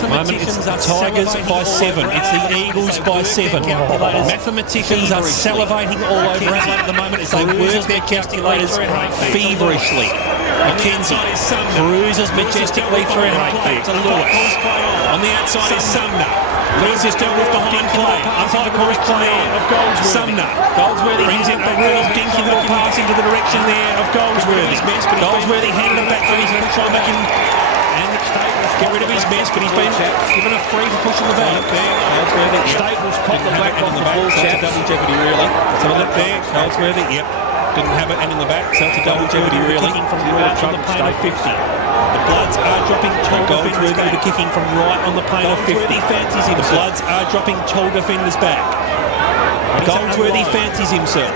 Mathematicians are Tigers by 7. It's the Eagles by 7. Mathematicians are salivating all over Adelaide at the moment as they work their calculators feverishly. Mackenzie cruises majestically through half-back to Lewis. On the outside is Sumner. Lewis is dealt with behind play. Umpire calls play on of Goldsworthy. Sumner. Goldsworthy brings in a real dinky little pass into the direction there of Goldsworthy. Goldsworthy handed it back to his try back in. And get rid of his mess, but he's been given a free for pushing the back. Staples caught the black off the ball, chaps. Double jeopardy, really. So look there, Goldsworthy, yep. Didn't have it, and in the back, so it's a double jeopardy, really. Kicking from right on the plane of 50. The Bloods are dropping tall defenders back. Kicking from right on the plane of 50. The Bloods are dropping tall defenders back. Goldsworthy fancies himself.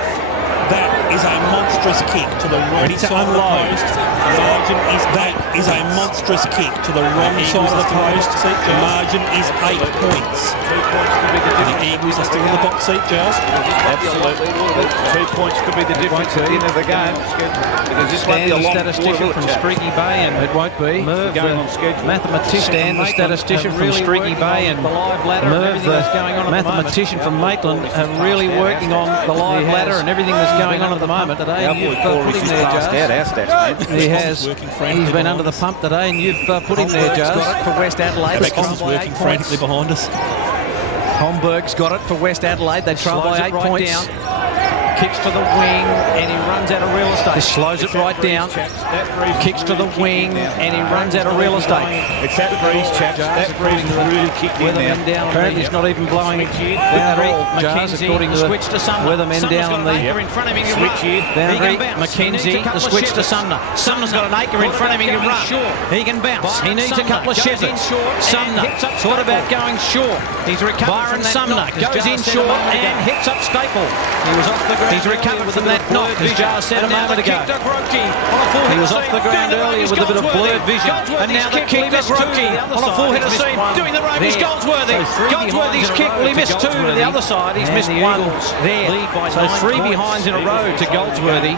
That is a monstrous kick to the wrong side of the post. Margin is that is a monstrous kick to the wrong side of the post. The margin is 8 points. The Eagles are still in the box seat, Giles. Absolutely. 2 points could be the difference at the end of the game. Because this won't be a long statistician from Streaky Bay, and it won't be. Merv, mathematician, the statistician from Streaky Bay, and Merv, the mathematician from Maitland, are really working on the live ladder and everything that's going on at the moment today. And you've put him there, Jars. He has. He's been under the pump today, and you've put him there, Jars. Got it for West Adelaide. Beckett's working frantically behind us. Homburg's got it for West Adelaide. They trail by 8 points. Kicks to the wing, and he runs out of real estate. Slows it right down. Kicks to the wing, and he runs out of real estate. It's that breeze, chaps. That breeze really kicked in now. Apparently he's not even blowing it at all. McKenzie, according to the switch to Sumner. weathermen down on the in front of him. switch here. Boundary, McKenzie, the switch to Sumner. Sumner's got an acre in front of him. He can run. He can bounce. He needs a couple of shepherds. Sumner, what about going short? He's recovered. Byron Sumner goes in short and hits up Staple. He was off the ground. He's recovered from that knock, as Jar said a moment ago. He was off the ground earlier with a bit of blurred vision. And now the kick to Grokey on a full-header seam. Doing the rope is Goldsworthy. Goldsworthy's kick, well, he missed two to the other side. He's missed one there. So 3 behinds in a row to Goldsworthy.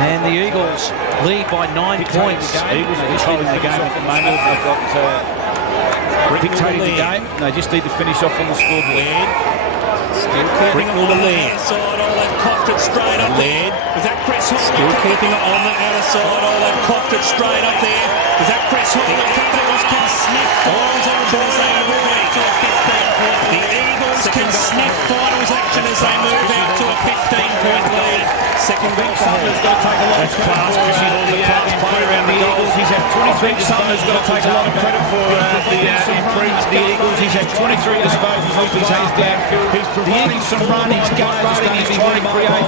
And the Eagles lead by 9 points. Eagles are controlling the game at the moment. They've got dictating the game. They just need to finish off on the scoreboard. Still keeping it on the outer side. Oh, they've coughed it straight up there. Was that Chris Hall? Still keeping it on the outer side. Oh, they've coughed it straight up there. Was that Chris Hall? That was Ken Smith. Finals action as they move out to a 15-point lead. The Eagles can sniff finals action as they move out to a 15-point lead. Second ball, Sumner's got to take a lot of credit for the class play around the Eagles. He's had 23. Sumner's got to take a lot of credit for the Eagles. He's had 23 disposals off his hands downfield. He's providing some run. He's guarding. He's trying to create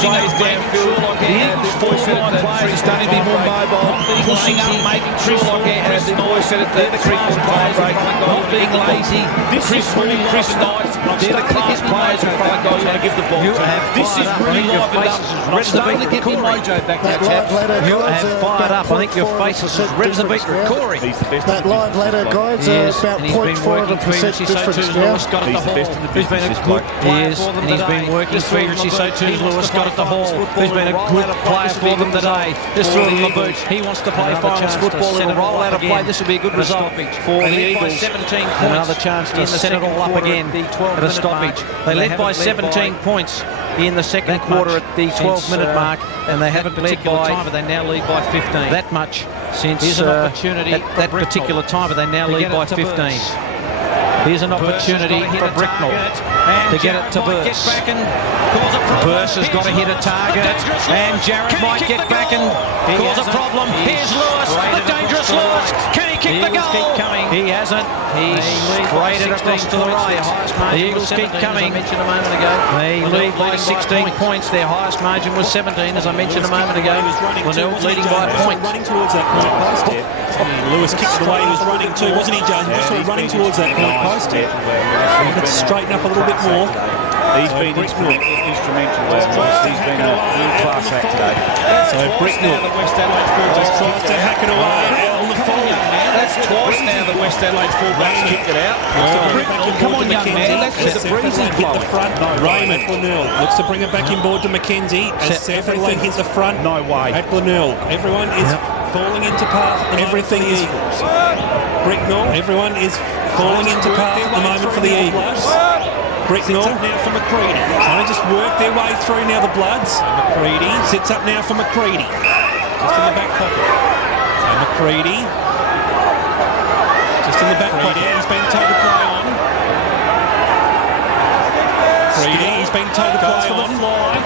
plays downfield. The Eagles forward players are starting to be more mobile, pushing up, making sure as the boys said at the critical time break, not being lazy. Chris Hall, Chris Knight, they're the class players in front of guys who want to give the ball to. This is really livened up. Starting to get the mojo back now, chaps. You have fired up. I think your face is as red as a beetroot. Corey. That live ladder, guys, about 0.5% difference now. Who's been a good player for them today. He's been working feverishly, so too Lewis got at the Hall, who's been a good player for them today. Just threw him the boot. He wants to play finals football. It'll roll out of play. This will be a good result for the Eagles. 17 points. Another chance to set it all up again at a stoppage. They led by 17 points in the second quarter at the 12-minute mark, and they haven't led by time, but they now lead by 15. That much since at that particular time, but they now lead by 15. Here's an opportunity for Bricknell to get it to Burse. Burse has got to hit a target, and Jarrett might get back and cause a problem. Here's Lewis, the dangerous Lewis. Can he kick the goal? He hasn't. He's sprayed it across to the right. The Eagles keep coming. They lead by 16 points. Their highest margin was 17, as I mentioned a moment ago. Glenelg leading by a point. Running towards that point post here. Lewis kicked the way he was running too, wasn't he, Joe? Just running towards that point post here. Let's straighten up a little bit more. He's been instrumental. He's been a real class act today. So Bricknell just tries to hack it away on the full. That's twice now the West Adelaide fullbacks kicked it out. Come on, young man. Let's get the breezy blow. Raymond Glenelg looks to bring it back inboard to McKenzie as Sefferlin hits the front. No way. At Glenelg. Everyone is falling into path at the moment for the Eagles. Bricknell, everyone is falling into path at the moment for the Eagles. Bricknell now for McCready. Trying to just work their way through now the Bloods. McCready sits up now for McCready. Just in the back pocket. So McCready. Just in the back pocket. He's been told to play on. McCready, he's been told to play on. The fly.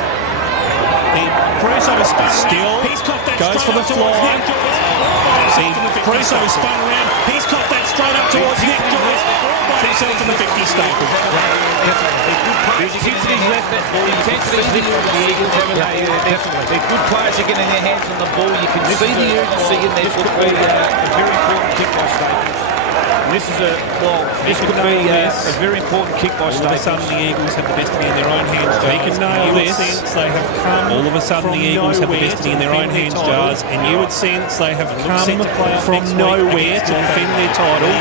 Crusoe is spun still. He's coughed that goes for the fly. Crusoe is spun around. He's coughed that straight up towards Nick Joyce. Himself in the 50 Staple. There's intensity left that ball. Intensity is different for the Eagles. They're good players are getting their hands on the ball. You can see the urgency in their football. A very important kick by Staples. This is this could be a very important kick by Staples. All of a sudden the Eagles have the destiny in their own hands. They can nail this. They have come. All of a sudden the Eagles have the destiny in their own hands, Jars, and you would sense they have come from nowhere to defend their title.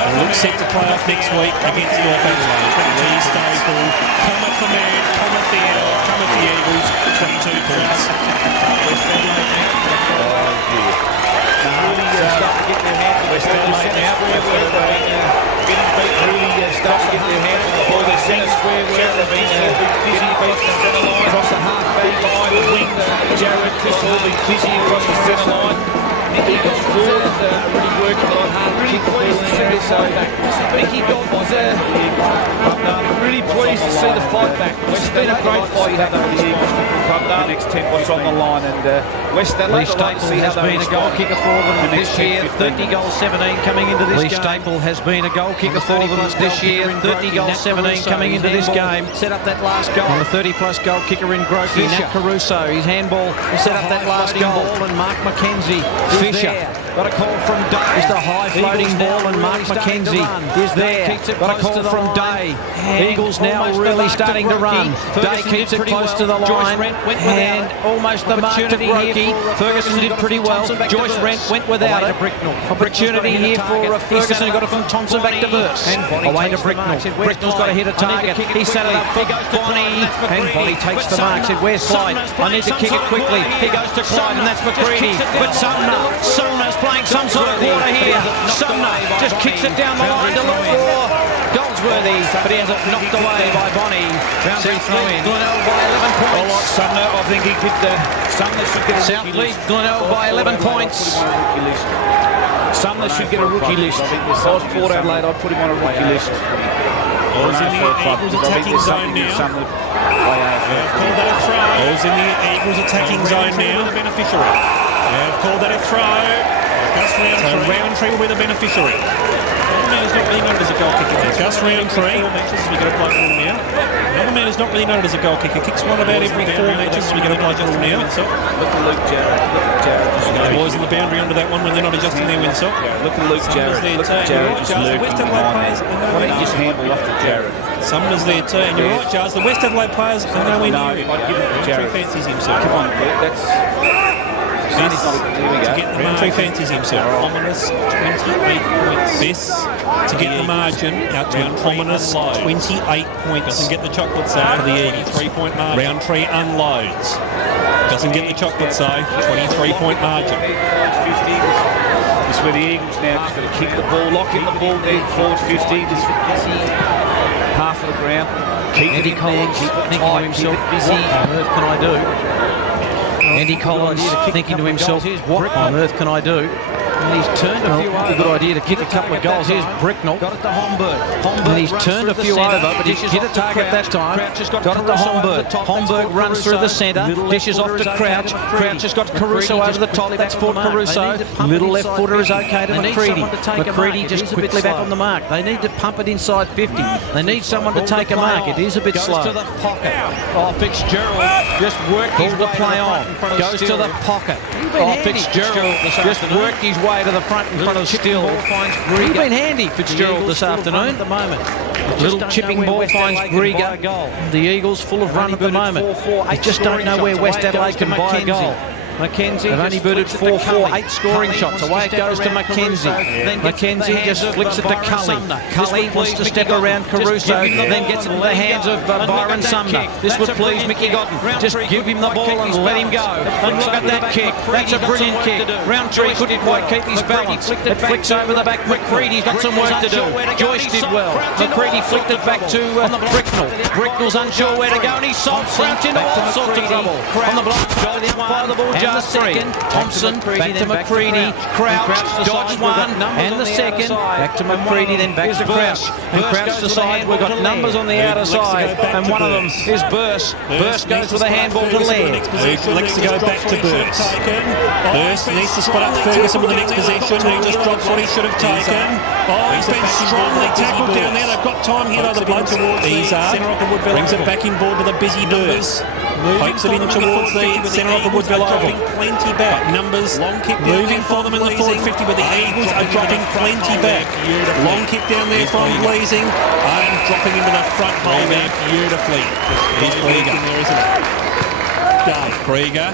And look set to play off next week against North Adelaide. Lee Staple, cometh the man, cometh the hour, cometh the Eagles, 22 points. West Adelaide now, getting beat, really starts to get their hands on the ball. They're centre square where they've been getting beat to the centre line. Across the half-back line, the wing, Jared Chris will be busy across the centre line. The Eagles forward really working on hard, really pleased to see this. So Mickey Gold was really pleased nice to see the fight back. It's been a great fight you have over the Eagles Football Club. The next 10 points on the line, and West Adelaide. Lee Staple has been a goal kicker for them this year. 30 goals, 17 coming into this game. Lee Staple has been a goal kicker for them this year. 30 goals, 17 coming into this game. Set up that last goal. And the 30-plus goal kicker in Grokey, Nat Caruso. His handball set up that last goal. And Mark McKenzie. Fisher got a call from Day. Just a high-floating ball, and Mark McKenzie is there. Got a call from Day. Eagles now really starting to run. Day keeps it close to the line. And almost the mark to Grokey. Ferguson did pretty well. Joyce Rent went without it. Opportunity here for Ferguson, who got it from Thompson back to Verse. Away to Bricknell. Bricknell's got to hit a target. He set it up for Bonnie, and Bonnie takes the mark. Said, where's Slide? I need to kick it quickly. He goes to Clyde, and that's McCready. But Sumner's playing some sort of quarter here. Sumner just kicks it down the line to look for Goldsworthy, but he has it knocked away by Bonnie. South League, Glenelg by 11 points. Well, like Sumner, I think he could. Sumner should get a South League, Glenelg by 11 points. Sumner should get a rookie list. If I was Port Adelaide, I'd put him on a rookie list. Ball's in the Eagles attacking zone now. Called that a throw. Ball's in the Eagles attacking zone now. The beneficiary. They've called that a throw. So Roundtree will be the beneficiary. Another man is not really noted as a goal kicker. Gus Roundtree. 4 matches, we get a bloke rule now. Another man is not really noted as a goal kicker. Kicks one about every 4 matches, we get a bloke rule now. Look at Luke Jarrett. The boys in the boundary under that one when they're not adjusting their Winsor. Look at Luke Jarrett. Look at Jarrett just lurking behind there. Why don't you just handle off to Jarrett? Sumner's there too, and you're right, Charles. The West Adelaide players are nowhere near him. I'd give it to Jarrett. Roundtree fancies himself. Come on, that's... To get the Roundtree fancies himself. Ominous 28 points. Bess to get the margin out to an ominous 28 points. Doesn't get the chocolate save for the Eagles. 3-point margin. Roundtree unloads. Doesn't get the chocolate save. 23-point margin. It's where the Eagles now just got to kick the ball, lock in the ball there, forward 50. Just half of the ground. Andy Collins thinking to himself, what on earth can I do? Andy Collins thinking to himself, what on earth can I do? And he's turned a few over. A good idea to kick a couple of goals. Here's Bricknell. Got it to Homburg. And he's turned a few over, but he hit a target that time. Got it to Homburg. Homburg runs through the centre. Dishes off to Crouch. Crouch has got Caruso over the top. That's for Caruso. Little left footer is okay to McCready. McCready just quickly back on the mark. They need to pump it inside 50. They need someone to take a mark. It is a bit slow. Goes to the pocket. Oh, Fitzgerald just worked his play on. Goes to the pocket. Oh, Fitzgerald just worked his way to the front in front of Still. He's been handy, Fitzgerald, this afternoon. At the moment. Little chipping ball finds Grieger. The Eagles full of run at the moment. They just don't know where West Adelaide can buy a goal. McKenzie. They've only booted 4-4, 8 scoring shots. Away it goes to McKenzie. McKenzie just flicks it to Cully. Cully wants to step around Caruso, then gets it into the hands of Byron Sumner. This would please Mickey Godden. Just give him the ball and let him go. And look at that kick. That's a brilliant kick. Roundtree couldn't quite keep his balance. It flicks over the back. McCready's got some work to do. Joyce did well. McCready flicked it back to Bricknell. Bricknell's unsure where to go, and he solves Crouch into all sorts of trouble. On the block, got it by the ball. The second, Thompson, back to McCready, Crouch, dodged one, and the second, back to McCready, then back to Crouch, and Crouch decides we've got numbers on the outer side, and one of them is Burse. Burse goes with a handball to Laird. Lex to go back to Burse. Burse needs to spot up Ferguson with the next possession. He just drops what he should have taken. Oh, he's been strongly tackled down there. They've got time here, though, the bloke towards the brings it back in board with a busy Burse. Pokes it in towards the centre of the Woodville Oval. Plenty back. Numbers long kick moving for them in the forward 50, but the Eagles are dropping plenty back. Long kick down there from Bleasing and dropping into the front hole there beautifully. He's Krieger in there, isn't it? Krieger.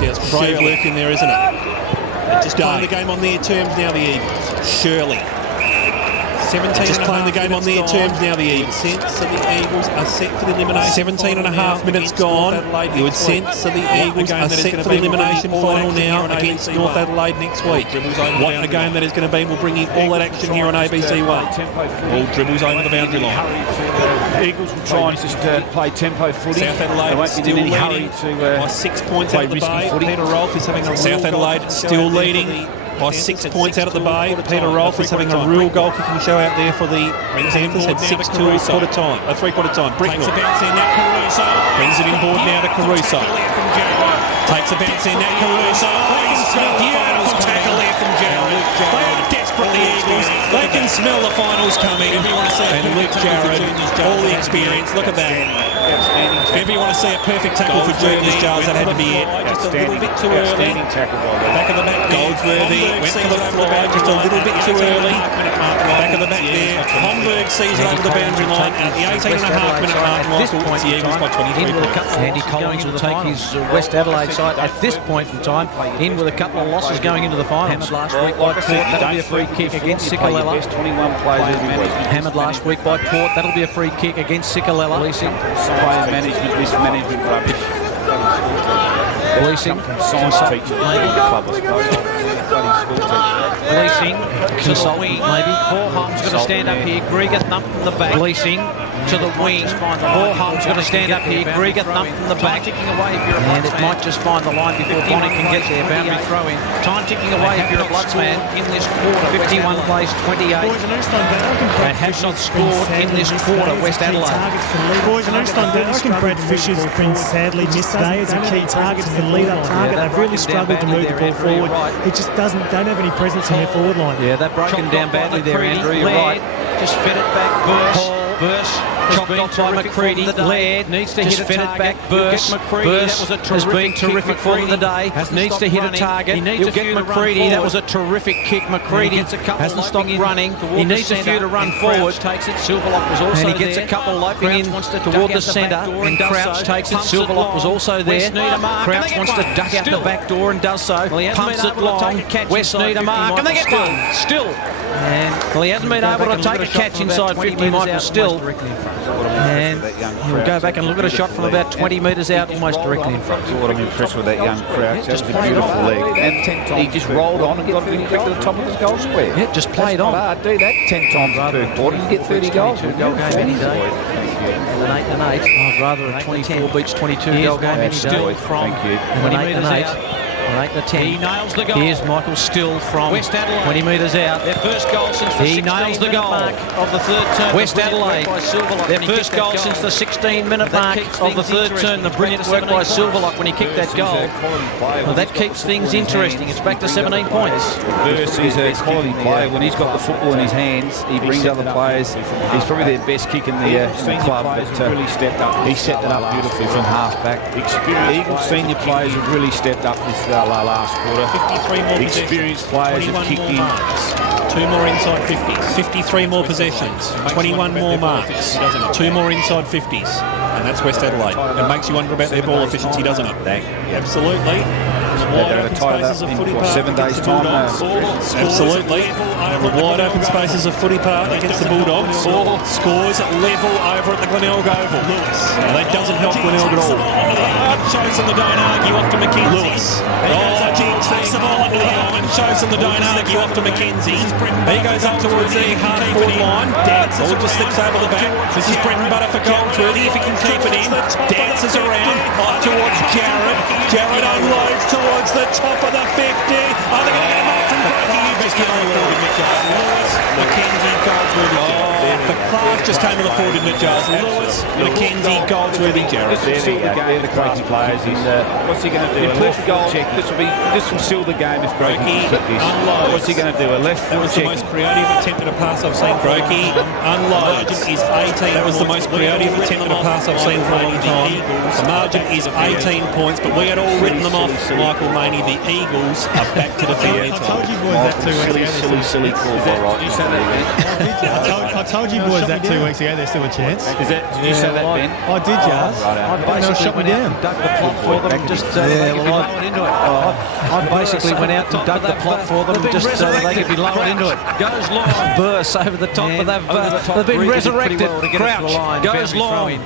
There's brave work in there, isn't it? Just playing the game on their terms now, the Eagles. Shirley. 17 just playing the game on their terms now, the Eagles. Sense that the Eagles are set for the elimination. 17 and a half minutes gone. You would sense that the Eagles are set for the elimination final now against North Adelaide next week. What a game that is going to be. We'll bring you all that action here on ABC One. All dribbles over the boundary line. Eagles will try and just play tempo footy. South Adelaide still leading by 6 points out of the bay. Peter Rolfe is having a South Adelaide still leading by 6 points out at the Bay. Peter Rolfe is having a real goal-kicking show out there for the Panthers. Had 6-2 quarter time, three-quarter time. Takes a bounce in, now Caruso. Brings it inboard now to Caruso. Takes a bounce in, now Caruso. Beautiful tackle there from Jarrett. They are desperate, the Eagles. They can smell the finals coming. And Luke Jarrett, all the experience, look at that. If you want to see a perfect tackle for Juniors, Giles, that had to be it. Just a little bit too early. Back of the back, Goldsworthy went for the fly just a little bit too early. Back of the back there. Homburg sees it over the boundary line at the 18.5-minute mark. Michael, the Eagles by 23 points. Andy Collins will take his West Adelaide side at this point in time in with a couple of losses going into the finals. Hammered last week by Port, that'll be a free kick against Sikalella. Hammered last week by Port, that'll be a free kick against Sikalella. Player management, list management rubbish. Policing, Science teaching, club, I suppose. Policing, consulting maybe. Borholm's got to stand up here. Grieger thump from the back. Policing to the wing. Borholm's got to stand up here. Grieger thump from the back. And it might just find the line before Bonnie can get there. Boundary throw in. Time ticking away if you're a Bloodsman in this quarter. 51 plays 28. They have not scored in this quarter, West Adelaide. Boys, and I reckon Brad Fisher's been sadly missed today as a key target, as the lead-up target. They've really struggled to move the ball forward. It just don't have any presence in their forward line. Yeah, they've broken down badly there, Andrew. You're right. Just fed it back, Burse. Chopped off by McCready. Laird needs to hit it back. Burse has been terrific for the day. Needs to hit a target. He'll get McCready. That was a terrific kick. McCready hasn't stopped running. He needs a few to run forward. Silverlock was also there. And he gets a couple loping in toward the centre. And Crouch takes it. Silverlock was also there. Crouch wants to duck out the back door and does so. Pumps it long. West need a mark. And they get one. Still. And he hasn't been able to take a catch inside 50. Michael Still. And he'll go back and look at a shot from about 20 metres out, almost directly in front. What I'm impressed with that young Crouch. That was a beautiful leg. And he just rolled on and got really quick to the top of his goal square. Yeah, just played on. Do that 10 times per quarter and get 30 goals. Goal game any day. An 8 and 8. Oh, rather a 24 beats 22 goal game any day. Thank you. An 8 and 8. 8 to 10. He nails the goal. Here's Michael Still from West Adelaide. 20 metres out. Their first goal since the 16-minute mark of the third term. West Adelaide. Their first goal since the 16-minute mark of the third term. The brilliant work by Silverlock when he kicked that goal. Well, that keeps things interesting. It's back to 17 points. Burse is a quality player. When he's got the football in his hands, he brings other players. He's probably their best kick in the club. But he set it up beautifully from half-back. The Eagles senior players have really stepped up this last quarter. 53 more experienced players have kicked in. Marks. 2 more inside 50s. 53 more possessions. 21 more marks. 2 more inside 50s. And that's West Adelaide. It makes you wonder about their ball efficiency, doesn't it? Absolutely. They're going to tie that in 7 days' time. Absolutely. The wide open spaces of footy park against the Bulldogs. Scores level over at the Glenelg Oval. Lewis. Now that doesn't help Glenelg at all. Shows them the don't argue off to McKenzie. Lewis. Takes the ball under the arm and shows them the don't argue off to McKenzie. He goes up towards the half-forward line. Ball just slips over the back. This is bread and butter for Goldsworthy if he can keep it in. Dances around off towards Jarrett. Jarrett unloads towards the top of the 50. Oh, they're going to get a mark from Brokey. You just get on the 40-minute Giles. Lewis, McKenzie, Goldsworthy. The Clark just came to the 40-minute Giles. Lewis, McKenzie, Goldsworthy, Jarrett. They're the crazy players. What's he going to do? A left goal check. This will seal the game if Brokey can kick this. What's he going to do? A left That was the most creative attempt at a pass I've seen. Brokey unloads. Is 18. That was the most creative attempt at a pass I've seen for a long time. The margin is 18 points, but we had all written them off, Michael Maney. The Eagles are back to the field. I told you boys that 2 weeks ago. Silly call by right. You said that, Ben? I told you boys that 2 weeks ago there's still a chance. Did you say that, Ben? I did, Jars. I basically went out and dug the plot for them just so they could be lowered into it. I basically went out and dug the plot for them just so that they could be lowered into it. Goes long. Burse over the top, but they've been resurrected. Crouch goes long.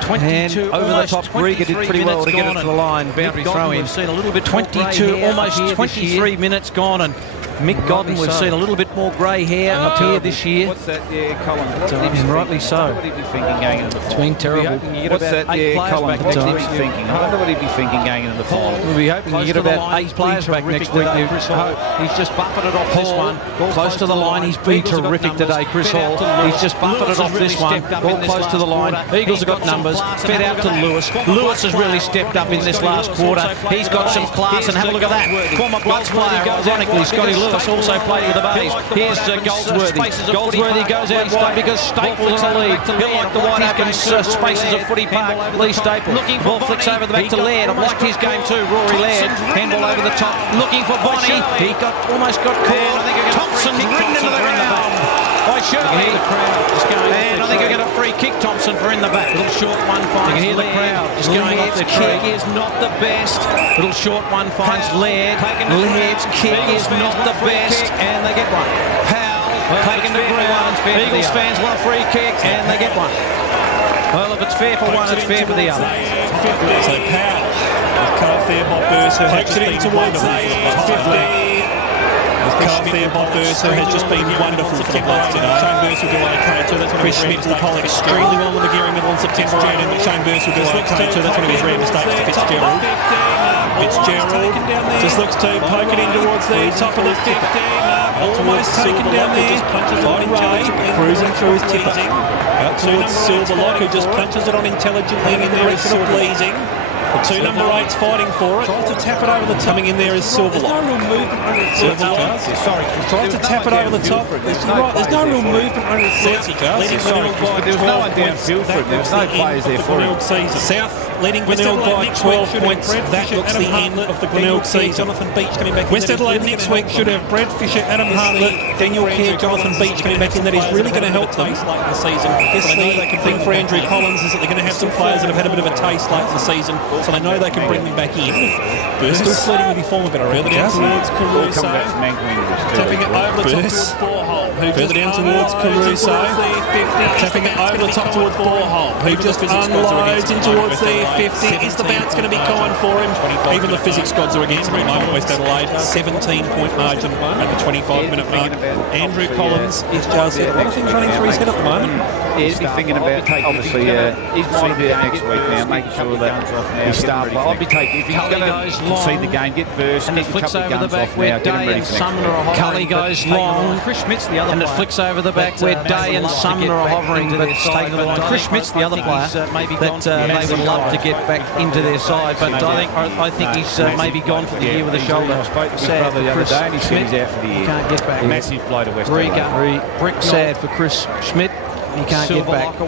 22 over the top. Grieger did pretty well to get it to the line. Boundary throw in. 22, almost 23 minutes gone, and Mick Godden, we've seen a little bit more grey hair up here this year. What's that? Yeah, Collins. And rightly so. What would he be thinking going into the final? It's been terrible. What's that? Yeah, Collins. What would he be thinking? I wonder what he'd be thinking going into the final. We'll be hoping to get about 8 players back next week. He's just buffeted off this one. Close to the line. He's been terrific today, Chris Hall. He's just buffeted off this one. All close to the line. Eagles have got numbers. Fed out to Lewis. Lewis has really stepped up in this last quarter. He's got some class, and have a look at that. Former Bloods player, ironically, Scotty Lewis, also played with the Bunnies. Here's Goldsworthy. Goldsworthy goes out wide because Staples in the lead. He'll like the wide open spaces of Footy Park. Lee Staples. Ball flicks over the back to Laird. I've liked his game too. Rory Laird. Handball over the top. Looking for Bonnie. He almost got caught. Thompson's ridden into the ground by Shirley. And I think I get a free kick, Thompson, for in the back. Little short one finds Laird. The crowd just going off the kick is not the best. Little short one finds Laird. Laird's kick is not the best. And they get one. Powell taken to ground. Eagles fans want a free kick and they get one. Well, if it's fair for one, it's fair for the other. So Powell cut off there by Bursa. Takes it in towards the 50. Carl Fairbolt Bursa has just been wonderful for the Bloods today. Shane Bursa will do okay too. That's one of his rare mistakes to Fitzgerald. Extremely well in the gearing middle on September 18, but Shane Bursa will do okay too. That's one of his rare mistakes to Fitzgerald. Fitzgerald just looks to poke it in towards the top of the 50. Almost taken down there by Ray. Cruising through his tipper. Out towards Silverlock, who just punches it on intelligently in there is Pleasing. The two number 8s fighting for it. Tries to tap it over the top. Coming in there is Silverlock. There's no real movement under the Silverlock. Tries to tap it over the top. There's no real movement under the South. There was no one downfield for it. There was no players there for him. South leading Glenelg by 12 points. That looks the end of the Glenelg season. Jonathan Beach coming back. West Adelaide next week should have Brad Fisher, Adam Hartley, Daniel Kerr, Jonathan Beach coming back in. That is really going to help them late in the season. Yes, the thing for Andrew Collins is that they're going to have some players that have had a bit of a taste late in the season, so they know they can bring them back in. Burst still sleeping with your form a bit already. Down towards Caruso. Tapping it over the top towards Borholm. Further down towards Caruso. Tapping it over the top towards Borholm, who just unloads in towards the 50. Is the bounce going to be kind for him? Even the physics gods are against him at the moment. West Adelaide, 17-point margin at the 25-minute mark. Andrew Collins is just a lot of things running through his head at the moment. He's thinking about, obviously, he's going to be there next week now, making sure that he starts. I'll be taking, if he's going to concede the game, get Burst, and it flicks over the back where Day and Sumner are hovering. Cully goes long. Chris Schmidt's the other and it flicks over the back where Day and Sumner are hovering, but it's taken the line. Chris Schmidt's the other player that they would love to get back into their side, but I think he's maybe gone for the year with a shoulder. I spoke to his brother the other day and he said he's out for the year. Can't get back. Massive blow to West Adelaide. Brick sad for Chris Schmidt. He can't get back.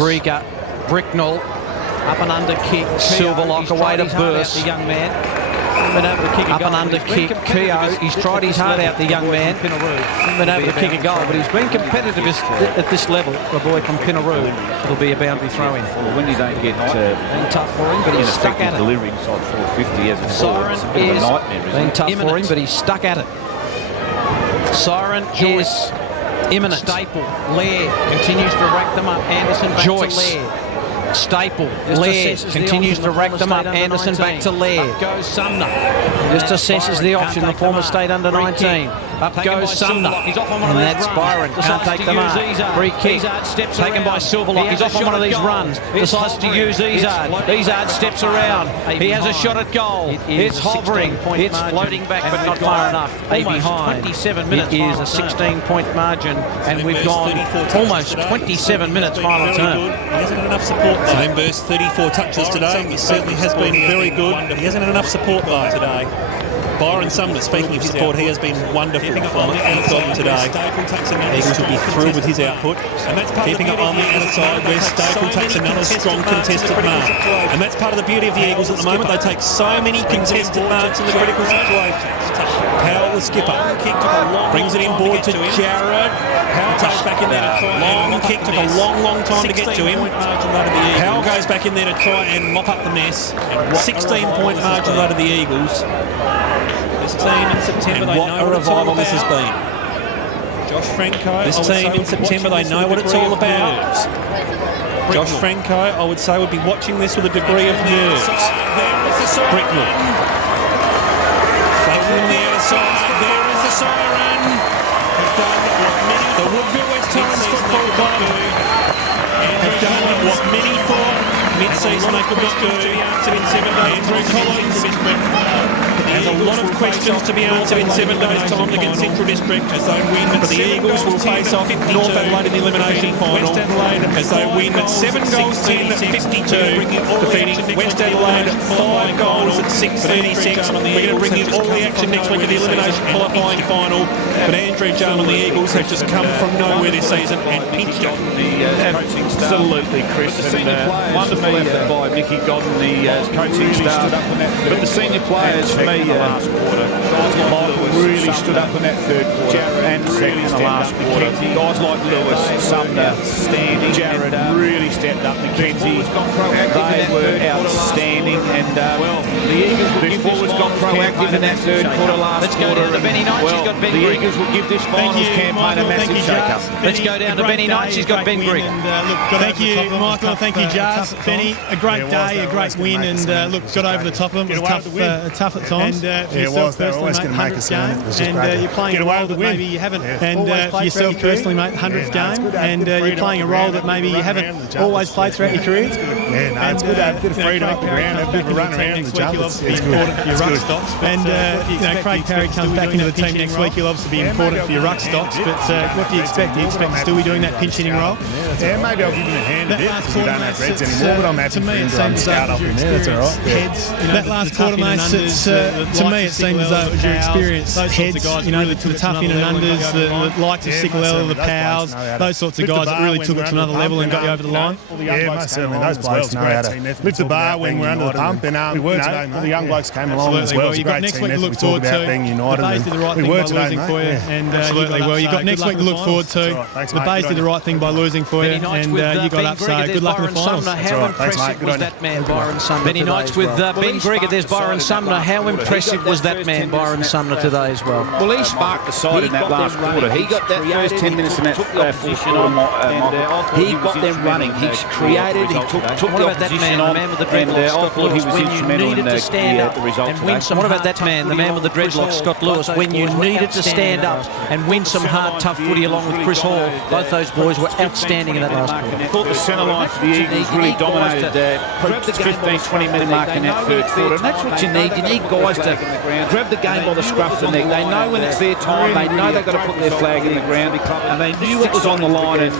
Riga, Bricknell, up and under kick. Silverlock away to Burst. The young man. Up and under kick. Keogh, he's tried his heart out, the young man. Been able to kick a goal, but he's been competitive at this level. The boy from Pinaroo. It'll be a boundary throw in. Well, when you don't get been tough for him, but he's stuck at it. Delivery inside 450 as a Siren is been tough for him, but he's stuck at it. Siren is imminent. Staple, Laird continues to rack them up. Anderson back to Laird. Staple, Laird continues to rack them up. Anderson back to Laird. Up goes Sumner. Just assesses the option. The former state under 19. Up goes Sumner. He's off on one of these runs. Byron can't take them up. Free kick taken by Silverlock. He's off on one of these runs. Decides to use Izzard. Izzard steps around. He has a shot at goal. It's hovering. It's floating back, but not far enough. Behind. 27 minutes. It is a 16-point margin, and we've gone almost 27 minutes final term. He hasn't had enough support. Shane Burst 34 touches today. He certainly has been very good. He hasn't had enough support though today. Byron Sumner, speaking of support, he has been wonderful from outside today. Eagles will be thrilled with his output. Keeping it on the outside where Staple takes another strong contested mark. And that's part of the beauty of the Eagles at the moment. They take so many contested marks in the critical situations. Powell, the skipper, brings it in board to Jared. Powell touched back in there to try. Long kick, took a long time to get to him. Powell goes back in there to try and mop up the mess. 16-point margin out of the Eagles. This team in September, they know what revival this has been. Josh Franco, this team in September, they know what it's all about. Josh Franco, I would say, would be watching this with a degree of nerves. Bricknell. Flanking on the outer side. There is the siren has done what many... The Woodville West Torrens Football Club have done what many thought mid-season they could not do. Answered in 7 days. Andrew Collins has a lot of questions to be answered in 7 days' time against Central District as they win. But the Eagles will face off North Adelaide in the elimination final. West Adelaide as they win 7 goals 10-52, defeating West Adelaide 5 goals at 6-36. We're going to bring you all the action next week of the elimination qualifying final. But Andrew Jum and the Eagles have just come from nowhere this season and pinched it. Absolutely, Chris. Wonderful effort by Mickey Godden, the coaching staff. But the senior players, for me, last quarter, really stood up in that third quarter and second in the last quarter. Guys like Lewis, Sumner, Jared really stepped up. McKenzie, they were outstanding. And the Eagles will forwards got proactive in that third quarter last quarter. The Eagles will give this finals campaign a massive shake-up. Let's go down to Benny Knights. He's got Ben Grigg. Thank you, Michael. Thank you, Jazz. Benny, a great day, a great win, and got over the top of them. It was tough at times. For yourself personally, mate, 100th game, and you're playing a role that maybe you haven't. And for yourself personally, mate, 100th game, and you're playing a role that maybe you haven't always played throughout your career. Yeah, no, it's good to have a bit of freedom up the ground, have a bit of a run around the jump. It's important for your ruck stocks. And Craig Parry comes back into the team next week. He'll obviously be important for your ruck stocks. But what do you expect? Do you expect to still be doing that pinch hitting role? Yeah, maybe I'll give him a hand a bit because we don't have Reds anymore. But I'm happy for him to run scout up in there. That's all right. Heads, that last quarter, mate, to me it seems as though it was your experience. Heads, the tough in and unders, the likes of Sickle, the Powers, those sorts of guys that really took it to another level and got you over the line. Yeah, most certainly. Those blokes know how to lift the bar when we're under the pump. And the young blokes came along as well. You've got next week to look forward to. The Bays did the right thing by losing for you. Absolutely. Well, you've got next week to look forward to. The Bays did the right thing by losing for you, and you got up. So good luck in the finals. How impressive was that man, Byron Sumner? Benny Knights with Ben Grigg. There's Byron Sumner. How impressive was that man, Byron Sumner, today as well? Well, he sparked the side in that last quarter. He got that first 10 minutes in that fourth quarter. He got them running. He created, he took the opposition on, and I thought he was instrumental in the result today. What about that man, the man with the dreadlocks, Scott Lewis, when you needed to stand up and win some hard, tough footy along with Chris Hall? Both those boys were outstanding in that last quarter. I thought the centre line for the Eagles really dominated the 15-20 minute mark in that third quarter. And that's what you need. You need guys to grab the game by the scruff of the neck. They know when it's their time. They know they've got to put their flag in the ground. And they knew what was on the line. And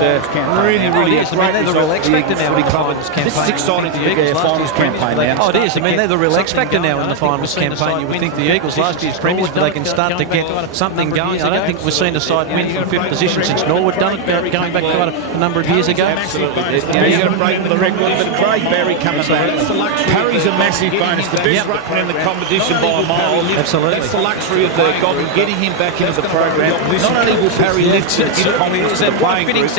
really is. I mean, they're the real X factor now in the finals campaign. This is exciting for the finals campaign now. Oh, it is. I mean, they're the real X factor now in the finals campaign. You would think the Eagles, last year's premiers, but they can start to get something going. I don't think we've seen a side win from fifth position since Norwood done it, going back quite a number of years ago. You're going to break the record, but Craig Berry coming back. Parry's a massive bonus. The best ruckman in the competition by a mile. Absolutely. That's the luxury of the Godden getting him back into the program. Not only will Parry lift it, give confidence to the playing group,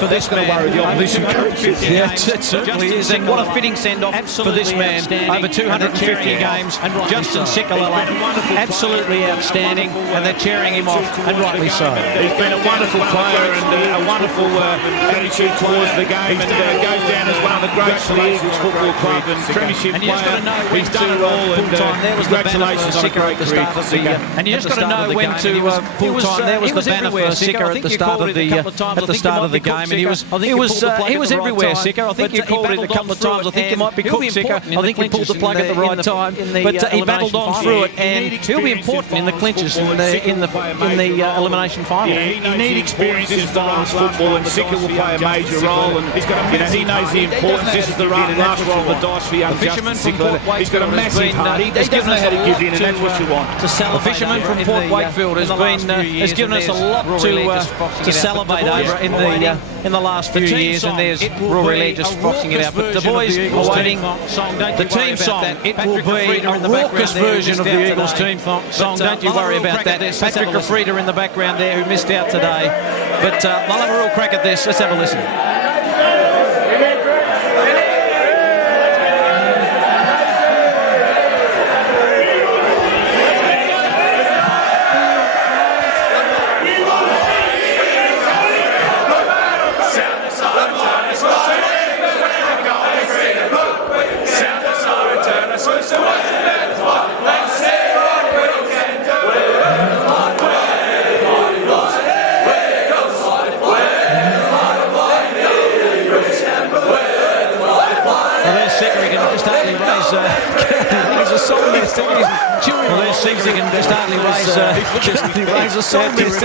but that's going to worry the opposition coach. Yeah, it certainly is. And what a fitting send-off for this man. Over 250 games. Justin Sikalala, absolutely outstanding, and they're cheering him off, and rightly so. He's been a wonderful player and a wonderful attitude towards the game, and goes down as one of the greats for the Eagles Football Club and Premiership player. He's done it all, and congratulations on a great career. And you just got to know when to pull time. There was the banner for Sicker at the start of the game, and he was everywhere, Sicker. I think you called it a couple of times. I think you might be caught, Sicker. I think he pulled the plug at the right time, but he battled on through it, and he'll be important in the clinches in the elimination final. You need experience in finals football, and Sicker will play a major role. And he knows the importance. This is the last roll of the dice for young Justin Sicker. He's got a massive heart. He doesn't know how to give in, and that's what you want. The fisherman from Port Wakefield has given us a lot to celebrate over in the last few years, and there's Rory Lee just foxing it out. But the boys are waiting. The team song, it will be a raucous version of the Eagles team song. Don't you worry about that. Patrick Gafrida in the background there who missed out today. But they'll have a real crack at this. Let's have a listen. Well, there's things he can just hardly raise a song. He's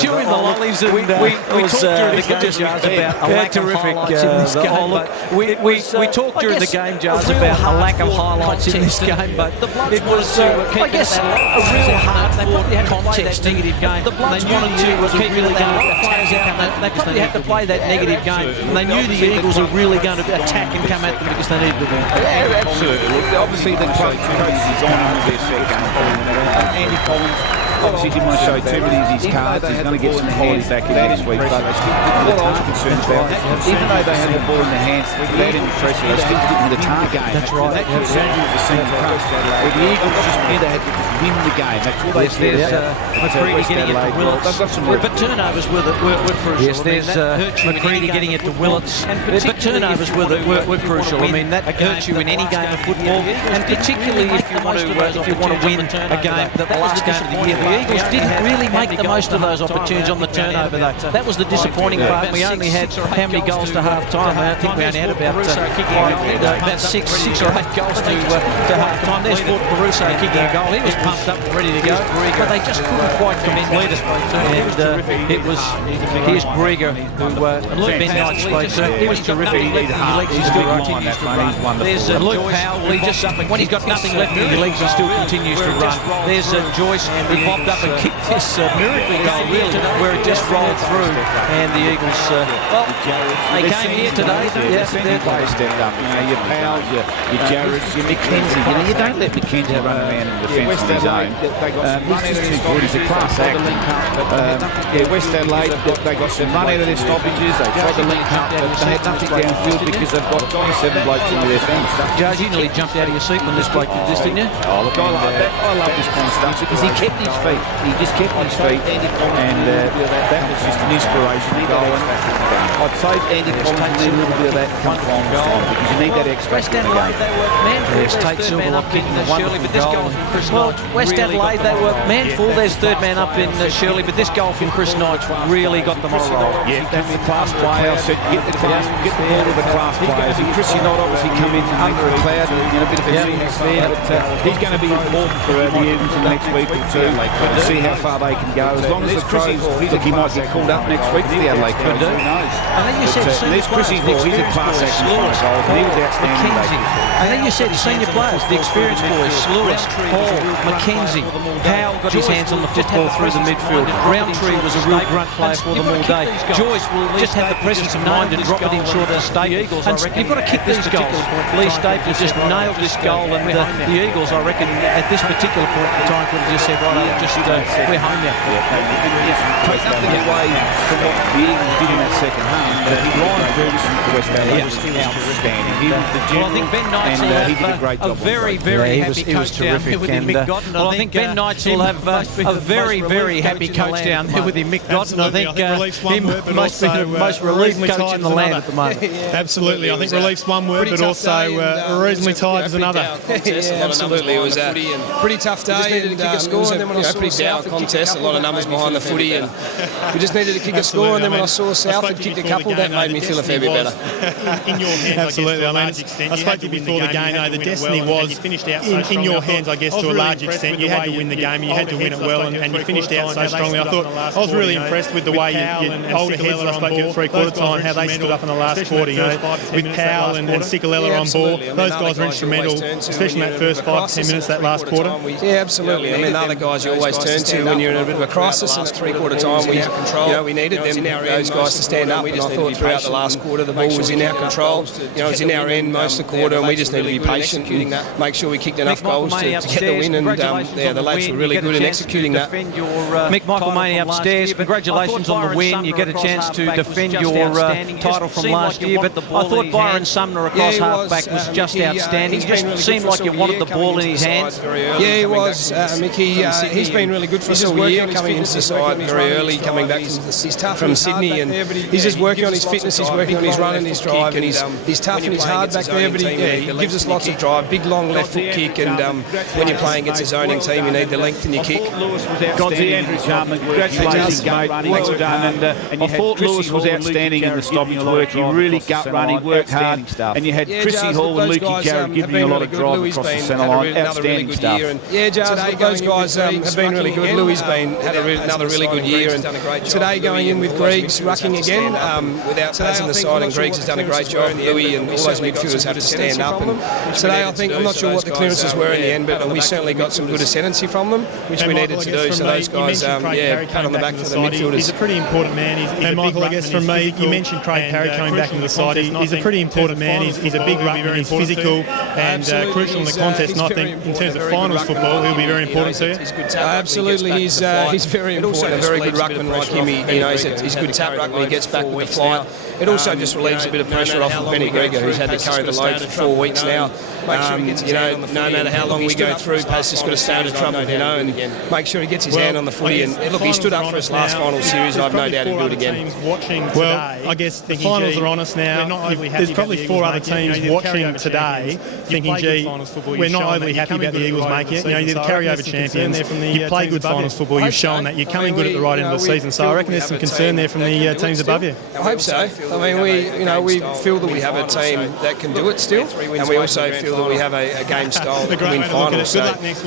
chewing the lollies, and we talked during the game, Jars, about a lack of highlights in this game. We talked during the game, Jars, about a lack of highlights in this game, but it was, I guess, a real hard-fought contest negative game. They wanted to keep really going to players out. They probably had to play that negative game, and they knew the Eagles were really going to attack and come at them because they needed the win. Yeah, absolutely. Obviously, the coach is on with their set game. Andy Collins obviously didn't want to show too many of his cards. He's going to get some quality back in this week. But what I was concerned about, even though they had the ball in their hands, they didn't press it. They still didn't the target game. That's right. That concerned you with the same approach. Where the Eagles just knew they had to win the game. That's all they did. McCready getting it to Willits. But turnovers were crucial. Yes, there's McCready getting it to Willits. But turnovers were crucial. I mean, that hurts you in any game of football, and particularly if you want to win a game, the last game of the year. The Eagles didn't really make the most of those opportunities on the turnover, though. That was the disappointing part. We only had how many goals to half-time? I think we only had about 6 or 8 goals to half-time. There's Fort Caruso kicking a goal. He was pumped up and ready to go, but they just couldn't quite complete it. And it was here's Grieger, who Ben Knight spoke to. He was terrific. His legs he still continues to run. There's Luke Powell. When he's got nothing left in his legs, he still continues to run. There's Joyce, who popped up and kicked this miracle goal, really, where it just rolled through. And the Eagles, they came here today. Their players stepped up. Your Powell, your Jarrett, your McKenzie. You don't let McKenzie run around in defence of his own. He's just too good. He's a class act. West Adelaide, they got some run out of their stoppages. They tried to link up, but they had nothing downfield because they've got 27 blokes into their fence. Judge, you nearly jumped out of your seat when this bloke did this, didn't you? Oh, look, I love this kind of stuff because he kept his feet. He just kept his feet, and that was just an inspiration to go. I'd say Andy Collins need a little bit of that come from because you need that X-factor. West Adelaide, they were manful. Tate Silverlock kicking a wonderful goal. Well, West Adelaide, they were manful. There's third man up in Shirley, but this goal from Chris Knight really got them on a roll. Yeah, that's the class player. Get the ball to the class players. And Chris Knight obviously come in under a cloud, a bit of a genius there, but he's going to be important for the Eagles in the next week or two to see how far they can go. As long as the Crows, look, he might get called up next week for the Adelaide Crows. Who knows? I think you said there's Chrissy Hall. He's a class action for goals, and he was outstanding. I think you said senior players, the experienced boys, Lewis, Hall, McKenzie, Powell got his hands on the football through the midfield. Roundtree was a real grunt player for them all day. Joyce will just have the presence of mind and drop it in short of Staples. And you've got to kick these goals. Lee Staples just nailed this goal, and the Eagles, I reckon, at this particular point in time, could have just said, right, we're home now. Take nothing away from what the Eagles did in that second half, but Ryan Ferguson for West Adelaide was outstanding. He was the general, I think Ben Knights will have a very, very happy coach down there with him, Mick Godden. I think Ben Knights will have a very, very happy coach down there with him, Mick Godden. I think he must be the most relieved coach in the land at the moment. Absolutely. I think relief's one word, but also reasonably tired is another. Absolutely. It was a pretty tough day. It was a pretty dour contest. A lot of numbers behind the footy, and we just needed to kick a score. And then when I saw South had kicked a couple, that made me feel a fair bit better. In your hands, absolutely. I mean, I spoke to you before the game. The destiny was in your hands, I guess, to a large extent. You had to win the game. You had to win it well, and you finished out so strongly. I thought I was really impressed with the way you hold heads. I spoke to you at three-quarter time, how they stood up in the last quarter. With Powell and Sikalella on ball, those guys were instrumental, especially in that first 5-10 minutes that last quarter. Yeah, absolutely. I mean, the other guys you always turn to when you're in a bit of a crisis. In three-quarter time, we needed them, those guys to stand up. And I thought throughout the last quarter, the ball was in our control. It was in our end most of the quarter, and we just needed to be patient and make sure we kicked enough goals to get the win. And the lads were really good in executing that. Mick Michael Maney upstairs, congratulations on the win. You get a chance to defend your title from last year, but I thought Byron Sumner across half-back was just outstanding. He just seemed like you wanted the ball in his hands. Yeah, he was, Mickey. He's been really good for us all year, coming into the side very early. early coming back from Sydney, and he's just working on his fitness, he's working on his run and his drive, and he's tough and he's hard back there, but he gives us lots of drive, big long left foot kick, and when you're playing against his owning team, you need the length in your kick. Godzi, Andrew Chapman, congratulations, mate. Well done. And I thought Lewis was outstanding in the stoppage work. He really gut run, he worked hard. And you had Chrissy Hall and Lukey Garrett giving you a lot of drive across the centre line. Outstanding stuff. Yeah, Jazz, those guys have been really good. Louis had another really good year, and today going in with Griggs rucking again without passing the side, and Griggs has done a great job. Louis and all those midfielders have to stand up, and today I think, I'm not sure what the clearances were in the end, but we certainly got some good ascendancy from them, which we needed to do. So those guys, pat on the back for the midfielders. He's a pretty important man. And Michael, I guess from me, you mentioned Craig Parry coming back into the side. He's a pretty important man. He's a big ruckman, he's physical and crucial in the contest. And I think in terms of finals football, he'll be very important to you. Absolutely, he's very important. A very good ruckman like him. He's a good tap ruckman. He gets back with the flight. It also just relieves a bit of pressure off of Benny Grieger, who's had to carry the load for 4 weeks now. No matter how long we go through, Paz just got to stay out of trouble, and make sure he gets his hand on the footy. And look, he stood up for us last final series. I've no doubt he'll do it again. Well, I guess the finals are on us now. There's probably 4 other teams watching today thinking, gee, we're not overly happy about the Eagles making it. You're the carryover champions. You play good finals football. You've shown that. You're coming good at the right end of the season. So I reckon there's some concern there from the teams above you. I hope so. I mean, we feel that we have a team that can do it still, and we also feel that we have a game style that can win finals. So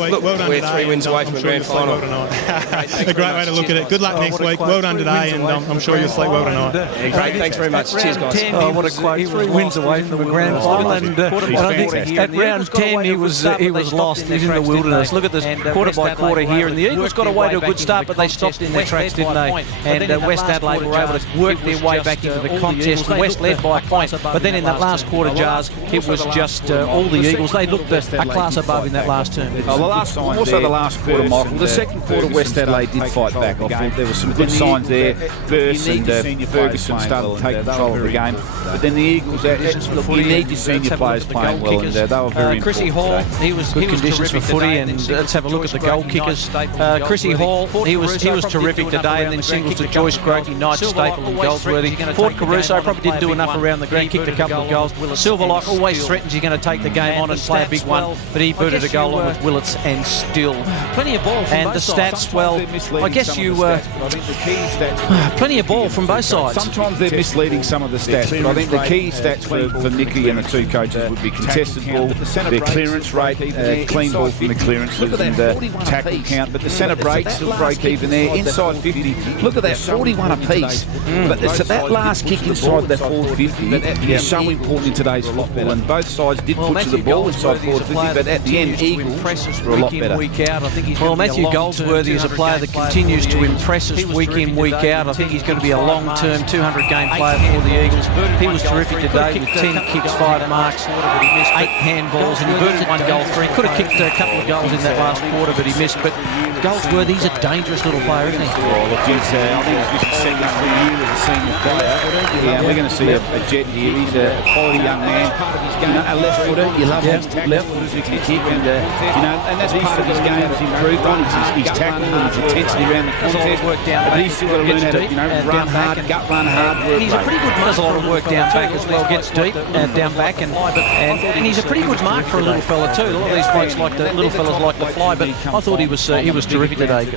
look, we're 3 wins away from a grand final. A great way to look at it. Good luck next week. Well done today, and I'm sure you'll sleep well tonight. Great, thanks very much. Cheers, guys. Oh, what a quote! 3 wins away from a grand final, and I think at round 10 he was lost. He was in the wilderness. Look at this quarter by quarter here, and the Eagles got away to a good start, but they stopped in their tracks, didn't they? And West Adelaide were able to work their way back into the contest. West led by a point, but then in that last quarter, Jars, it was just all the Eagles. They looked a class above in that last term. Also the last quarter, Michael. The second quarter, West Adelaide did fight back. I thought there were some good signs there. Burst and Ferguson started to take control of the game. But then the Eagles, you need your senior players playing well, and they were very important. Chrissy Hall, he was conditions for footy, and let's have a look at the goal kickers. Chrissy Hall, he was terrific today, and then singles to Joyce Croaky, Knight, Staple and Goldsworthy. Ford Caruso probably didn't do enough around the ground, kicked a couple of goals. Silverlock always threatens you're going to take the game on and play a big one, but he booted a goal on with Willits and Still. Plenty of ball from and both the stats, sides. well, I guess you plenty of ball from both sides. Sometimes they're misleading some of the stats, but I think the key stats for Nicky and the 2 coaches would be contested ball, their clearance rate, clean ball from the clearances, and tackle count. But the centre breaks still break even there. Inside 50, look at that, 41 apiece. But so that last kick inside that forward 50 is so important in today's football, and both sides did put to the ball inside forward 50, but at the end, Eagles were a lot better. Well, Matthew Goldsworthy is a player that continues to impress us week in, week out. I think he's going to be a long-term 200-game player for the Eagles. He was terrific today with 10 kicks, 5 marks, 8 handballs, and he booted 1 goal free. He could have kicked a couple of goals in that last quarter, but he missed. But Goldsworthy, he's a dangerous little player, isn't he? Well, look, I think he's his second full year as a senior player. Yeah, we're going to see a jet here. He's a quality young man. A left footer, you love his left footers who can kick, and and that's part of his game that's improved on. His tackle and his intensity around the contest. But he's still got to learn how to run hard, gut run hard. He's a pretty good. Does a lot of work down back as well. Gets deep down back, and he's a pretty good mark for a little fella too. A lot of these blokes little fellas like to fly, but I thought he was terrific today.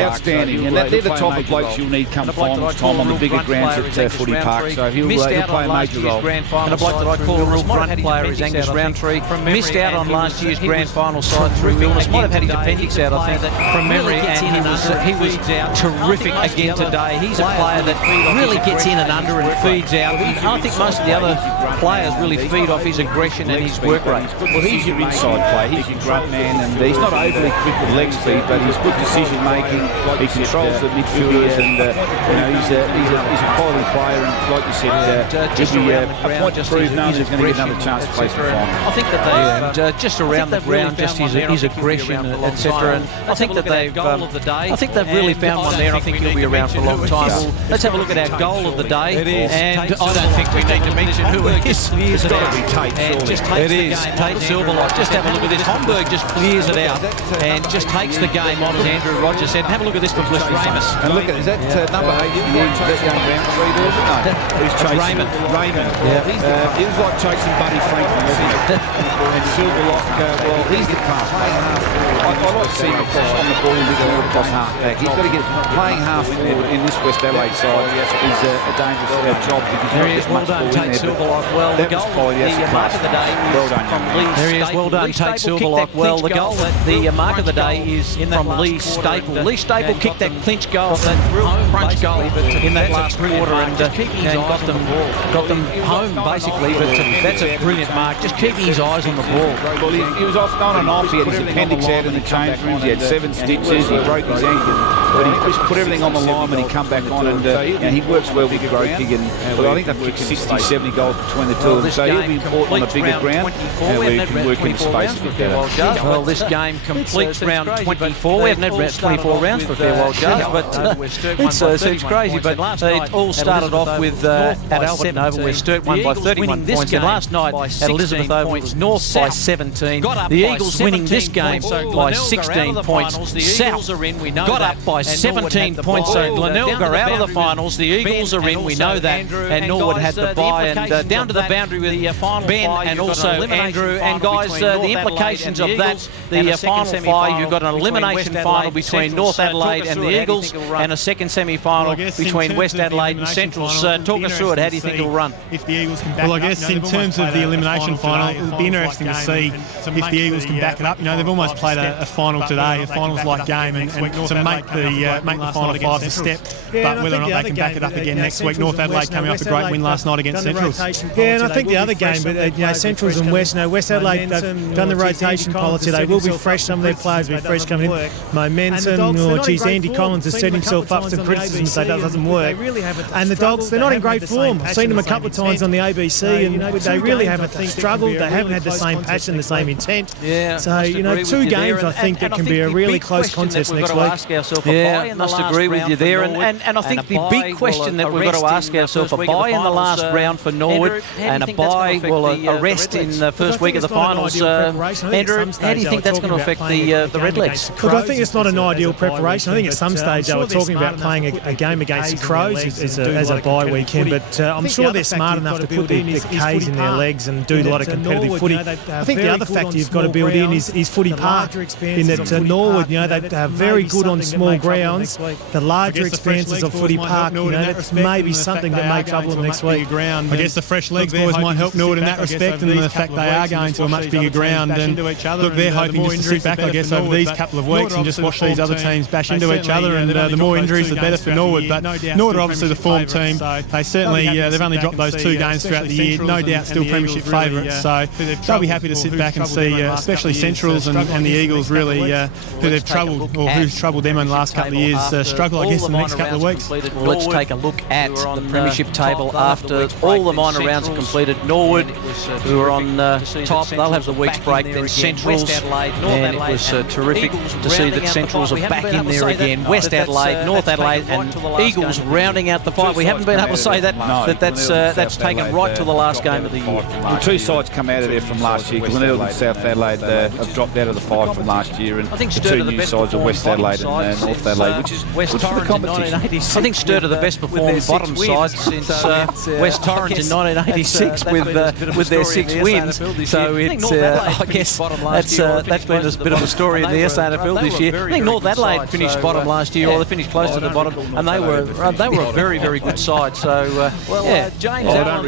Outstanding, and they're the type of blokes you'll need come finals time on the bigger grounds at Footy Park. So he'll play a major role. And a bloke that I call a real front player is Angus Roundtree. Missed out on last year's grand final side through illness. Might have had his appendix out, I think, from memory, and he was terrific again today. He's a player that really gets in and under and feeds out. I think most of the other players really feed off his aggression and his work rate. Well, he's your inside player. He's your grunt man, and he's not overly quick with leg speed, but he's good decision making. He controls the midfielders, and he's a quality player. And like you said, he'll be a point to prove. No, he's going to get another chance to play some final. I think that they've just around the ground, just his aggression, etc. And I think that they've I think they've really found one there, and I think he'll be around for a long time. Well, let's have a look at our goal of the day. And I don't think we need to mention who it is. Clears it out. And just takes the game. Tate Silverlight. Just have a look at this. Homburg just clears it out and just takes the game on, as Andrew Rogers said. Have a look at this for Bliss Ramus. And look at, is that number 8? That young round three there, isn't it? No. He's chasing Raymond. Yeah. He was like chasing Buddy Franklin, wasn't he? And Silverlock, well, he's the pass. Playing half forward. I like seeing him across on the ball and more across half back. He's got to get playing half forward in this West Adelaide side. Is a dangerous job because there he is. Well done, Tate Silverlock. Well, the goal, the mark of the day is from Lee Staple. There he is. Well done, Tate Silverlock. Well, the goal, the mark of the day is from Lee Staple. Lee Staple kicked that clinch goal, that real crunch goal in that last quarter, and got them home basically. But that's a brilliant mark. Just keeping his eyes on the ball. Well, he was off on and off. He had his appendix out in the change rooms. He had 7 stitches. He broke his ankle, but he just put everything on the line when he come back on, and he works well with Groping. And I think they've kicked 60, 70 goals between the two of them. So he'll be important on a bigger ground, and we can work in space a bit better. Well, this game completes round 24. We haven't had 24 rounds for a fair while, Judge, but it's crazy. But it all started off with at Albert Oval, where Sturt won by 31 points. And last night at Elizabeth Oval, it was North by 17. The Eagles winning this game by 16 points. South got up by 17 points. So Glenelg are out of the finals. The Eagles are in, we know that. And Norwood had the bye. And down to the boundary with Ben and also Andrew. And guys, the implications of that, the final five, you've got an elimination final between North Adelaide and the Eagles, and a second semi-final between West Adelaide and Centrals. Talk us through it. How do you think it'll run? If the Eagles can back well, I guess in terms of the elimination final, it'll be interesting to see if the Eagles can back it up. You know, they've almost played a final today, a finals-like game, and to make the final five a step. But whether or not they can back it up again next week, North Adelaide coming off a great win last night against Centrals. Yeah, and I think the other game, but Centrals and West, West Adelaide, they've done the rotation policy. They will be fresh. Some of their players will be fresh coming in. Momentum, Andy Collins has set himself up for criticism, so that doesn't work. And the Dogs, they're not in great form. I've seen them a couple of times on the ABC, and they really haven't struggled. They haven't had the same passion, the same intent. So, 2 games, I think, that can be a really close contest next week. Yeah, I must agree with you there. And I think the big question that we've got to ask ourselves, a bye in the last round for Norwood, and a bye, well, a rest in the first week of the finals. Andrew, how do you think that's going to affect the Redlegs? Look, I think it's not an ideal preparation. I think at some stage they were talking about playing a game against the Crows as a bye weekend, but I'm sure they're smart enough to put the K's in their legs and do a lot of competitive footy. I think the other factor you've got to build in is footy park, in that Norwood, they're very good on small grounds. The larger expanses of footy park, that's maybe something that may trouble them next week. I guess the fresh legs boys might help Norwood in that respect, and the fact they are going to a much bigger ground. And look, they're hoping just to sit back, I guess, over these couple of weeks and just watch these other teams bash into each other. And the more injuries, the better for Norwood. But Norwood are obviously the form team. They certainly they've only dropped those 2 games throughout the year. No doubt, still premiership favourites. So they'll be happy to sit back and see, especially Centrals and the Eagles, really who they've troubled or who's troubled them in the last couple of years, struggle, I guess, in the next couple of weeks. Well, let's take a look at the premiership table after all the minor rounds are completed. Norwood, who are on top, they'll have the week's break. Then Centrals, and it was terrific to see that Centrals are back in there again. West Adelaide, North Adelaide, and Eagles rounding out the fight. We haven't been able to say that's taken right to the last game of the year. Well, 2 sides come out of there from last year. Glenelg and South Adelaide have dropped out of the fight from last year, and I think the 2 new sides are West Adelaide and North Adelaide, which is West Torrens in 1986. I think Sturt are the best performed bottom side since West Torrens in 1986 with their 6 wins. So it's I guess that's been a bit of a story in the SANFL this year. I think North Adelaide finished bottom last year, or they finished close to the bottom, and they were a very, very good side. So James Allen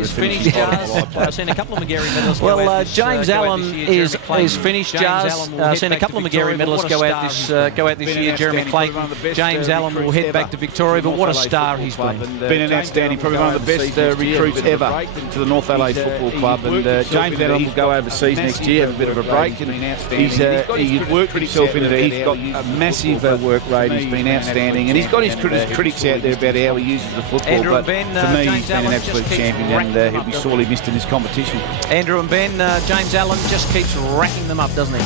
is finished. I've seen a couple of McGarry medalists. Well, James Allen is finished. Jazz. I've seen a couple of McGarry medalists go out this year. here, Jeremy Clayton. James Allen will head back to Victoria, but what a star he's been. Been an outstanding, probably one of the best recruits ever to the North Adelaide Football Club. And James Allen will go overseas next year, have a bit of a break. And he's worked himself into it. He's got a massive work rate. He's been outstanding. And he's got his critics out there about how he uses the football. Andrew but and Ben, for me, James he's been an Allen absolute just champion, and he'll be sorely missed in this competition. Andrew and Ben, James Allen just keeps racking them up, doesn't he?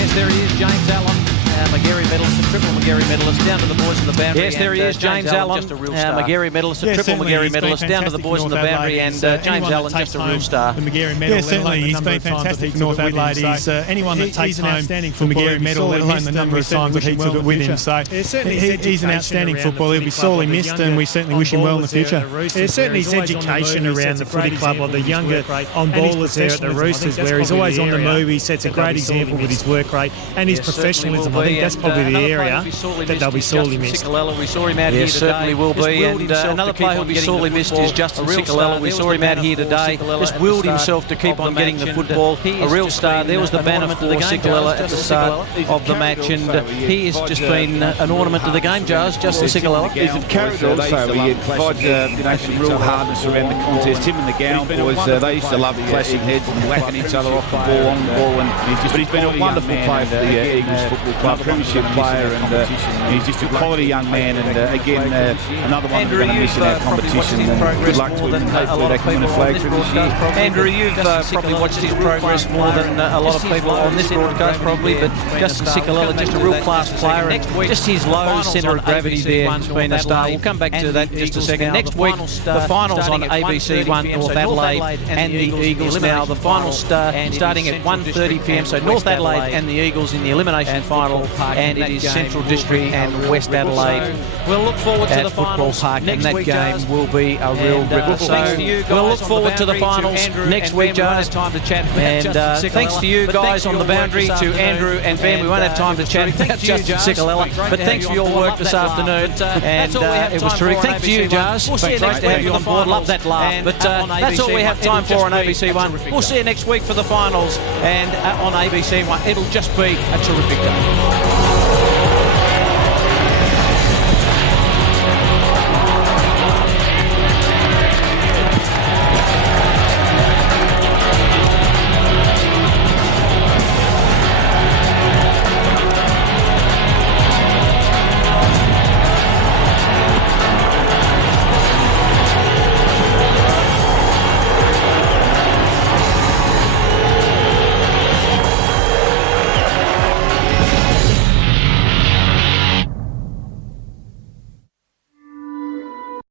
There he is, James Allen, Magarey medalist, a triple Magarey medalist, down to the boys on the boundary. Yes, there he is, James Allen, Magarey medalist, a triple Magarey medalist, down to the boys on the boundary, and James Allen just a real star. The Magarey medal, yeah, certainly he's been fantastic for North Adelaide. He's anyone that takes home the Magarey medal, let alone the number of times that he took it with him. So he's an outstanding footballer. He'll be sorely missed, and we certainly wish him well in the future. There's certainly his education around the footy club, or the younger on-ballers there at the Roosters, where he's always on the move. He sets a great example with his work rate and his professionalism. I think that's probably the area that they'll be sorely missed. We saw him out here today. Certainly will be. And another player who'll be sorely missed is Justin Cicolella. We saw him out here today. Just willed himself to keep on getting the football. A real star. There was the banner for Cicolella at the start of the match, and he has just been an ornament to the game, Jars. Justin Cicolella. He's a character also. He provides some real hardness around the contest. Him and the Gowan boys, they used to love clashing heads and whacking each other off the ball, on the ball. But he's been a wonderful player for the Eagles Football Club, premiership player, and he's just a quality young man. And again, another one we're going to miss in our competition. And good luck to him. Hopefully they can win a flag for this year. Andrew, you've probably watched his progress more than a lot of people on this broadcast probably, but Justin Cicolella, just a real class player. Just his low centre of gravity there has been a star. We'll come back to that in just a second. Next week, the finals on ABC 1, North Adelaide and the Eagles. Now, the finals starting at 1:30 p.m. So North Adelaide and the Eagles in the elimination final, and it is Central District and West Adelaide. We'll look forward to the finals Park, next and that week, game will be a real ripple. So we'll look forward to the finals next week, Joe. Time to chat. And thanks to you guys on the boundary, to Andrew and Ben. We won't have time to chat about Justin Cicolella, but thanks for your work this afternoon. And it was terrific. Thanks to you, Jars. Great to have you on board. Love that laugh. But that's all we have time for on ABC 1. We'll see you next week for the finals, and on ABC 1 it'll just be a terrific day.